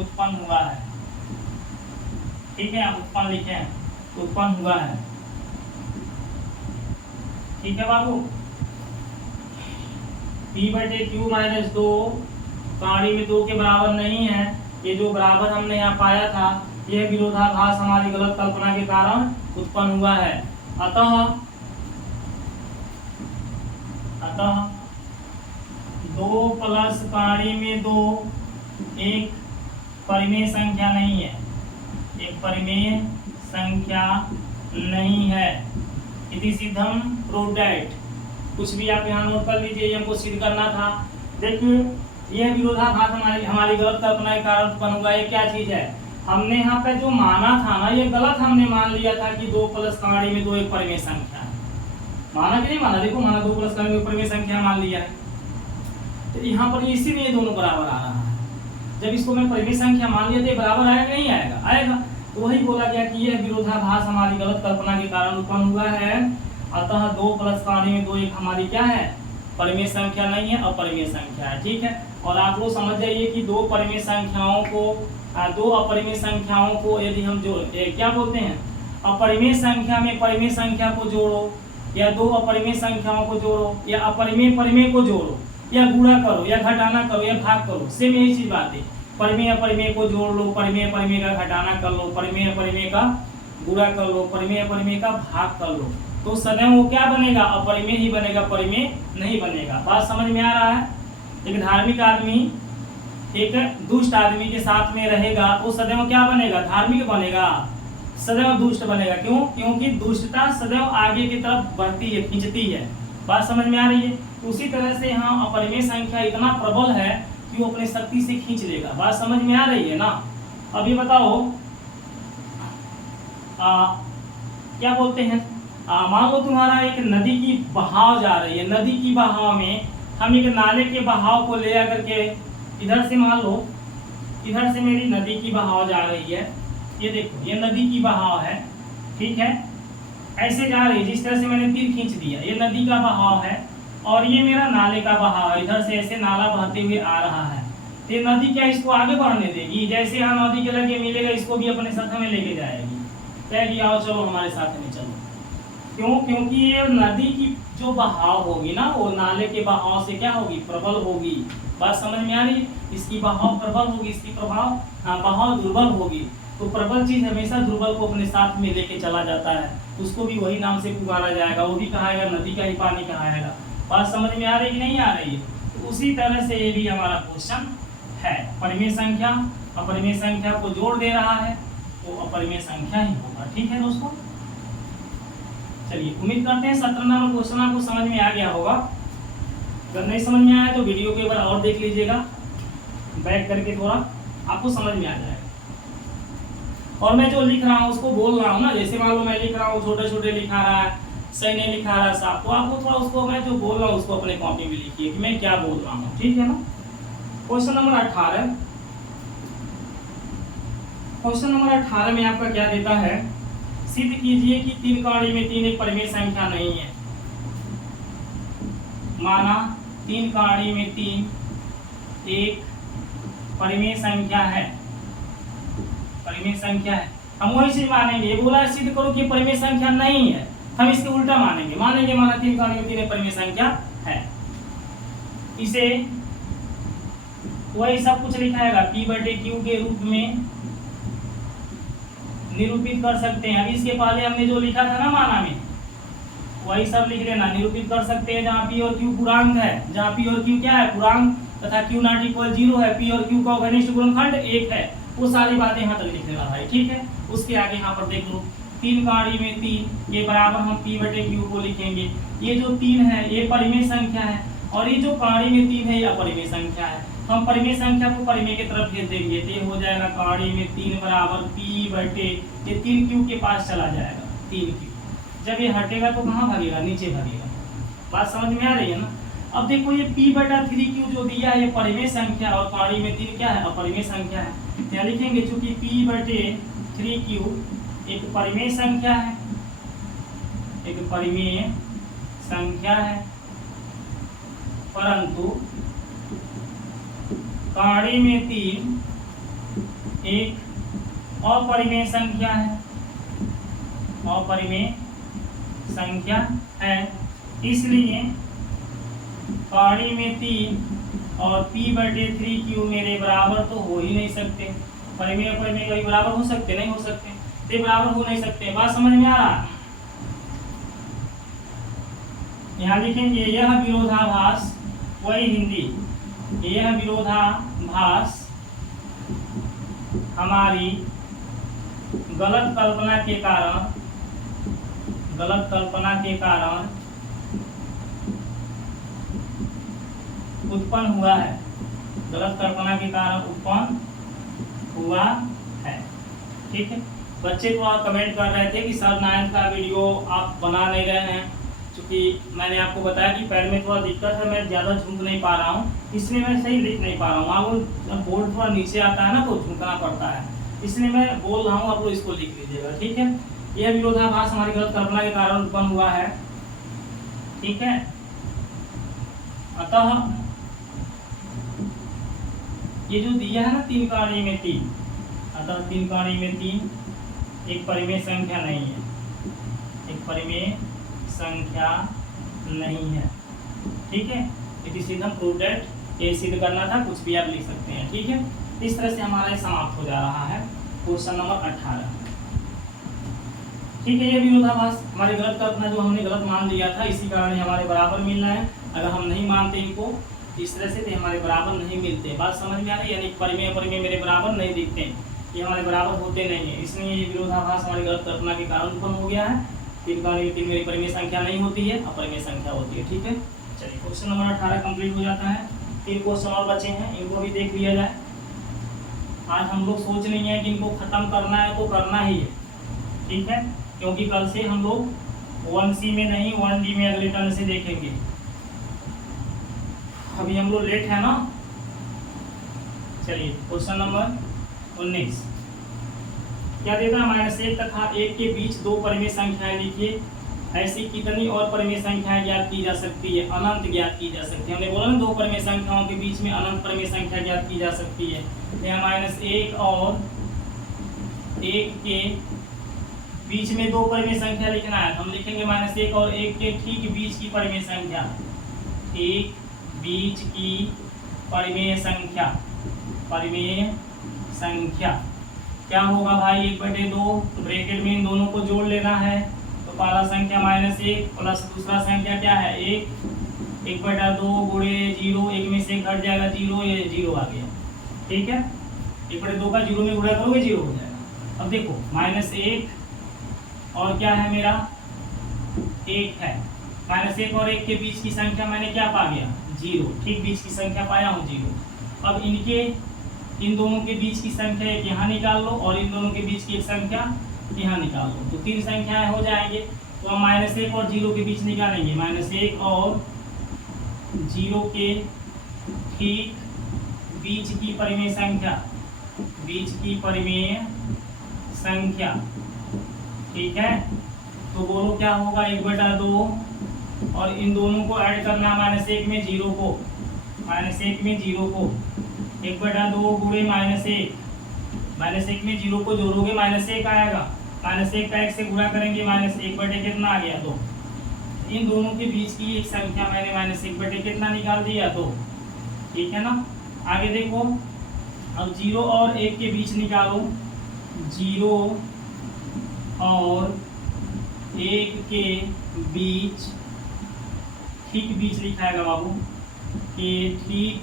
उत्पन्न हुआ है। ठीक है, उत्पन्न लिखें, उत्पन्न हुआ है। ठीक है बाबू। p/q माइनस 2 पाड़ी में 2 के बराबर नहीं है। ये जो बराबर हमने यहाँ पाया था, यह विरोधाभास हमारी गलत कल्पना के कारण उत्पन्न हुआ है। अतः 2 प्लस पाड़ी में 2 एक परिमेय संख्या नहीं है, एक परिमेय संख्या नहीं है। इति सिद्धम प्रूव दैट। कुछ भी आप यहाँ नोट कर लीजिए, हमको सिद्ध करना था। देखिए, यह विरोधाभास हमारी गलत कल्पना के कारण उत्पन्न हुआ। ये क्या चीज है? हमने यहाँ पे जो माना था ना, ये गलत हमने मान लिया था कि 2 प्लस पाड़ी में 2 एक परिमेय संख्या है। माना कि नहीं माना? देखो, माना 2 प्लस पाड़ी में परिमेय संख्या मान लिया है। तो यहाँ पर इसीलिए दोनों बराबर आ रहा है। जब इसको मैं परिमेय संख्या मान लिया तो बराबर आएगा नहीं आएगा? आएगा। तो वही बोला गया कि यह विरोधाभास हमारी गलत कल्पना के कारण उत्पन्न हुआ है। अतः 2 प्लस पाड़ी में 2 एक हमारी क्या है? परिमेय संख्या नहीं है, अपरिमेय संख्या है। ठीक है, और आप लोग समझ जाइए कि दो परिमेय संख्याओं को, दो अपरिमेय संख्याओं को यदि हम जो क्या बोलते हैं, अपरिमेय संख्या में परिमेय संख्या को जोड़ो, या दो अपरिमेय संख्याओं को जोड़ो, या अपरिमेय परिमेय को जोड़ो, या गुणा करो, या घटाना करो, या भाग करो, सेम यही चीज बात है। परिमेय अपरिमेय को जोड़ लो, परिमेय परिमेय का घटाना कर लो, परिमेय परिमेय का गुणा कर लो, परिमेय परिमेय का भाग कर लो, तो सदैव वो क्या बनेगा? अपरिमेय ही बनेगा, परिमेय नहीं बनेगा। बात समझ में आ रहा है? एक धार्मिक आदमी एक दुष्ट आदमी के साथ में रहेगा तो सदैव क्या बनेगा? धार्मिक बनेगा, सदैव दुष्ट बनेगा। क्यों? क्योंकि दुष्टता सदैव आगे की तरफ बढ़ती है, खींचती है। बात समझ में आ रही है। तो उसी तरह से यहाँ अपरिमेय संख्या इतना प्रबल है कि वो अपने शक्ति से खींच लेगा। बात समझ में आ रही है ना। अब ये बताओ क्या बोलते हैं, मान लो तुम्हारा एक नदी की बहाव जा रही है, नदी की बहाव में हम एक नाले के बहाव को ले आकर के इधर से, मान लो इधर से मेरी नदी की बहाव जा रही है, ये देखो ये नदी की बहाव है, ठीक है, ऐसे जा रही है, जिस तरह से मैंने तीर खींच दिया, ये नदी का बहाव है और ये मेरा नाले का बहाव है, इधर से ऐसे नाला बहते हुए आ रहा है। तो ये नदी क्या इसको आगे बढ़ने देगी, जैसे यहाँ नदी के लगे मिलेगा इसको भी अपने साथ में लेके जाएगी, कहेगी आओ चलो हमारे साथ में चलो। क्यों? क्योंकि ये नदी की जो बहाव होगी ना, वो नाले के बहाव से क्या होगी, प्रबल होगी। बात समझ में आ रही है। इसकी बहाव प्रबल होगी, इसकी बहाव दुर्बल होगी। तो प्रबल चीज हमेशा दुर्बल को अपने साथ में लेके चला जाता है, उसको भी वही नाम से पुकारा जाएगा, वो भी कहाएगा नदी का ही पानी कहाएगा। बात समझ में आ रही है कि नहीं आ रही है। तो उसी तरह से ये भी हमारा क्वेश्चन है, परिमेय संख्या अपरिमेय संख्या को जोड़ दे रहा है तो अपरिमेय संख्या ही होगा। ठीक है दोस्तों, चलिए उम्मीद करते हैं 17 नंबर क्वेश्चन आपको समझ में आ गया होगा। अगर नहीं समझ में आया तो वीडियो को एक बार और देख लीजिएगा, बैक करके थोड़ा आपको समझ में आ जाएगा। और मैं जो लिख रहा हूँ उसको बोल रहा हूँ ना, जैसे मान लो मैं लिख रहा हूँ छोटे छोटे लिखा रहा है, सही नहीं लिखा रहा साहब, तो आपको थोड़ा उसको मैं जो बोल रहा हूँ उसको अपने कॉपी में लिखिए कि मैं क्या बोल रहा हूँ। ठीक है ना। क्वेश्चन नंबर 18, क्वेश्चन नंबर 18 में आपका क्या देता है, सिद्ध कीजिए कि 3 का आड़ी में 3 एक परिमेय संख्या नहीं है। माना 3 का आड़ी में 3 एक परिमेय संख्या है, परिमेय संख्या है। हम वही चीज मानेंगे, ये बोला है सिद्ध करो कि परिमेय संख्या नहीं है, हम इसके उल्टा मानेंगे, माना 3 का आड़ी में 3 एक परिमेय संख्या है। इसे वही सब कुछ लिखाएगा P/Q के रूप में निरूपित कर सकते हैं। अभी इसके पहले हमने जो लिखा था ना माना में, वही सब लिख लेना, निरूपित कर सकते हैं। जहाँ P और Q पूर्णांक है, जहाँ P और Q क्या है पूर्णांक तथा Q नॉट इक्वल 0 है, P और Q का घनिष्ठ गुणनखंड 1 है, वो सारी बातें यहाँ तक लिख लेना भाई। ठीक है, उसके आगे यहाँ पर देख लो 3 का आड़ी में 3 ये बराबर हम P/Q को लिखेंगे। ये जो 3 है ये परिमेय संख्या है और ये जो काड़ी में 3 है ये अपरिमेय संख्या है। हम परिमेय संख्या को परिमेय की तरफ भेज देंगे तो ये हो जाएगा काड़ी में 3 बराबर P/, ये 3Q के पास चला जाएगा 3Q। जब ये हटेगा तो कहाँ भागेगा, नीचे भागेगा। बात समझ में आ रही है ना। अब देखो ये P/3Q जो दिया है ये परिमेय संख्या और काड़ी में 3 क्या है, अपरिमेय संख्या है। क्या लिखेंगे, चूंकि P/3Q एक परिमेय संख्या है, एक परिमेय संख्या है, परंतु काड़ी में 3 एक अपरिमेय संख्या है, अपरिमेय संख्या है। इसलिए काड़ी में 3 और P/3Q मेरे बराबर तो हो ही नहीं सकते। परिमेय अपरिमेय कभी बराबर हो सकते, नहीं हो सकते, तो बराबर हो नहीं सकते। बात समझ में आ रहा। यहाँ लिखेंगे यह विरोधाभास, वही हिंदी, यह विरोधाभास हमारी गलत कल्पना के कारण, गलत कल्पना के कारण उत्पन्न हुआ है, गलत कल्पना के कारण उत्पन्न हुआ है। ठीक है, बच्चे तो आप कमेंट कर रहे थे कि सर 9th का वीडियो आप बना नहीं रहे हैं, क्योंकि मैंने आपको बताया कि पैर में थोड़ा दिक्कत है, मैं ज़्यादा झुक नहीं पा रहा हूँ, इसलिए मैं सही लिख नहीं पा रहा हूँ। आप बोर्ड थोड़ा नीचे आता है ना तो झुकना पड़ता है, इसलिए मैं बोल रहा हूँ, आप लोग इसको लिख लीजिएगा। ठीक है, यह विरोधाभास हमारी गलत कल्पना के कारण उत्पन्न हुआ है। ठीक है, अतः ये जो दिया है ना 3 का आड़ी में 3, अतः 3 का आड़ी में 3 एक परिमेय संख्या नहीं है, एक परिमेय संख्या नहीं है। ठीक है, इट इज सिद्ध प्रूव्ड, ये सिद्ध करना था, कुछ भी आप लिख सकते हैं। ठीक है, इस तरह से हमारा समाप्त हो जा रहा है क्वेश्चन नंबर 18। ठीक है, ये विरोधाभास हमारी गलत कल्पना जो हमने गलत मान लिया था, इसी कारण हमारे बराबर मिल रहा है। अगर हम नहीं मानते इनको इस तरह से तो हमारे बराबर नहीं मिलते। बात समझ में आ रही है, यानी परिमेय अपरिमेय मेरे बराबर नहीं दिखते, ये हमारे बराबर होते नहीं है, इसलिए ये विरोधाभास हमारी गलत कल्पना के कारण उत्पन्न हो गया है। तीन मेरी परिमेय संख्या नहीं होती है, अपरिमेय संख्या होती है। ठीक है, चलिए क्वेश्चन नंबर 18 कंप्लीट हो जाता है। 3 क्वेश्चन और बचे हैं, इनको भी देख लिया जाए। आज हम लोग सोच नहीं है कि इनको खत्म करना है तो करना ही है, ठीक है, क्योंकि कल से हम लोग 1C में नहीं 1D में अगले टर्म से देखेंगे। अभी हम लोग लेट है ना। चलिए क्वेश्चन नंबर 19 क्या देता है, -1 तथा 1 के बीच 2 परिमेय संख्याएं लिखिए। ऐसी कितनी और परिमेय संख्याएं ज्ञात की जा सकती है? अनंत ज्ञात की जा सकती है। हमने बोला ना 2 परिमेय संख्याओं के बीच में अनंत परिमेय संख्या ज्ञात की जा सकती है। यहाँ -1 और 1 के बीच में 2 परिमेय संख्या लिखना है। हम लिखेंगे -1 और 1 के ठीक बीच की परिमेय संख्या, ठीक बीच की परिमेय संख्या, परिमेय संख्या क्या होगा भाई, 1/2। तो ब्रैकेट में इन दोनों को जोड़ लेना है। तो पहला संख्या -1 प्लस दूसरा संख्या क्या है 1, 1/2 गुणे 0, 1 में से घट जाएगा 0, ये 0 आ गया। ठीक है, 1/2 का 0 में गुणा करोगे 0 हो जाएगा। अब देखो -1 और क्या है मेरा 1 है। -1 और 1 के बीच की संख्या मैंने क्या पा गया 0, ठीक बीच की संख्या पाया हूँ 0। अब इन दोनों के बीच की संख्या एक यहाँ निकाल लो और इन दोनों के बीच की एक संख्या यहाँ निकाल लो, तो 3 संख्याएं हो जाएंगे। तो हम -1 और 0 के बीच निकालेंगे, -1 और 0 के ठीक बीच की परिमेय संख्या, बीच की परिमेय संख्या। ठीक है, तो बोलो क्या होगा 1/2 और इन दोनों को ऐड करना -1 में 0 को, -1 में 0 को 1/2 गुणे -1, -1 में 0 को जोड़ोगे -1 आएगा, -1 का 1 से गुणा करेंगे -1 कितना आ गया 2। इन दोनों के बीच की एक संख्या मैंने -1 कितना निकाल दिया 2। ठीक है ना, आगे देखो अब 0 और 1 के बीच निकालो, 0 और 1 के बीच, ठीक बीच लिखाएगा बाबू के ठीक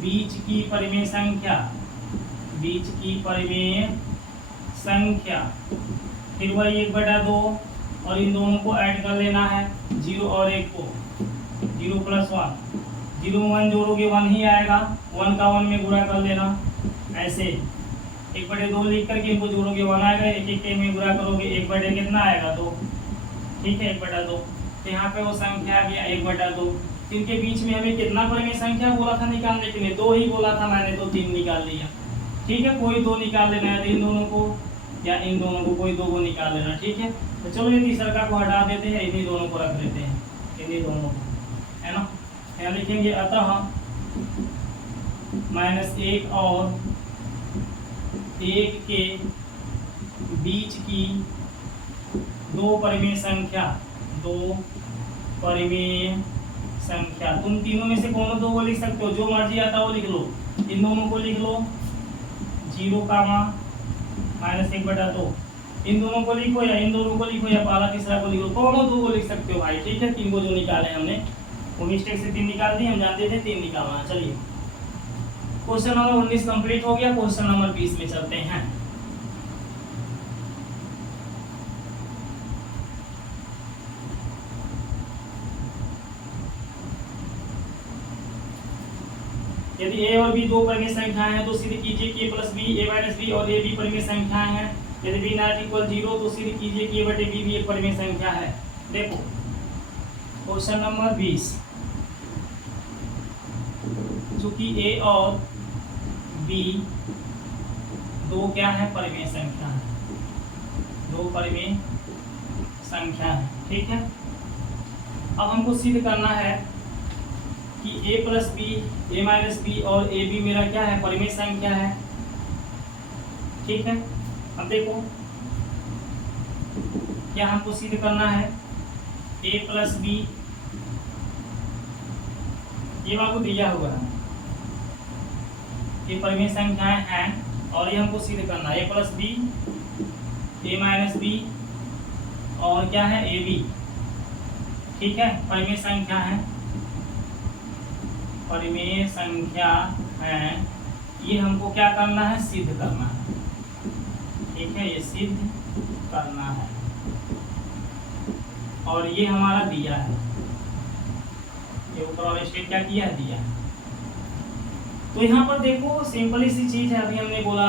बीच की परिमेय संख्या, बीच की परिमेय संख्या। फिर वही 1/2 और इन दोनों को ऐड कर लेना है 0 और 1 को, 0 + 1, 0 में 1 जोड़ोगे 1 ही आएगा, 1 का 1 में गुणा कर लेना। ऐसे 1/2 लिख करके इनको जोड़ोगे 1 आएगा, 1 में गुणा करोगे 1 कितना आएगा 2। ठीक है 1/2, तो यहाँ पे वो संख्या आ गया 1/2। इनके बीच में हमें कितना परिमेय संख्या बोला था निकालने के लिए, 2 ही बोला था मैंने, तो 3 निकाल लिया। ठीक है, कोई 2 निकाल लेना है, तो इन दोनों को या इन दोनों को कोई 2 को निकाल लेना। ठीक है, तो चलो ये तीसरा को हटा देते हैं, इन्हीं दोनों को रख देते हैं, इन्हीं दोनों को, है ना। यहाँ लिखेंगे अतः -1 और 1 के बीच की 2 परिमेय संख्या, 2 परिमेय संख्या। तुम तीनों में से कोनो 2 को लिख सकते हो, जो मर्जी आता वो लिख लो। इन दोनों को लिख लो 0, -1/2, इन दोनों को लिखो या इन दोनों को लिखो या पहला तीसरा को लिखो, कोनो 2 को लिख सकते हो भाई। ठीक है, 3 को जो निकाले हमने वो मिस्टेक से 3 निकाल दिए, हम जानते थे 3 निकालना। चलिए क्वेश्चन नंबर 19 कंप्लीट हो गया। क्वेश्चन नंबर 20 में चलते हैं। यदि a और b 2 परिमेय संख्याएं हैं तो सिद्ध कीजिए कि a + b, a - b और ab परिमेय संख्याएं हैं। यदि b ≠ 0 तो सिद्ध कीजिए कि a/b भी एक परिमेय संख्या है। देखो क्वेश्चन नंबर 20, चूंकि a और b 2 क्या है परिमेय संख्या है, 2 परिमेय संख्या है। ठीक है, अब हमको सिद्ध करना है कि a + b, a - b और ab मेरा क्या है परिमेय संख्या है। ठीक है, अब देखो क्या हमको सिद्ध करना है, a + b, ये बाबू दिया हुआ है, ये परिमेय संख्याएं हैं और ये हमको सिद्ध करना है। a + b, a - b और क्या है ab। ठीक है, परिमेय संख्या है, परिमेय संख्या है, ये हमको क्या करना है सिद्ध करना है। ठीक है, ये सिद्ध करना है। और ये हमारा दिया है, ये ऊपर वाला स्टेट क्या किया है, दिया है। तो यहाँ पर देखो सिंपल सी चीज है, अभी हमने बोला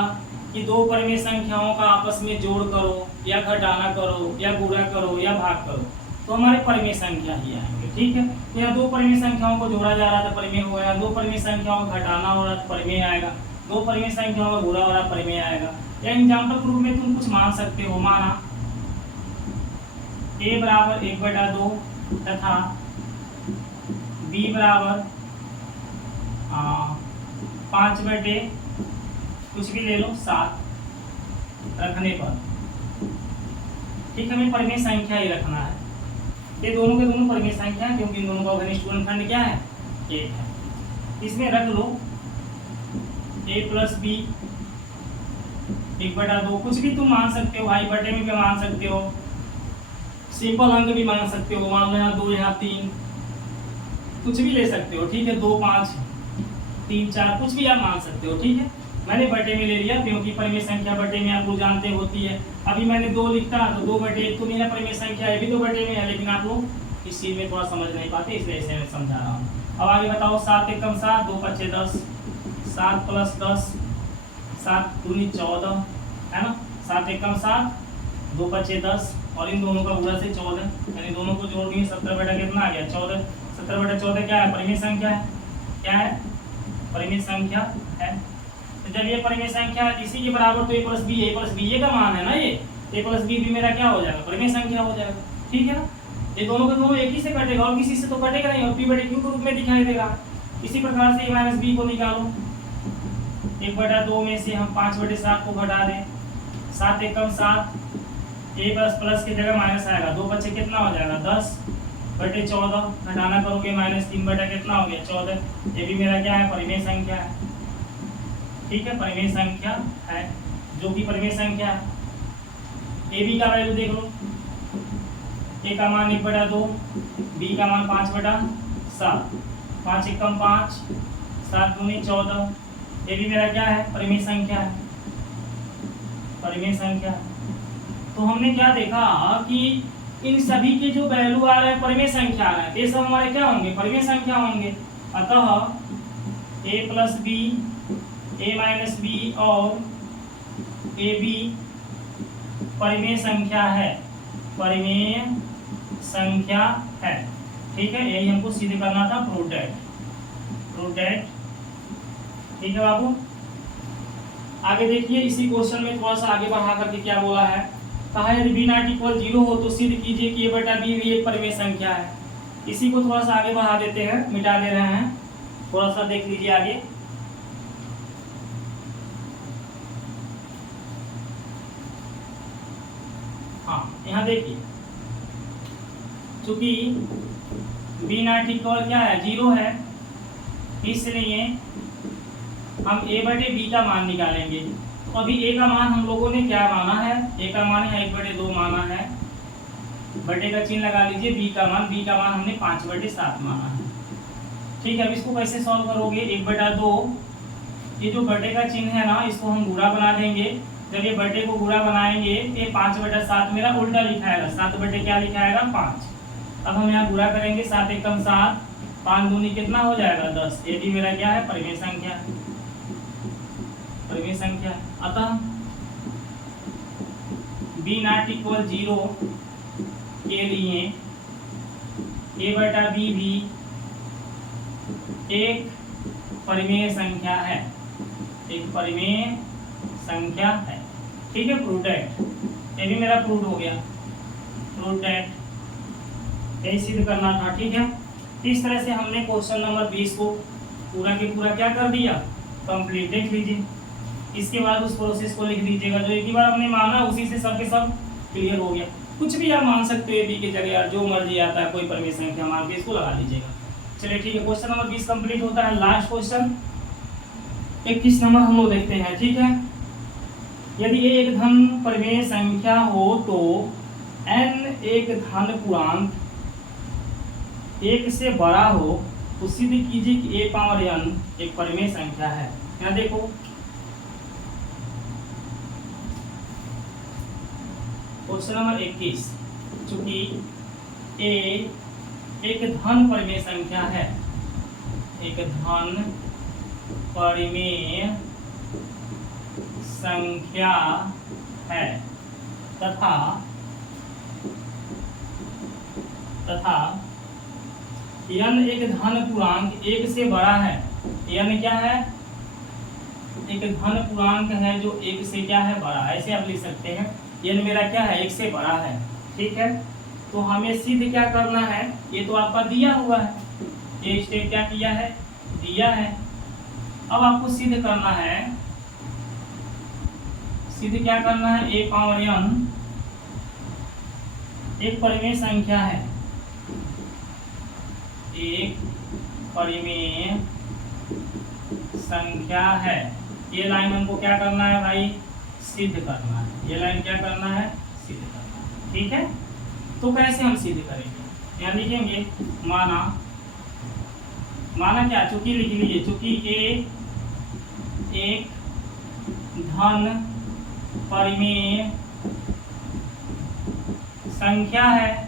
कि दो परिमेय संख्याओं का आपस में जोड़ करो या घटाना करो या गुणा करो या भाग करो, तो हमारे परिमेय संख्या ही आएंगे। ठीक है, तो यहाँ दो परिमेय संख्याओं को जोड़ा जा रहा था, परिमेय हो गया। दो परिमेय संख्याओं को घटाना हो रहा था, परिमेय आएगा। दो परिमेय संख्याओं का गुणा हो रहा, परिमेय आएगा। या एग्जाम्पल के रूप में तुम कुछ मान सकते हो, माना a बराबर 1/2 तथा b बराबर 5/, कुछ भी ले लो, 7 रखने पर। ठीक है, हमें परिमेय संख्या ही रखना है। ये दोनों के दोनों परिमेय संख्या है, क्योंकि इन दोनों का घनिष्ठ गुणनखंड क्या है, 1 है। इसमें रख लो a प्लस बी 1/2, कुछ भी तुम मान सकते हो, i बटे में भी मान सकते हो, सिंपल अंक भी मान सकते हो, मान लो यहाँ 2 यहाँ 3, कुछ भी ले सकते हो। ठीक है, 2 5 3 4 कुछ भी आप मान सकते हो। ठीक है, मैंने बटे में ले लिया क्योंकि परिमेय संख्या बटे में आप लोग जानते होती है। अभी मैंने 2 लिखता तो 2/1 तो मेरा परिमेय संख्या है, भी तो बटे में है, लेकिन आप लोग इस चीज में थोड़ा समझ नहीं पाते, इसलिए इसे मैं समझा रहा हूँ। अब आगे बताओ, 7 एकम 7, 2 पच्चे 10, 7 प्लस 10, 7 दूनी 14, है ना। 7 एकम 7, 2 पच्चे 10, और इन दोनों का गुणा से 14, यानी दोनों को जोड़ दिए, 17 कितना आ गया, 14। 17/14 क्या है, परिमेय संख्या है। क्या है, परिमेय संख्या है। तो जब ये परिमेय संख्या है इसी के बराबर, तो a प्लस बी ए का मान है ना, ये a प्लस बी भी मेरा क्या हो जाएगा, परिमेय संख्या हो जाएगा। ठीक है ना, ये दोनों के दोनों एक ही से कटेगा और किसी से तो कटेगा नहीं, और p/q के रूप में दिखाई देगा। इसी प्रकार से a माइनस बी को निकालो, 1/2 में से हम 5/7 को घटा दें, 7 एकम 7, a प्लस की जगह माइनस आएगा, 2 बच्चे कितना हो जाएगा, 10/14, घटाना करोगे -3 कितना हो गया, 14। ये भी मेरा क्या है, परिमेय संख्या है। ठीक है, परिमेय संख्या है, जो कि परिमेय संख्या है। ए बी का वैल्यू देख लो, ए का मान 1/2, बी का मान 5/7, 5 एकम 5, 7 दूनी 14। ये भी मेरा क्या है, परिमेय संख्या है, परिमेय संख्या। तो हमने क्या देखा कि इन सभी के जो वैल्यू आ रहे हैं परिमेय संख्या आ रहे हैं, ये सब हमारे क्या होंगे, परिमेय संख्या होंगे। अतः a plus B, a minus B और ए बी परिमेय संख्या है, परिमेय संख्या है। ठीक है, यही हमको सिद्ध करना था, प्रूव दैट। ठीक है बाबू, आगे देखिए, इसी क्वेश्चन में थोड़ा सा आगे बढ़ा करके क्या बोला है, कहा यदि b नॉट इक्वल 0 हो तो सिद्ध कीजिए कि a/b भी एक परिमेय संख्या है। इसी को थोड़ा सा आगे बढ़ा देते हैं, मिटा दे रहे हैं, थोड़ा सा देख लीजिए आगे। हाँ, यहाँ देखिए, चूंकि b नॉट इक्वल क्या है, 0 है, इसलिए हम a/b का मान निकालेंगे। तो अभी a का मान हम लोगों ने क्या माना है, a का मान है 1/2 माना है, बटे का चिन्ह लगा लीजिए। b का मान हमने 5/7 माना है। ठीक है, अब इसको कैसे सॉल्व करोगे, 1/2, ये जो बटे का चिन्ह है ना, इसको हम गुणा बना देंगे। जब ये बटे को गुणा बनाएंगे तो ये 5/7 मेरा उल्टा लिखाएगा, 7 बटे क्या लिखाएगा, 5। अब हम यहाँ गुणा करेंगे, 7 एकम 7, 5 दूनी कितना हो जाएगा, 10। ये भी मेरा क्या है, परिमेय संख्या, परिमेय संख्या। अतः b नॉट इक्वल 0 के लिए a/b भी एक परिमेय संख्या है, एक परिमेय संख्या है। ठीक है, प्रूव दैट, ये भी मेरा प्रूव हो गया, प्रूव दैट, यही सिद्ध करना था। ठीक है, इस तरह से हमने क्वेश्चन नंबर 20 को पूरा के पूरा क्या कर दिया, कंप्लीट। देख लीजिए, इसके बाद उस प्रोसेस को लिख दीजिएगा, जो एक ही बार हमने माना उसी से सब के सब क्लियर हो गया। कुछ भी आप मान सकते हो, ए बी की जगह यार जो मर्जी आता है, कोई परिमेय संख्या मान के इसको लगा लीजिएगा। चलिए ठीक है, क्वेश्चन नंबर 20 कंप्लीट होता है। लास्ट क्वेश्चन 21 नंबर हम लोग देखते हैं। ठीक है, यदि a एक धन परिमेय संख्या हो तो n एक धन पूर्णांक 1 से बड़ा हो तो सिद्ध कीजिए कि a पावर n एक परिमेय संख्या है। यहाँ देखो, क्वेश्चन नंबर 21, चूंकि ए एक धन परिमेय संख्या है, एक धन परिमेय संख्या है तथा n एक धन पूर्णांक 1 से बड़ा है। n क्या है? एक धन पूर्णांक है जो 1 से क्या है? बड़ा। ऐसे आप लिख सकते हैं n मेरा क्या है? 1 से बड़ा है। ठीक है, तो हमें सिद्ध क्या करना है? ये तो आपका दिया हुआ है, ये स्टेप क्या किया है? दिया है। अब आपको सिद्ध करना है, सिद्ध क्या करना है? a पावर n एक परिमेय संख्या है, एक परिमेय संख्या है। ये लाइन हमको क्या करना है भाई? सिद्ध करना है। ये लाइन क्या करना है? सिद्ध करना है। ठीक है, तो कैसे हम सिद्ध करेंगे? यहाँ लिखेंगे माना क्या? चूंकि लिख लीजिए, चूंकि ए एक धन परिमेय संख्या है।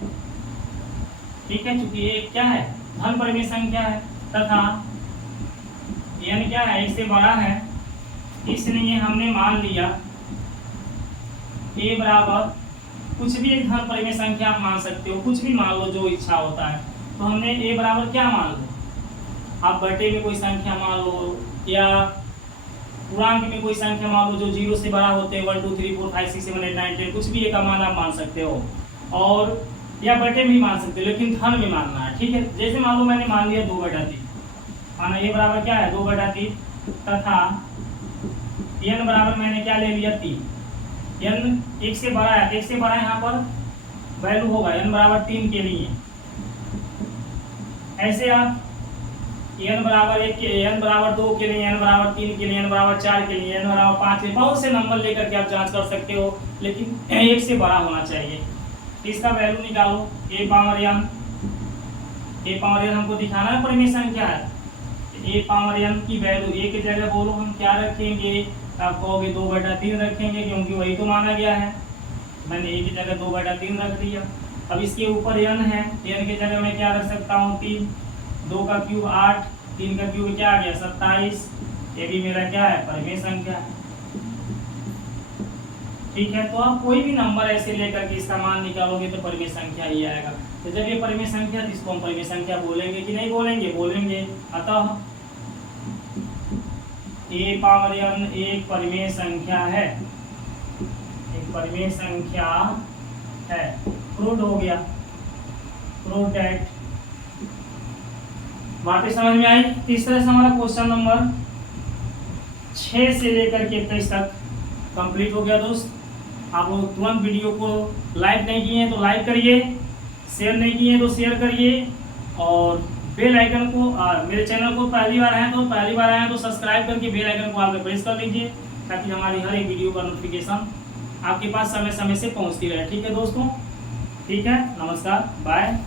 ठीक है, चूंकि ये क्या है? धन परिमेय संख्या है तथा n क्या है? 1 से बड़ा है, इसलिए हमने मान लिया a बराबर कुछ भी एक धन परिमेय संख्या आप मान सकते हो, कुछ भी मान लो जो इच्छा होता है। तो हमने a बराबर क्या मान लो? आप बटे में कोई संख्या मान लो या पूर्णांक में कोई संख्या मान लो जो 0 से बड़ा होते हैं, 1 2 3 4 5 6 7 8 9 10, कुछ भी एक का मान आप मान सकते हो, और या बटे में ही मान सकते हो, लेकिन धन में मानना है। ठीक है, जैसे मान लो मैंने मान लिया 2/3, माना ये बराबर क्या है? 2/3 तथा n बराबर मैंने क्या ले लिया? 3। n 1 से बड़ा है, 1 से बड़ा यहाँ पर वैल्यू होगा n बराबर 3 के लिए। ऐसे आप n बराबर 1 के, n बराबर 2 के लिए, n बराबर 3 के लिए, n बराबर 4 के लिए, n बराबर 5 के लिए, बहुत से नंबर लेकर के आप जांच कर सकते हो, लेकिन 1 से बड़ा होना चाहिए। इसका वैल्यू निकालो, a पावर n हमको दिखाना है परिमेय संख्या है। a पावर n की वैल्यू a की जगह बोलो हम क्या रखेंगे? आप कहोगे 2/3 रखेंगे, क्योंकि वही तो माना गया है। मैंने a की जगह 2/3 रख दिया। अब इसके ऊपर n है, n की जगह मैं क्या रख सकता हूँ? 3, 2 का क्यूब 8, 3 का क्यूब क्या आ गया? 27। ये भी मेरा क्या है? परिमेय संख्या है। ठीक है, तो आप कोई भी नंबर ऐसे लेकर के इसका मान निकालोगे तो परिमेय संख्या ही आएगा। तो जब ये परिमेय संख्या, तो इसको हम परिमेय संख्या बोलेंगे कि नहीं बोलेंगे? बोलेंगे। अतः a पावर n एक परिमेय संख्या है, एक परिमेय संख्या है। प्रूव्ड हो गया, प्रूव दैट। बातें समझ में आई? तीसरा से हमारा क्वेश्चन नंबर 6 से लेकर के 23 तक कंप्लीट हो गया। दोस्त, आप तुरंत वीडियो को लाइक नहीं किए हैं तो लाइक करिए, शेयर नहीं किए हैं तो शेयर करिए, और बेल आइकन को मेरे चैनल को पहली बार आए हैं तो सब्सक्राइब करके बेल आइकन को आप प्रेस कर लीजिए, ताकि हमारी हर एक वीडियो का नोटिफिकेशन आपके पास समय समय से पहुंचती रहे। ठीक है दोस्तों, ठीक है, नमस्कार, बाय।